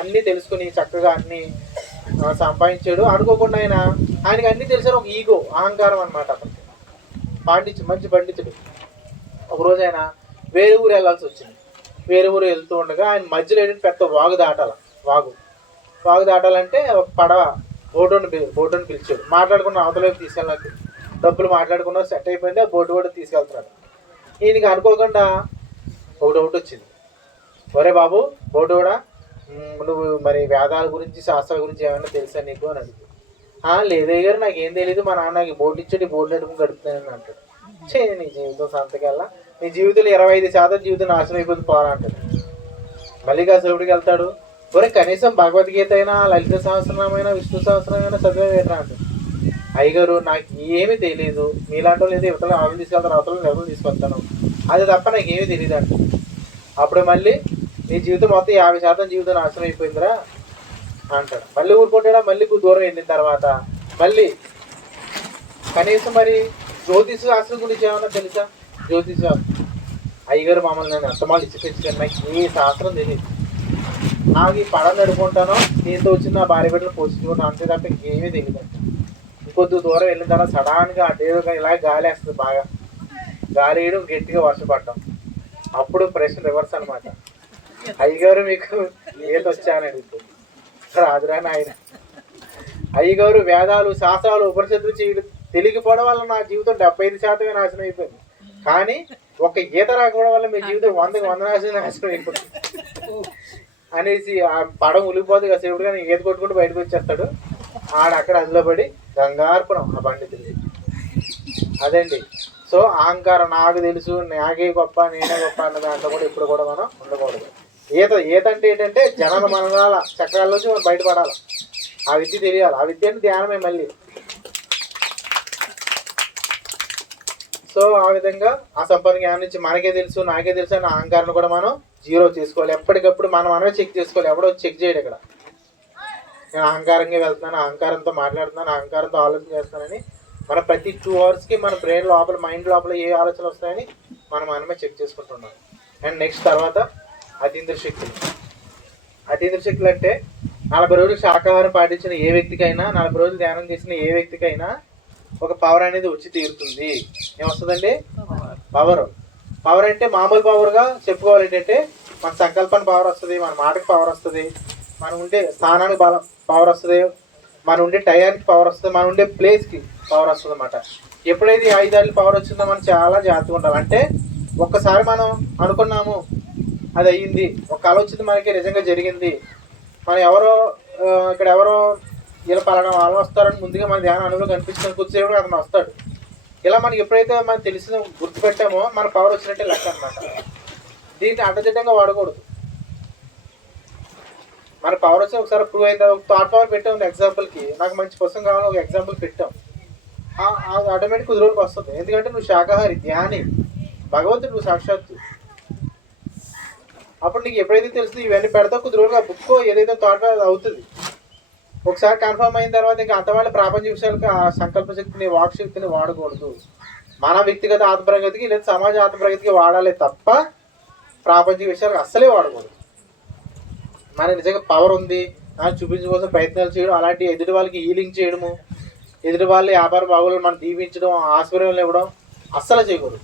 అన్నీ తెలుసుకుని చక్కగా అన్నీ సంపాదించాడు. అనుకోకుండా ఆయనకి అన్నీ తెలిసిన ఒక ఈగో, అహంకారం అనమాట. అతను మంచి పండితుడు. ఒకరోజు ఆయన వేరే ఊరు వెళ్ళాల్సి వచ్చింది. వేరే ఊరు వెళ్తూ ఉండగా ఆయన మధ్యలో ఏంటంటే పెద్ద వాగు దాటాలంటే ఒక పడవ బోటుని పిలిచాడు. మాట్లాడుకున్న అవతల వైపు తీసుకెళ్ళడానికి డబ్బులు మాట్లాడుకున్నా సెట్ అయిపోయింది, ఆ బోటు కూడా తీసుకెళ్తున్నాడు. ఈయనకి అనుకోకుండా ఒక డౌట్ వచ్చింది, ఒరే బాబు బోటు కూడా నువ్వు మరి వేదాల గురించి శాస్త్రాల గురించి ఏమైనా తెలుసా నీకు అని అడిగి, లేదే గారు నాకేం తెలియదు, మా నాన్న నాకు బోటు ఇచ్చాడు, బోటు నడుపుని గడుపుతానని అంటాడు. నీ జీవితం సంతకల్లా నీ జీవితంలో 25% జీవితం నాశనం అయిపోతుంది పోరా అంటాడు. మళ్ళీ కాసేపటికి వెళ్తాడు, ఒరే కనీసం భగవద్గీత అయినా, లలిత సహస్రనామైనా, విష్ణు సహస్రనామైనా చదివేట్రా అంటాడు. అయ్యగారు నాకు ఏమీ తెలియదు, మీలాంటి వాళ్ళు ఏదో ఇవతల ఆవులు తీసుకెళ్తాను, అవతల ఎవరు తీసుకెళ్తాను, అది తప్ప నాకు ఏమీ తెలియదు అంట. అప్పుడు మళ్ళీ నీ జీవితం మొత్తం 50% జీవితం నాశనం అయిపోయిందిరా అంటాడు. మళ్ళీ ఊరుకుంటాడా? మళ్ళీ దూరం వెళ్ళిన తర్వాత మళ్ళీ కనీసం మరి జ్యోతిష శాస్త్రం గురించి ఏమన్నా తెలుసా? జ్యోతిష శాస్త్రం అయ్యగారు మమ్మల్ని నేను ఎంతమాలు ఇచ్చిపెచ్చాను, నాకు ఏ శాస్త్రం తెలియదు, నాకు ఈ పడవ నడుపుకుంటానో దీంతో వచ్చిన నా భార్య బిడ్డలు పోషించుకుంటాను, అంతే తప్ప ఇంకేమీ తెలియదు అంట. ఇంకొద్ది దూరం వెళ్ళిన తర్వాత సడన్గా అటేదో ఇలా గాలి వేస్తుంది, బాగా గాలి వేయడం, గట్టిగా వర్షపడ్డాం. అప్పుడు ప్రశ్న రివర్స్ అనమాట, అయ్యగారు మీకు ఈత వచ్చానని అడుగుతుంది. రాదురా నాయన, అయ్యగారు వేదాలు శాస్త్రాలు ఉపనిషత్తులు చేయడం తెలియకపోవడం వల్ల నా జీవితం 75% నాశనం అయిపోయింది, కానీ ఒక ఈత రాకపోవడం వల్ల మీ జీవితం 100% నాశనం అయిపోతుంది. అనేసి ఆ పడం ఉలిగిపోతుంది కదా శివుడు, కానీ ఈత కొట్టుకుంటూ బయటకు వచ్చేస్తాడు. అక్కడ అందులో పడి గంగార్పణం ఆ పండితుడికి. అదండి. సో అహంకారం, నాకు తెలుసు, నాకే గొప్ప, నేనే గొప్ప అన్న దాంట్లో కూడా ఇప్పుడు కూడా మనం ఉండకూడదు. ఈత అంటే ఏంటంటే జనన మననాల చక్రాల్లోంచి మనం బయటపడాలి. ఆ విద్య తెలియాలి. ఆ విద్య అంటే ధ్యానమే మళ్ళీ. సో ఆ విధంగా ఆ సంపన్న జ్ఞానం నుంచి మనకే తెలుసు, నాకే తెలుసు అన్న అహంకారాన్ని కూడా మనం జీరో చేసుకోవాలి. ఎప్పటికప్పుడు మనమే చెక్ చేసుకోవాలి. ఎవడో చెక్ చేయడు ఇక్కడ. నేను అహంకారంగా వెళ్తున్నాను, అహంకారంతో మాట్లాడుతున్నాను, అహంకారంతో ఆలోచన చేస్తానని మన ప్రతి 2 అవర్స్కి మన బ్రెయిన్ లోపల, మైండ్ లోపల ఏ ఆలోచనలు వస్తాయని మనమే చెక్ చేసుకుంటున్నాం. అండ్ నెక్స్ట్ తర్వాత అతీంద్రియ శక్తులు. అతీంద్రియ శక్తులు అంటే 40 రోజులు శాకాహారం పాటించిన ఏ వ్యక్తికైనా, 40 రోజులు ధ్యానం చేసిన ఏ వ్యక్తికైనా ఒక పవర్ అనేది వచ్చి తీరుతుంది. ఏమొస్తుందండి? పవర్ అంటే మామూలు పవర్గా చెప్పుకోవాలి. ఏంటంటే మన సంకల్పానికి పవర్ వస్తుంది, మన మాటకి పవర్ వస్తుంది, మనం ఉండే స్థానానికి పవర్ వస్తుంది, మనం ఉండే టయానికి పవర్ వస్తుంది, మనం ఉండే ప్లేస్కి పవర్ వస్తుంది అన్నమాట. ఎప్పుడైతే 5 ఏళ్ళ పవర్ వచ్చిందో మనం చాలా జాగ్రత్తగా ఉండాలి. అంటే ఒక్కసారి మనం అనుకున్నాము, అది అయ్యింది, ఒక కళ వచ్చింది, మనకి నిజంగా జరిగింది, మనం ఇక్కడ ఎవరో ఇలా పలానా వాళ్ళు వస్తారని ముందుగా మన ధ్యానం అనుభవం కనిపిస్తుంది, కూర్చోవడం అతను వస్తాడు. ఇలా మనకి ఎప్పుడైతే మనం తెలిసిన గుర్తుపెట్టామో మన పవర్ వచ్చినట్టే లెక్క అనమాట. దీన్ని అడ్డదిడ్డంగా వాడకూడదు. మన పవర్ వచ్చి ఒకసారి ప్రూవ్ అయిందా, థాట్ పవర్ పెట్టాం ఎగ్జాంపుల్కి, నాకు మంచి పుస్తకం కావాలని ఒక ఎగ్జాంపుల్ పెట్టాం, ఆటోమేటిక్ 10 రోజులకు వస్తుంది. ఎందుకంటే నువ్వు శాకాహారి, ధ్యాని, భగవంతుడు, నువ్వు సాక్షాత్తు. అప్పుడు నీకు ఎప్పుడైతే తెలుస్తుంది ఇవన్నీ పెడతావు, 10 రోజులు ఆ బుక్ ఏదైతే థాట్ అవుతుంది. ఒకసారి కన్ఫర్మ్ అయిన తర్వాత ఇంకా అంతవాళ్ళ ప్రాపంచిక విషయాలకు ఆ సంకల్ప శక్తిని, వాక్ శక్తిని వాడకూడదు. మన వ్యక్తిగత ఆత్మప్రగతికి లేదా సమాజ ఆత్మప్రగతికి వాడాలి తప్ప ప్రాపంచిక విషయాలకు అస్సలే వాడకూడదు. మన నిజంగా పవర్ ఉంది అని చూపించడం కోసం ప్రయత్నాలు చేయడం, అలాంటి ఎదుటి వాళ్ళకి హీలింగ్ చేయడము, ఎదుటి వాళ్ళ వ్యాపార బాగులను మనం దీవించడం, ఆశ్వర్యం ఇవ్వడం అస్సలు చేయకూడదు.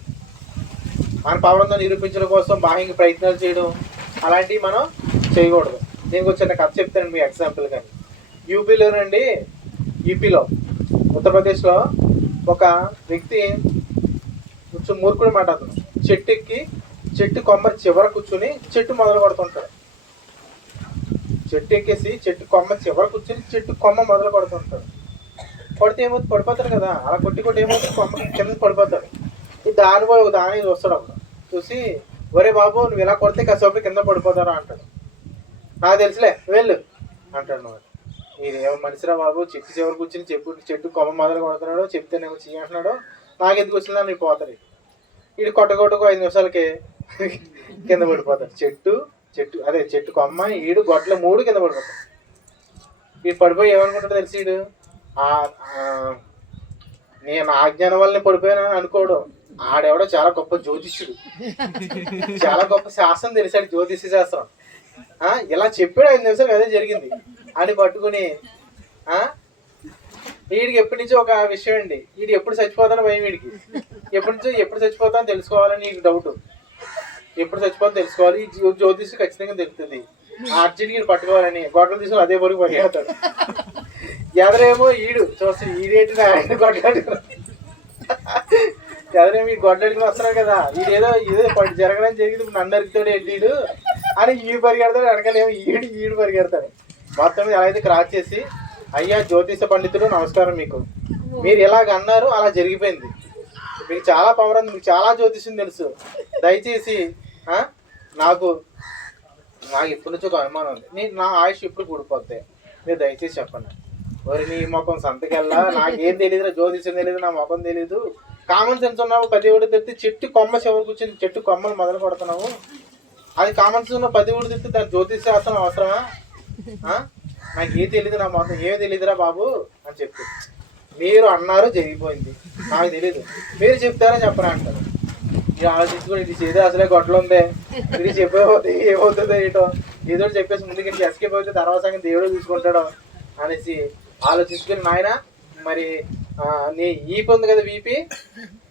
మన పవర్ ఉందని నిరూపించడం కోసం బాహ్యంగా ప్రయత్నాలు చేయడం అలాంటివి మనం చేయకూడదు. నేను ఒక చిన్న కథ చెప్తాను మీ ఎగ్జాంపుల్. కానీ యూపీలో ఉత్తరప్రదేశ్లో ఒక వ్యక్తి కొంచెం మూర్ఖుడు మాట, అతను చెట్టు ఎక్కి చెట్టు కొమ్మ చివర కూర్చుని చెట్టు మొదలు కొడుతుంటాడు. చెట్టు ఎక్కేసి చెట్టు కొమ్మ చివర కూర్చుని చెట్టు కొమ్మ మొదలు కొడుతుంటాడు. కొడితే ఏమవుతుంది? పడిపోతాడు కదా. అలా కొట్టి ఏమవుతుంది? కొమ్మ కింద పడిపోతాడు. ఈ దాని పోయి ఒక దాని చూస్తాడు. అప్పుడు చూసి, ఒరే బాబు, నువ్వు ఇలా కొడితే కాసేపు కింద పడిపోతారా అంటాడు. నాకు తెలుసులే, వెళ్ళు అంటాడు. నువ్వు ఇదేమో మనిషిరా బాబు, చెట్టు చివరి కూర్చుని చెట్టు కొమ్మ మొదలు కొడుతున్నాడు, చెప్తేనేమో అంటున్నాడు, నాకెందుకు వచ్చిందా నీ పోతాడు. ఇది కొట్టకొట్టుకు 5 నిమిషాలకి కింద పడిపోతాడు. చెట్టు కొమ్మ, ఈడు గొడ్ల 3 కింద పడిపోతాడు. ఈ పడిపోయి ఏమనుకుంటాడో తెలిసి, ఈడు నేను ఆ జ్ఞానం వల్లనే పడిపోయానని అనుకోడు. ఆడెవడో చాలా గొప్ప జ్యోతిష్యుడు, చాలా గొప్ప శాస్త్రం తెలిసాడు, జ్యోతిష్య శాస్త్రం. ఇలా చెప్పాడు, 5 నిమిషాలు అదే జరిగింది అని పట్టుకుని, వీడికి ఎప్పటి నుంచో ఒక విషయం అండి, వీడు ఎప్పుడు చచ్చిపోతానో భయం. వీడికి ఎప్పుడు చచ్చిపోతానో తెలుసుకోవాలని నీకు డౌట్. ఎప్పుడు చచ్చిపోతానో తెలుసుకోవాలి, ఈ జ్యోతిష్యం ఖచ్చితంగా తెలుస్తుంది. ఆ అర్జున్ వీడు పట్టుకోవాలని గొడ్డలు తీసుకుని అదే పొరుగు పరిగెడతాడు. ఎదరేమో ఈడు చూస్తాడు, ఈడేంటి ఆయన గొడ్డలు, ఎదరేమో ఈ గొడ్డలికి వస్తున్నాడు కదా, ఇదేదో జరగడం జరిగింది, నన్ను అరుగుతాడు ఏంటి అని ఈ పరిగెడతాడు. వెనకాలేమో ఈడు పరిగెడతాడు. మొత్తం మీద ఎలా అయితే క్రాస్ చేసి, అయ్యా జ్యోతిష పండితుడు నమస్కారం, మీరు ఎలాగ అన్నారు అలా జరిగిపోయింది, మీకు చాలా పవర్ ఉంది, మీకు చాలా జ్యోతిషం తెలుసు, దయచేసి నాకు ఎప్పటి నుంచో ఒక అనుమానం ఉంది, నా ఆయుష్ ఎప్పుడు కూడిపోతాయి, మీరు దయచేసి చెప్పండి. మరి నీ మొఖం సంతకెళ్ళా, నాకేం తెలియదు, జ్యోతిషం తెలియదు, నా ముఖం తెలియదు, కామన్ సెన్స్ ఉన్నావు, 10 ఊళ్ళు తెలిస్తే చెట్టు కొమ్మ చివరి కూర్చొని చెట్టు కొమ్మలు మొదలు కొడుతున్నావు, అది కామన్ సెన్స్ ఉన్న 10 ఊళ్ళు తెలిస్తే దాని జ్యోతిష శాస్త్రం అవసరమా? నాకు ఏం తెలియదు, నా మొత్తం ఏమీ తెలియదురా బాబు అని చెప్పి, మీరు అన్నారు జరిగిపోయింది, నాకు తెలీదు, మీరు చెప్తారా చెప్పరా అంటారు. మీరు ఆలోచించుకొని, ఇది చేదే అసలే గొడ్డలు ఉందే, ఇది చెప్పేపోతే ఏమవుతుందో ఏటో, ఏదో చెప్పేసి ముందుకు ఇంటికి ఎస్కేప్ అవుతే తర్వాత సంగతి దేవుడు చూసుకుంటాడో అనేసి ఆలోచించుకొని, నాయన మరి నీ వీపు ఉంది కదా,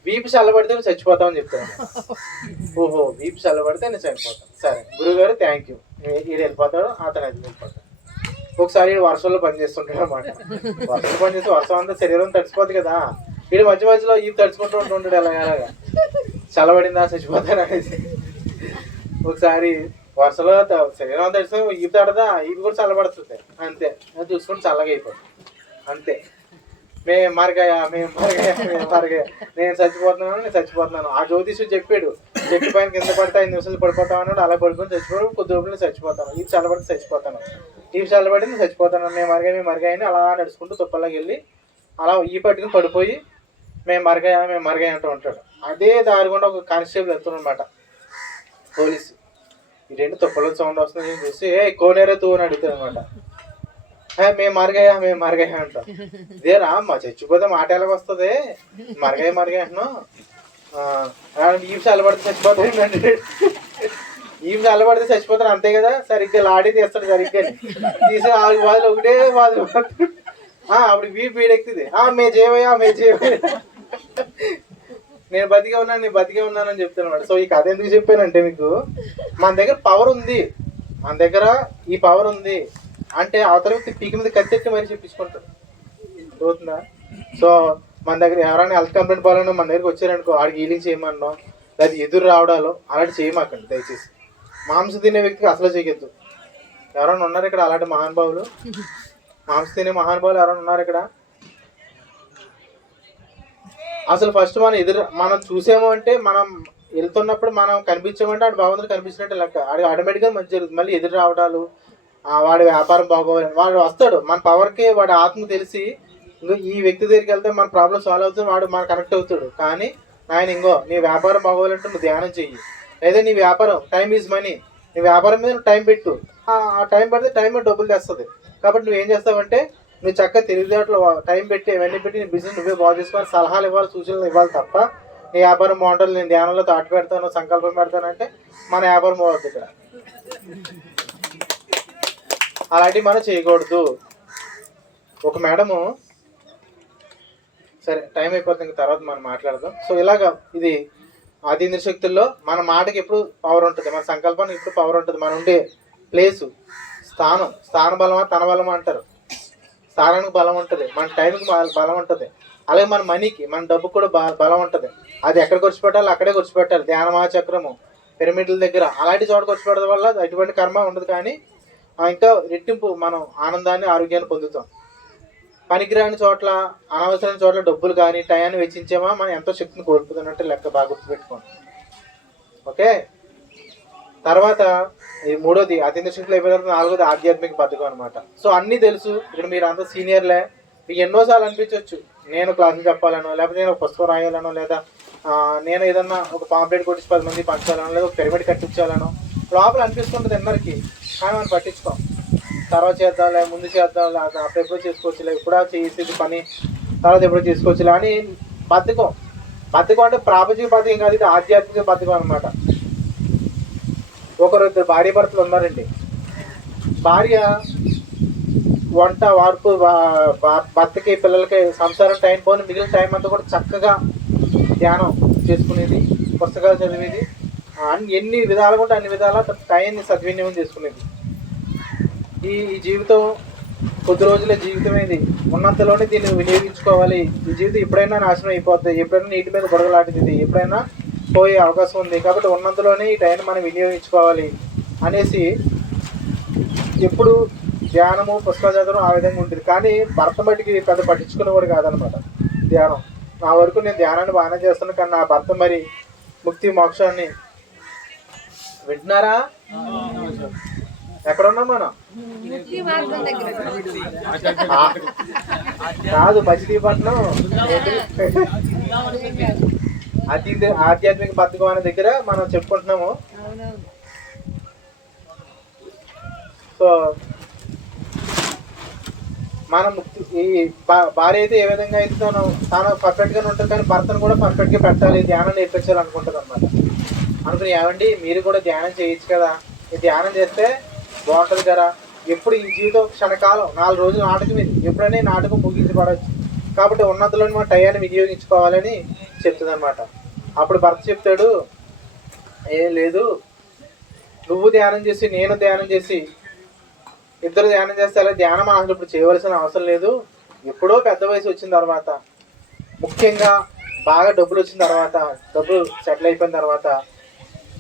వీపు చల్లబడితే నువ్వు చచ్చిపోతావని చెప్తాను. ఓహో, వీపు చల్లబడితే నేను చనిపోతాను, సరే గురువుగారు థ్యాంక్ యూ. ఈడు వెళ్ళిపోతాడు, అతను అది వెళ్ళిపోతాడు. ఒకసారి వర్షంలో పనిచేస్తుంటాడు అనమాట. వర్షంలో పనిచేస్తే వర్షం అంతా శరీరం తడిసిపోతుంది కదా, వీడు మధ్యలో ఈ తడుచుకుంటూ ఉంటుంటాడు. ఎలాగా చల్లబడిందా చచ్చిపోతాడు అనేసి. ఒకసారి వరుసలో శరీరం తెలిసిన ఈపు తడదా, ఈపు కూడా చల్లబడుతుంది అంతే. అది చూసుకుంటే చల్లగా అయిపోతుంది అంతే. మేము మరగాయ, నేను చచ్చిపోతున్నాను. ఆ జ్యోతిషుడు చెప్పాడు, చెట్టు పైన కింద పడితే 5 నిమిషాలు పడిపోతాం అన్నాడు. అలా పడుకొని చచ్చిపోవడం, కొద్ది రోజులు చచ్చిపోతాను. ఈపు చల్లబడితే చచ్చిపోతాను, ఈపు చల్లబడి నేను చచ్చిపోతాను. మేము మరగాయని అలా నడుచుకుంటూ తుప్పల్లోకి వెళ్ళి అలా ఈ పట్టుకుని పడిపోయి మేము మరగాయ అంటూ ఉంటాడు. అదే దారి గుండా ఒక కానిస్టేబుల్ వెళ్తున్నమాట, పోలీసు. ఈ 2 తుప్పలో సౌండ్ వస్తుంది చూసి కోనేరే తూ అని అడుగుతాడు అనమాట. మేము మరగాయ అంటాం. ఇదేరా మా చచ్చిపోతే మాట ఎలాగ వస్తుంది, మరగాయ అంటున్నాం. ఈపు చల్లబడితే చచ్చిపోతాయి, ఈపు చల్లబడితే చచ్చిపోతాను అంతే కదా. సరిగ్గా లాడి తీస్తాడు, సరిగ్గా తీసి 4 బాధలు ఒకటే బాధలు. అప్పుడు వీపు వీడెక్కింది, మే చేయవయ్యా. నేను బతికే ఉన్నానని చెప్తాను అనమాట. సో ఈ కథ ఎందుకు చెప్పానంటే, మీకు మన దగ్గర పవర్ ఉంది, మన దగ్గర ఈ పవర్ ఉంది అంటే అవతల వ్యక్తి పీకి మీద కత్తెట్టి మరి చెప్పించుకుంటాడు, అవుతుందా? సో మన దగ్గర ఎవరైనా హెల్త్ కంప్లైంట్ పోవాలన్నా మన దగ్గరికి వచ్చారనుకో, ఆడికి హీలింగ్ చేయమన్నాం లేదా ఎదురు రావడాలో అలాంటి చేయమాకండి దయచేసి. మాంసం తినే వ్యక్తికి అసలు చేయొద్దు. ఎవరైనా ఉన్నారు ఇక్కడ అలాంటి మహానుభావులు? మాంసం తినే మహానుభావులు ఎవరైనా ఉన్నారు ఇక్కడ? అసలు ఫస్ట్ మనం చూసాము అంటే, మనం వెళ్తున్నప్పుడు మనం కనిపించామంటే ఆడు భగవంతుడు కనిపించినట్టు లెక్క. ఆడికి ఆటోమేటిక్గా మంచి జరుగుతుంది. మళ్ళీ ఎదురు రావడాలు, వాడి వ్యాపారం బాగోవాలి, వాడు వస్తాడు మన పవర్కి, వాడి ఆత్మ తెలిసి ఈ వ్యక్తి దగ్గరికి వెళ్తే మన ప్రాబ్లం సాల్వ్ అవుతుంది, వాడు మన కనెక్ట్ అవుతాడు. కానీ ఆయన ఇంకో నీ వ్యాపారం బాగోవాలంటే నువ్వు ధ్యానం చెయ్యి, లేదా నీ వ్యాపారం టైం ఈజ్ మనీ, నీ వ్యాపారం మీద నువ్వు టైం పెట్టు. ఆ టైం పెడితే టైం మీద డబ్బులు తెస్తుంది. కాబట్టి నువ్వేం చేస్తావంటే, నువ్వు చక్కగా తెలివితేటలు టైం పెట్టి ఇవన్నీ పెట్టి నీ బిజినెస్ నువ్వే బాగు చేసుకోవాలి, సలహాలు ఇవ్వాలి, సూచనలు ఇవ్వాలి తప్ప నీ వ్యాపారం బాగుంటుంది, నేను ధ్యానంలో తాటు పెడతాను, సంకల్పం పెడతానంటే మన వ్యాపారం బాగుంటుంది. ఇక్కడ అలాంటివి మనం చేయకూడదు. ఒక మేడము, సరే టైం అయిపోతుంది, తర్వాత మనం మాట్లాడదాం. సో ఇలాగా ఇది అతీంద్రియ శక్తుల్లో మన మాటకి ఎప్పుడు పవర్ ఉంటుంది, మన సంకల్పానికి ఎప్పుడు పవర్ ఉంటుంది. మన ఉండే ప్లేసు, స్థాన బలమా తన బలమా అంటారు. స్థానానికి బలం ఉంటుంది, మన టైంకి బలం ఉంటుంది. అలాగే మన మనీకి, మన డబ్బుకు కూడా బలం ఉంటుంది. అది ఎక్కడ ఖర్చు పెట్టాలి అక్కడే ఖర్చు పెట్టాలి. ధ్యానమా చక్రము, పిరమిడ్ల దగ్గర అలాంటి చోట ఖర్చు పెట్టడం వల్ల ఎటువంటి కర్మ ఉండదు. కానీ ఇంకా రెట్టింపు మనం ఆనందాన్ని, ఆరోగ్యాన్ని పొందుతాం. పనికిరాని చోట్ల, అనవసరమైన చోట్ల డబ్బులు కానీ టయాన్ని వెచ్చించామా మనం ఎంతో శక్తిని కోల్పోతున్నట్టు లెక్క. బాగా గుర్తుపెట్టుకోండి, ఓకే? తర్వాత ఈ 3వది అతీంద్రియ శక్తులు అయిపోయిన తర్వాత 4వది ఆధ్యాత్మిక బద్ధకం అనమాట. సో అన్నీ తెలుసు, ఇక్కడ మీరు అంతా సీనియర్లే, మీకు ఎన్నోసార్లు అనిపించవచ్చు నేను క్లాసులు చెప్పాలనో, లేకపోతే నేను ఒక పుస్తకం రాయాలనో, లేదా నేను ఏదన్నా ఒక పాంప్లెట్ కొట్టించి 10 మంది పంచాలనో, లేదా ఒక పిరమిడ్ కట్టించాలనో లోపల అనిపిస్తుంటుంది అందరికీ. కానీ మనం పట్టించుకోం. తర్వాత చేద్దాంలే, ముందు చేద్దాంలే, అప్పుడు ఎప్పుడో చేసుకోవచ్చులే, ఇప్పుడా చేసేది పని, తర్వాత ఎప్పుడో చేసుకోవచ్చులే అని బద్ధకం. అంటే ప్రాపంచిక బద్ధకం కాదు, ఇది ఆధ్యాత్మిక బద్ధకం అనమాట. 1-2 భార్య భర్తలు ఉన్నారండి. భార్య వంట వార్పు భర్తకి పిల్లలకి సంసారం టైం పోని, మిగిలిన టైం అంతా కూడా చక్కగా ధ్యానం చేసుకునేది, పుస్తకాలు చదివేది, ఎన్ని విధాలుగా ఉంటే అన్ని విధాల టైంని సద్వినియోగం చేసుకునేది. ఈ జీవితం కొద్ది రోజులే జీవితం, ఇది ఉన్నంతలోనే దీన్ని వినియోగించుకోవాలి. ఈ జీవితం ఎప్పుడైనా నాశనం అయిపోతుంది, ఎప్పుడైనా నీటి మీద బుడగలాంటిది, ఎప్పుడైనా పోయే అవకాశం ఉంది. కాబట్టి ఉన్నంతలోనే ఈ టైంని మనం వినియోగించుకోవాలి అనేసి ఎప్పుడు ధ్యానము, పుస్తకాలు చదవడం ఆ విధంగా ఉంటుంది. కానీ భర్త మట్టికి పెద్ద పట్టించుకునేవాడు కాదనమాట ధ్యానం. నా వరకు నేను ధ్యానాన్ని బాగానే చేస్తున్నాను, కానీ నా భర్త మరి ముక్తి మోక్షాన్ని వింటున్నారా? ఎక్కడున్నాం మనం? కాదు, మచిలీపట్నం ఆధ్యాత్మిక బద్ధకం అనే దగ్గర మనం చెప్పుకుంటున్నాము. సో మనం ఈ భార్య అయితే ఏ విధంగా అయితే తాను పర్ఫెక్ట్గానే ఉంటుంది, కానీ భర్తను కూడా పర్ఫెక్ట్గా పెట్టాలి, ధ్యానం నేర్పించాలి అనుకుంటుంది అనమాట. అనుకుని ఏమండి మీరు కూడా ధ్యానం చేయొచ్చు కదా, ఈ ధ్యానం చేస్తే బాగుంటుంది కదా. ఎప్పుడు ఈ జీవితం క్షణకాలం, 4 రోజులు నాటకం, ఇది ఎప్పుడైనా నాటకం ముగించబడవచ్చు. కాబట్టి ఉన్నతలోని మన టయాన్ని వినియోగించుకోవాలని చెప్తుంది అనమాట. అప్పుడు భర్త చెప్తాడు, ఏం లేదు, నువ్వు ధ్యానం చేసి నేను ధ్యానం చేసి ఇద్దరు ధ్యానం చేస్తే అలా ధ్యానం అసలు ఇప్పుడు చేయవలసిన అవసరం లేదు. ఎప్పుడో పెద్ద వయసు వచ్చిన తర్వాత, ముఖ్యంగా బాగా డబ్బులు వచ్చిన తర్వాత, డబ్బులు సెటిల్ అయిపోయిన తర్వాత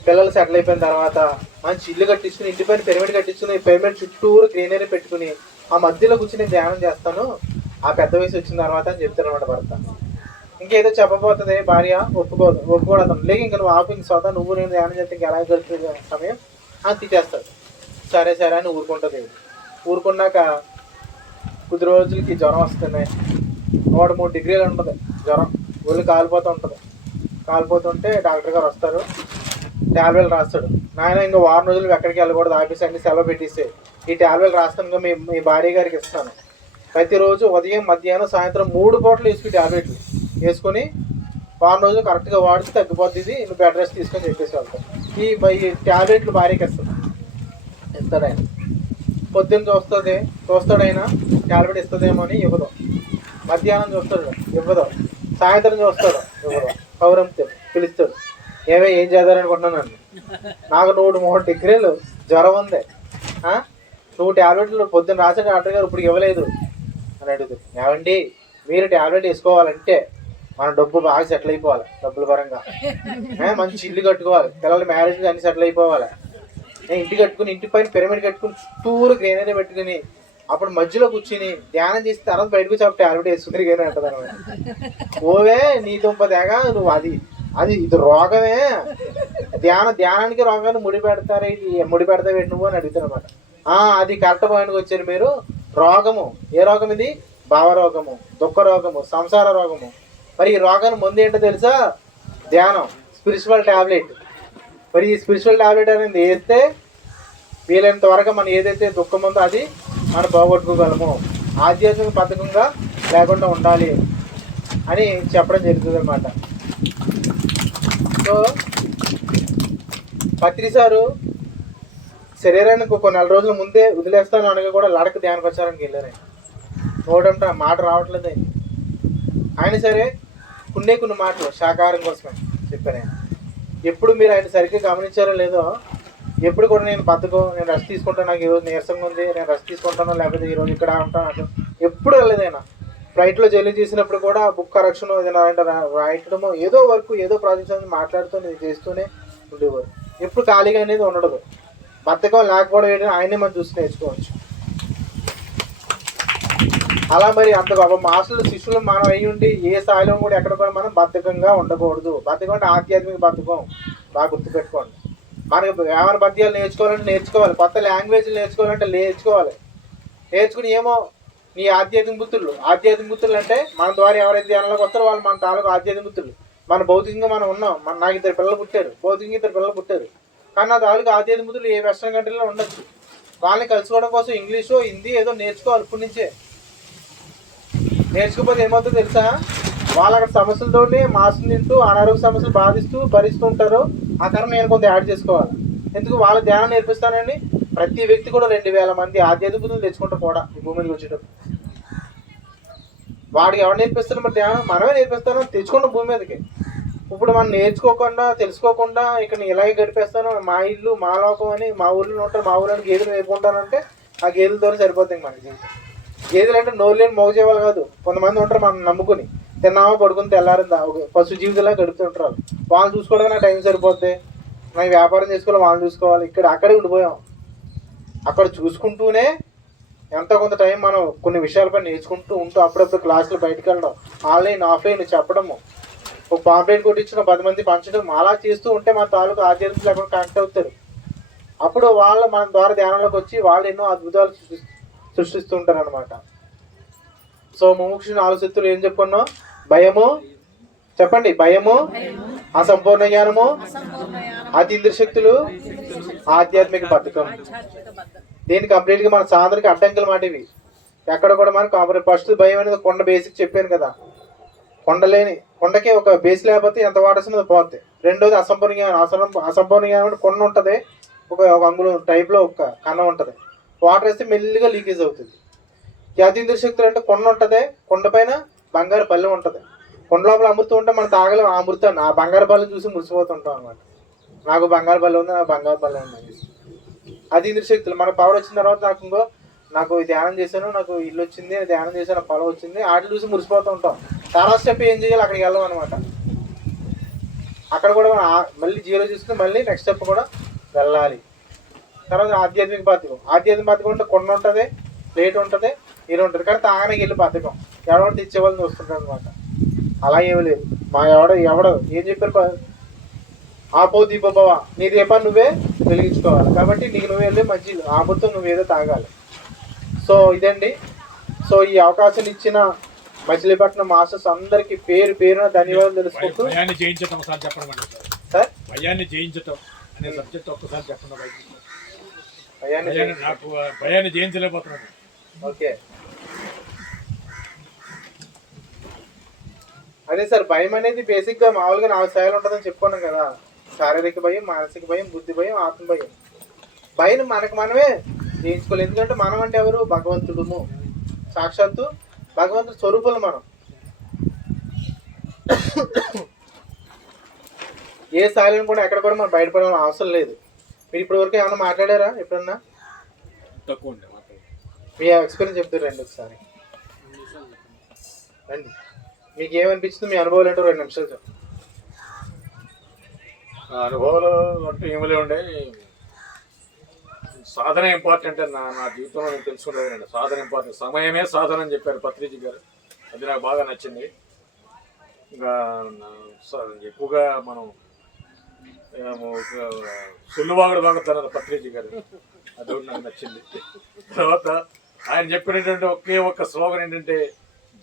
పిల్లలు సెటిల్ అయిపోయిన తర్వాత మంచి ఇల్లు కట్టించుకుని ఇంటి పైన పిరమిడ్ కట్టించుకుని పిరమిడ్ చుట్టూరు గ్రీనరీ పెట్టుకుని ఆ మధ్యలో కూర్చుని నేను ధ్యానం చేస్తాను ఆ పెద్ద వయసు వచ్చిన తర్వాత అని చెప్తారన్నమాట భర్త. ఇంకేదో చెప్పబోతుంది భార్య, ఒప్పుకోవడం లేక ఇంకా నువ్వు ఆపు, ఇంక స్వతः నువ్వు నేను ధ్యానం చేస్తే ఇంకా ఎలా గడుపుతుంది సమయం అని తిట్టేస్తాడు. సరే సరే అని ఊరుకుంటుంది. ఊరుకున్నాక కొద్ది రోజులకి జ్వరం వస్తుంది. 103 డిగ్రీలు ఉంటుంది జ్వరం, ఒళ్ళు కాలిపోతూ ఉంటుంది. కాలిపోతుంటే డాక్టర్ గారు వస్తారు, ట్యాబ్లెట్లు రాస్తాడు. నాయన ఇంకా వారం రోజులు ఎక్కడికి వెళ్ళకూడదు, ఆఫీస్ అన్ని సెలవు పెట్టేస్తే ఈ ట్యాబ్లెట్ రాస్తాను మీ భార్య గారికి ఇస్తాను. ప్రతిరోజు ఉదయం మధ్యాహ్నం సాయంత్రం 3 పూటలు వేసుకుని ట్యాబ్లెట్లు వేసుకొని వారం రోజులు కరెక్ట్గా వాడితే తగ్గిపోద్ది, ఇది నువ్వు బెడ్ రెస్ట్ తీసుకొని చెప్పేసి వెళ్తాను. ఈ ట్యాబ్లెట్లు భార్యకి ఇస్తాడు ఆయన. పొద్దున్న చూస్తాడు ఆయన ట్యాబ్లెట్ ఇస్తుందేమో అని ఇవ్వదు. మధ్యాహ్నం చూస్తాడు ఇవ్వదు. సాయంత్రం చూస్తాడు ఇవ్వదు. కౌరంతో పిలుస్తాడు, ఏం చేద్దారనుకుంటున్నాను, నాకు 103 డిగ్రీలు జ్వరం ఉంది, నువ్వు ట్యాబ్లెట్లు పొద్దున్న రాసే డాక్టర్ గారు ఇప్పుడు ఇవ్వలేదు అని అడుగుతుంది. ఏమండి మీరు ట్యాబ్లెట్ వేసుకోవాలంటే మన డబ్బు బాగా సెటిల్ అయిపోవాలి, డబ్బుల పరంగా మంచి ఇల్లు కట్టుకోవాలి, పిల్లల మ్యారేజ్ అన్ని సెటిల్ అయిపోవాలి, ఇంటి కట్టుకుని ఇంటి పైన పిరమిడ్ కట్టుకుని చుట్టూరు గ్రీనరీ పెట్టుకుని అప్పుడు మధ్యలో కూర్చుని ధ్యానం చేసిన తర్వాత బయటకు వచ్చి ట్యాబ్లెట్ వేసుకుని కానీ అంటది అనమాట. ఓవే నీ దుంప తెగ నువ్వు అది ఇది రోగమే, ధ్యానానికి రోగాన్ని ముడి పెడతావేంటి నువ్వు అని అడుగుతాను అనమాట. అది కరెక్ట్ పాయింట్కి వచ్చారు మీరు. రోగము, ఏ రోగం ఇది? భావరోగము, దుఃఖ రోగము, సంసార రోగము. మరి ఈ రోగాన్ని ముందు ఏంటో తెలుసా? ధ్యానం, స్పిరిచువల్ ట్యాబ్లెట్. మరి ఈ స్పిరిచువల్ ట్యాబ్లెట్ అనేది వేస్తే వీలైనంత వరకు మనం ఏదైతే దుఃఖం ఉందో అది మనం పోగొట్టుకోగలము, ఆధ్యాత్మిక పథకంగా లేకుండా ఉండాలి అని చెప్పడం జరుగుతుంది అన్నమాట. సో పత్రి సారు శరీరానికి ఒక 4 రోజుల ముందే వదిలేస్తాను అనగా కూడా లడక ధ్యాన ప్రచారానికి వెళ్ళారు. నోటంటే మాట రావట్లేదు ఆయన సరే కొన్ని మాటలు శాకాహారం కోసమే చెప్పాను. ఎప్పుడు మీరు ఆయన సరిగ్గా గమనించారో లేదో, ఎప్పుడు కూడా నేను బతకం, నేను రెస్ట్ తీసుకుంటాను, నాకు ఈరోజు నీరసంగా ఉంది, నేను రెస్ట్ తీసుకుంటాను, లేకపోతే ఈరోజు ఇక్కడ ఉంటాను అట్లా ఎప్పుడు వెళ్ళలేదైనా. ఫ్లైట్లో జర్నీ చేసినప్పుడు కూడా బుక్ కరెక్షన్ ఏదైనా రాయటము, ఏదో వర్క్, ఏదో ప్రాజెక్ట్స్ అనేది మాట్లాడుతూ నేను చేస్తూనే ఉండేవారు. ఎప్పుడు ఖాళీగా అనేది ఉండదు. బద్ధకం లేకపోవడం ఏంటంటే ఆయనే మనం చూసి నేర్చుకోవచ్చు. అలా మరి అంత గొప్ప మాస్టర్లు శిష్యులు మనం అయ్యి ఉండి ఏ స్థాయిలో కూడా ఎక్కడ కూడా మనం బద్ధకంగా ఉండకూడదు. బద్ధకం అంటే ఆధ్యాత్మిక బద్ధకం, బాగా గుర్తుపెట్టుకోండి. మనకి వ్యాపార పద్యాలు నేర్చుకోవాలంటే నేర్చుకోవాలి, కొత్త లాంగ్వేజ్లు నేర్చుకోవాలంటే నేర్చుకుని ఏమో నీ ఆధ్యాత్మిక బుద్ధులు అంటే మన ద్వారా ఎవరైతే ధ్యానంలోకి వస్తారో వాళ్ళు మన తాలూకు ఆధ్యాత్మిక బుద్ధులు. మన భౌతికంగా మనం ఉన్నాం, నాకు 2 పిల్లలు పుట్టారు, భౌతికంగా 2 పిల్లలు పుట్టారు, కానీ నా తాలూకు ఆధ్యాత్మిక బుద్ధులు ఏ వెస్ట్రన్ కంట్రీలో ఉండొచ్చు. వాళ్ళని కలుసుకోవడం కోసం ఇంగ్లీషో హిందీ ఏదో నేర్చుకోవాలి. ఇప్పటి నుంచే నేర్చుకోకపోతే ఏమవుతుందో తెలుసా? వాళ్ళు అక్కడ సమస్యలతోటి మాసం తింటూ అనారోగ్య సమస్యలు బాధిస్తూ భరిస్తూ ఉంటారు. ఆ కారణం నేను కొంత యాడ్ చేసుకోవాలి. ఎందుకు? వాళ్ళ ధ్యానం నేర్పిస్తానని ప్రతి వ్యక్తి కూడా 2000 మంది ఆధ్యాత్మిక బుద్ధులు తెచ్చుకుంటారు కూడా ఈ భూమి మీదకి వచ్చేటప్పుడు. వాడికి ఎవరు నేర్పిస్తారు? మరి ధ్యానం మనమే నేర్పిస్తాను తెచ్చుకుంటాం భూమి మీదకి. ఇప్పుడు మనం నేర్చుకోకుండా తెలుసుకోకుండా ఇక్కడ ఇలాగే గడిపేస్తాను, మా ఇల్లు మా లోకం అని మా ఊళ్ళో ఉంటారు, మా ఊళ్ళో గేదెలు వేపుకుంటానంటే ఆ గేదెలతో సరిపోతుంది మనకి జీవితం. గేదెలు అంటే నోరు లేని మోగజేవాళ్ళు కాదు. కొంతమంది ఉంటారు మనం నమ్ముకుని తిన్నామో పడుకుని తెల్లారిందా పశు జీవితంలా గడుపుతుంటారు. వాళ్ళు చూసుకోవడానికి నాకు టైం సరిపోద్ది, నాకు వ్యాపారం చేసుకోవాలి, వాళ్ళు చూసుకోవాలి. అక్కడే ఉండిపోయాం. అక్కడ చూసుకుంటూనే ఎంతో కొంత టైం మనం కొన్ని విషయాలపై నేర్చుకుంటూ ఉంటూ అప్పుడప్పుడు క్లాసులు బయటకు వెళ్ళడం, ఆన్లైన్ ఆఫ్లైన్ చెప్పడము, ఒక పాంప్లెట్ కొట్టించిన 10 మంది పంచడం, అలా చేస్తూ ఉంటే మన తాలూకు ఆధ్యాత్మిక లేకుండా కనెక్ట్ అవుతారు. అప్పుడు వాళ్ళు మన ద్వారా ధ్యానంలోకి వచ్చి వాళ్ళు ఎన్నో అద్భుతాలు సృష్టిస్తూ ఉంటారు అనమాట. సో ముముక్షు 4 శక్తులు ఏం చెప్పుకున్నాం? భయము, చెప్పండి, భయము, అసంపూర్ణ జ్ఞానము, అతీంద్రియ శక్తులు, ఆధ్యాత్మిక బద్ధకం. దీన్ని కంప్లీట్గా మన సాధనకి అడ్డంకులు మాట ఇవి. ఎక్కడ కూడా మనం ఫస్ట్ భయం అనేది కొండ బేసిక్ చెప్పాను కదా. కొండకి ఒక బేస్ లేకపోతే ఎంత వాటర్ వస్తుందో పోతే. రెండోది అసంపూర్ణ జ్ఞానం. అసంపూర్ణ జ్ఞానం అంటే కొండ ఉంటుంది, ఒక అంగుళం టైప్లో ఒక కన్నం ఉంటుంది, వాటర్ వేస్తే మెల్లిగా లీకేజ్ అవుతుంది. అతీంద్రియ శక్తులు అంటే కొండ ఉంటుంది, కొండపైన బంగారు పల్లెం ఉంటుంది, కొండ లోపల అమృతం ఉంటే మనం తాగలేం ఆ అమృతాన్ని. ఆ బంగారు పల్లెం చూసి మురిసిపోతుంటాం అనమాట. నాకు బంగారు పల్లె ఉంది, నాకు బంగారు పల్లె ఉంది. అతీంద్రియ శక్తులు మన పవర్ వచ్చిన తర్వాత నాకు ధ్యానం చేశాను, నాకు ఇల్లు వచ్చింది, ధ్యానం చేశాను, పొలం వచ్చింది, వాటిని చూసి మురిసిపోతూ ఉంటాం. చాలా స్టెప్ ఏం చేయాలి అక్కడికి వెళ్ళాం అనమాట. అక్కడ కూడా మనం మళ్ళీ జీరో చూసుకుని మళ్ళీ నెక్స్ట్ స్టెప్ కూడా వెళ్ళాలి. తర్వాత ఆధ్యాత్మిక బద్ధకం అంటే కొండ ఉంటుంది, ప్లేట్ ఉంటుంది, నీరు ఉంటుంది, కానీ తాగడానికి వెళ్ళి బద్ధకం ఎవడో తెచ్చేవాళ్ళని చూస్తుంటారు అనమాట. అలా ఏమీ లేదు. మా ఎవడో ఏం చెప్పారు, ఆపో దీపోభవ, నీ దీపాన్ని నువ్వే వెలిగించుకోవాలి. కాబట్టి నీకు నువ్వు వెళ్ళి మంచి ఆపుతో నువ్వేదో తాగాలి. సో ఇదండి. సో ఈ అవకాశం ఇచ్చిన మచిలీపట్నం మాస్టర్స్ అందరికి పేరు పేరున ధన్యవాదాలు తెలుసుకుంటూ భయాన్ని జయించటం ఒకసారి చెప్పండి సార్. భయాన్ని జయించటం అనే సబ్జెక్ట్ ఒక్కసారి చెప్పండి. భయాన్ని నాకు భయాన్ని జయించలేకపోతున్నాను. ఓకే, అదే సార్. భయం అనేది బేసిక్గా మామూలుగా 4 స్థాయిలు ఉంటుందని చెప్పుకున్నాం కదా. శారీరక భయం, మానసిక భయం, బుద్ధి భయం, ఆత్మ భయం. భయం మనకు మనమే జయించుకోవాలి. ఎందుకంటే మనం అంటే ఎవరు? భగవంతుడుము, సాక్షాత్తు భగవంతుడి స్వరూపులు మనం. ఏ స్థాయిలను కూడా ఎక్కడ కూడా మనం బయటపడాలని అవసరం లేదు. మీరు ఇప్పటివరకు ఏమైనా మాట్లాడారా ఎప్పుడన్నా? తక్కువ మీ ఎక్స్పీరియన్స్ చెప్తారు రండి ఒకసారి. రండి, మీకు ఏమనిపించింది, మీ అనుభవాలు ఏంటో 2 నిమిషాలు చెప్పండి. అనుభవాలు అంటే ఏమిలే ఉండే, సాధన ఇంపార్టెంట్ అని నా జీవితంలో నేను తెలుసుకునేదండి. సాధన ఇంపార్టెంట్, సమయమే సాధన అని చెప్పారు పత్రిజీ గారు. అది నాకు బాగా నచ్చింది. ఇంకా ఎక్కువగా మనం సుల్లువాగుడు బాగుతున్నారు పత్రిజీ గారు, అది నాకు నచ్చింది. తర్వాత ఆయన చెప్పినటువంటి ఒకే ఒక్క స్లోగన్ ఏంటంటే,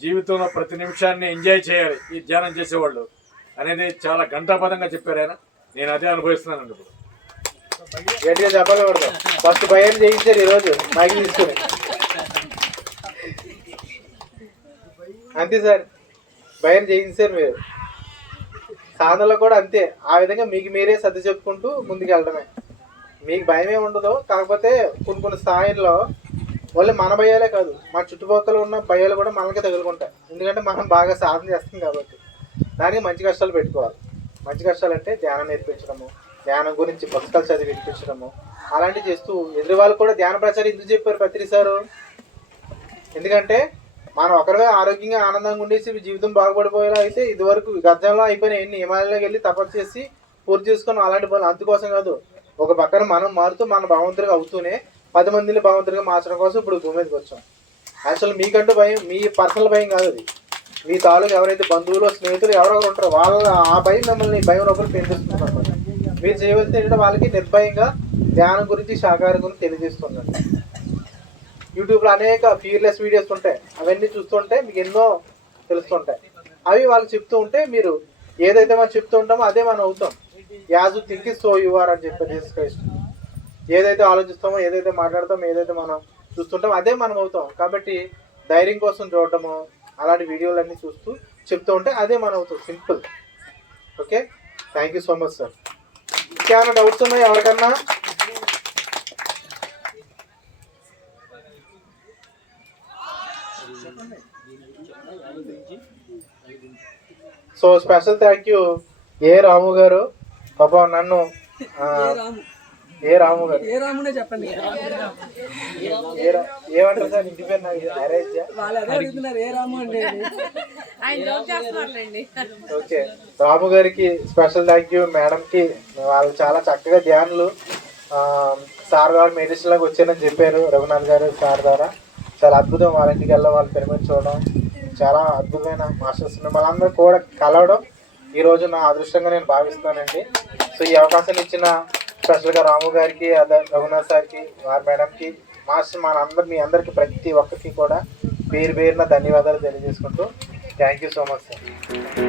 జీవితంలో ప్రతి నిమిషాన్ని ఎంజాయ్ చేయాలి ఈ ధ్యానం చేసేవాళ్ళు అనేది చాలా ఘంటాపదంగా చెప్పారు ఆయన. నేను అదే అనుభవిస్తున్నానండి ఇప్పుడు. గట్టిగా చెప్పాలి పడతాం. ఫస్ట్ భయం చేయించారు ఈరోజు మైకి తీసుకుని. అంతే సార్, భయం చేయించారు మీరు. సాధనలో కూడా అంతే. ఆ విధంగా మీకు మీరే సర్ది చెప్పుకుంటూ ముందుకు వెళ్ళడమే. మీకు భయమే ఉండదు. కాకపోతే కొన్ని స్థాయిల్లో మళ్ళీ మన భయాలే కాదు, మన చుట్టుపక్కల ఉన్న భయాలు కూడా మనకే తగులుకుంటాయి. ఎందుకంటే మనం బాగా సాధన చేస్తాం కాబట్టి. దానికి మంచి కష్టాలు పెట్టుకోవాలి. మంచి కష్టాలు అంటే ధ్యానం నేర్పించడము, ధ్యానం గురించి పుస్తకాలు చదివి వినిపించడము, అలాంటివి చేస్తూ ఎదురు వాళ్ళు కూడా ధ్యాన ప్రచారం ఎందుకు చెప్పారు పత్రి సారు? ఎందుకంటే మనం ఒకరిగా ఆరోగ్యంగా ఆనందంగా ఉండేసి జీవితం బాగుపడిపోయేలా అయితే ఇదివరకు గతంలో అయిపోయిన ఎన్ని హిమాలయాలకు వెళ్ళి తపస్సు చేసి పూర్తి చేసుకున్నాం అలాంటి పనులు. అందుకోసం కాదు, ఒక పక్కన మనం మారుతూ మన భగవంతుడిగా అవుతూనే 10 మందిని భగవంతుడిగా మార్చడం కోసం ఇప్పుడు భూమి మీదకి వచ్చాం. యాక్చువల్ మీకంటూ భయం, మీ పర్సనల్ భయం కాదు అది. మీ తాలూకు ఎవరైతే బంధువులు, స్నేహితులు ఎవరెవరు ఉంటారో వాళ్ళ ఆ భయం మిమ్మల్ని భయం లోపల పెంచుస్తుంది అనమాట. మీరు చేయవలసింది ఏంటంటే వాళ్ళకి నిర్భయంగా ధ్యానం గురించి, శాకాహారం గురించి తెలియజేస్తున్నారు. యూట్యూబ్లో అనేక ఫియర్లెస్ వీడియోస్ ఉంటాయి. అవన్నీ చూస్తుంటే మీకు ఎన్నో తెలుస్తుంటాయి. అవి వాళ్ళు చెప్తూ ఉంటే మీరు ఏదైతే మనం చెప్తూ ఉంటామో అదే మనం అవుతాం. As you think so you are అని చెప్పారు జీసస్ క్రైస్ట్. ఏదైతే ఆలోచిస్తామో, ఏదైతే మాట్లాడతామో, ఏదైతే మనం చూస్తుంటామో అదే మనం అవుతాం. కాబట్టి ధైర్యం కోసం చూడటము, అలాంటి వీడియోలన్నీ చూస్తూ చెప్తూ ఉంటే అదే మనం అవుతాం. Simple. Okay, thank you so much sir. ఇంకేమైనా డౌట్స్ ఉన్నాయి ఎవరికన్నా? సో స్పెషల్ థ్యాంక్ యూ ఏ రాము గారు. పాపం నన్ను ఏ రాము గారు ఏమంటారు సార్ ఇంటి పేరు? నాకు అరేంజ్. ఓకే, రాము గారికి స్పెషల్ థ్యాంక్ యూ. మేడంకి వాళ్ళు చాలా చక్కగా ధ్యానులు సార్ ద్వారా మెడిసిన్ లాగా వచ్చారని చెప్పారు. రఘునాథ్ గారు సార్ ద్వారా చాలా అద్భుతం. వాళ్ళ ఇంటికి వెళ్ళడం, వాళ్ళ పిరమిడ్ చూడడం, చాలా అద్భుతమైన మాస్టర్స్ మిమ్మల్ని అందరూ కూడా కలవడం ఈరోజు నా అదృష్టంగా నేను భావిస్తున్నానండి. సో ఈ అవకాశం ఇచ్చిన స్పెషల్గా రాము గారికి, రఘునాథ్ సార్కి, వారి మేడంకి, మాస్టర్ మీ అందరికీ ప్రతి ఒక్కరికి కూడా పేరు పేరున ధన్యవాదాలు తెలియజేసుకుంటూ thank you so much sir.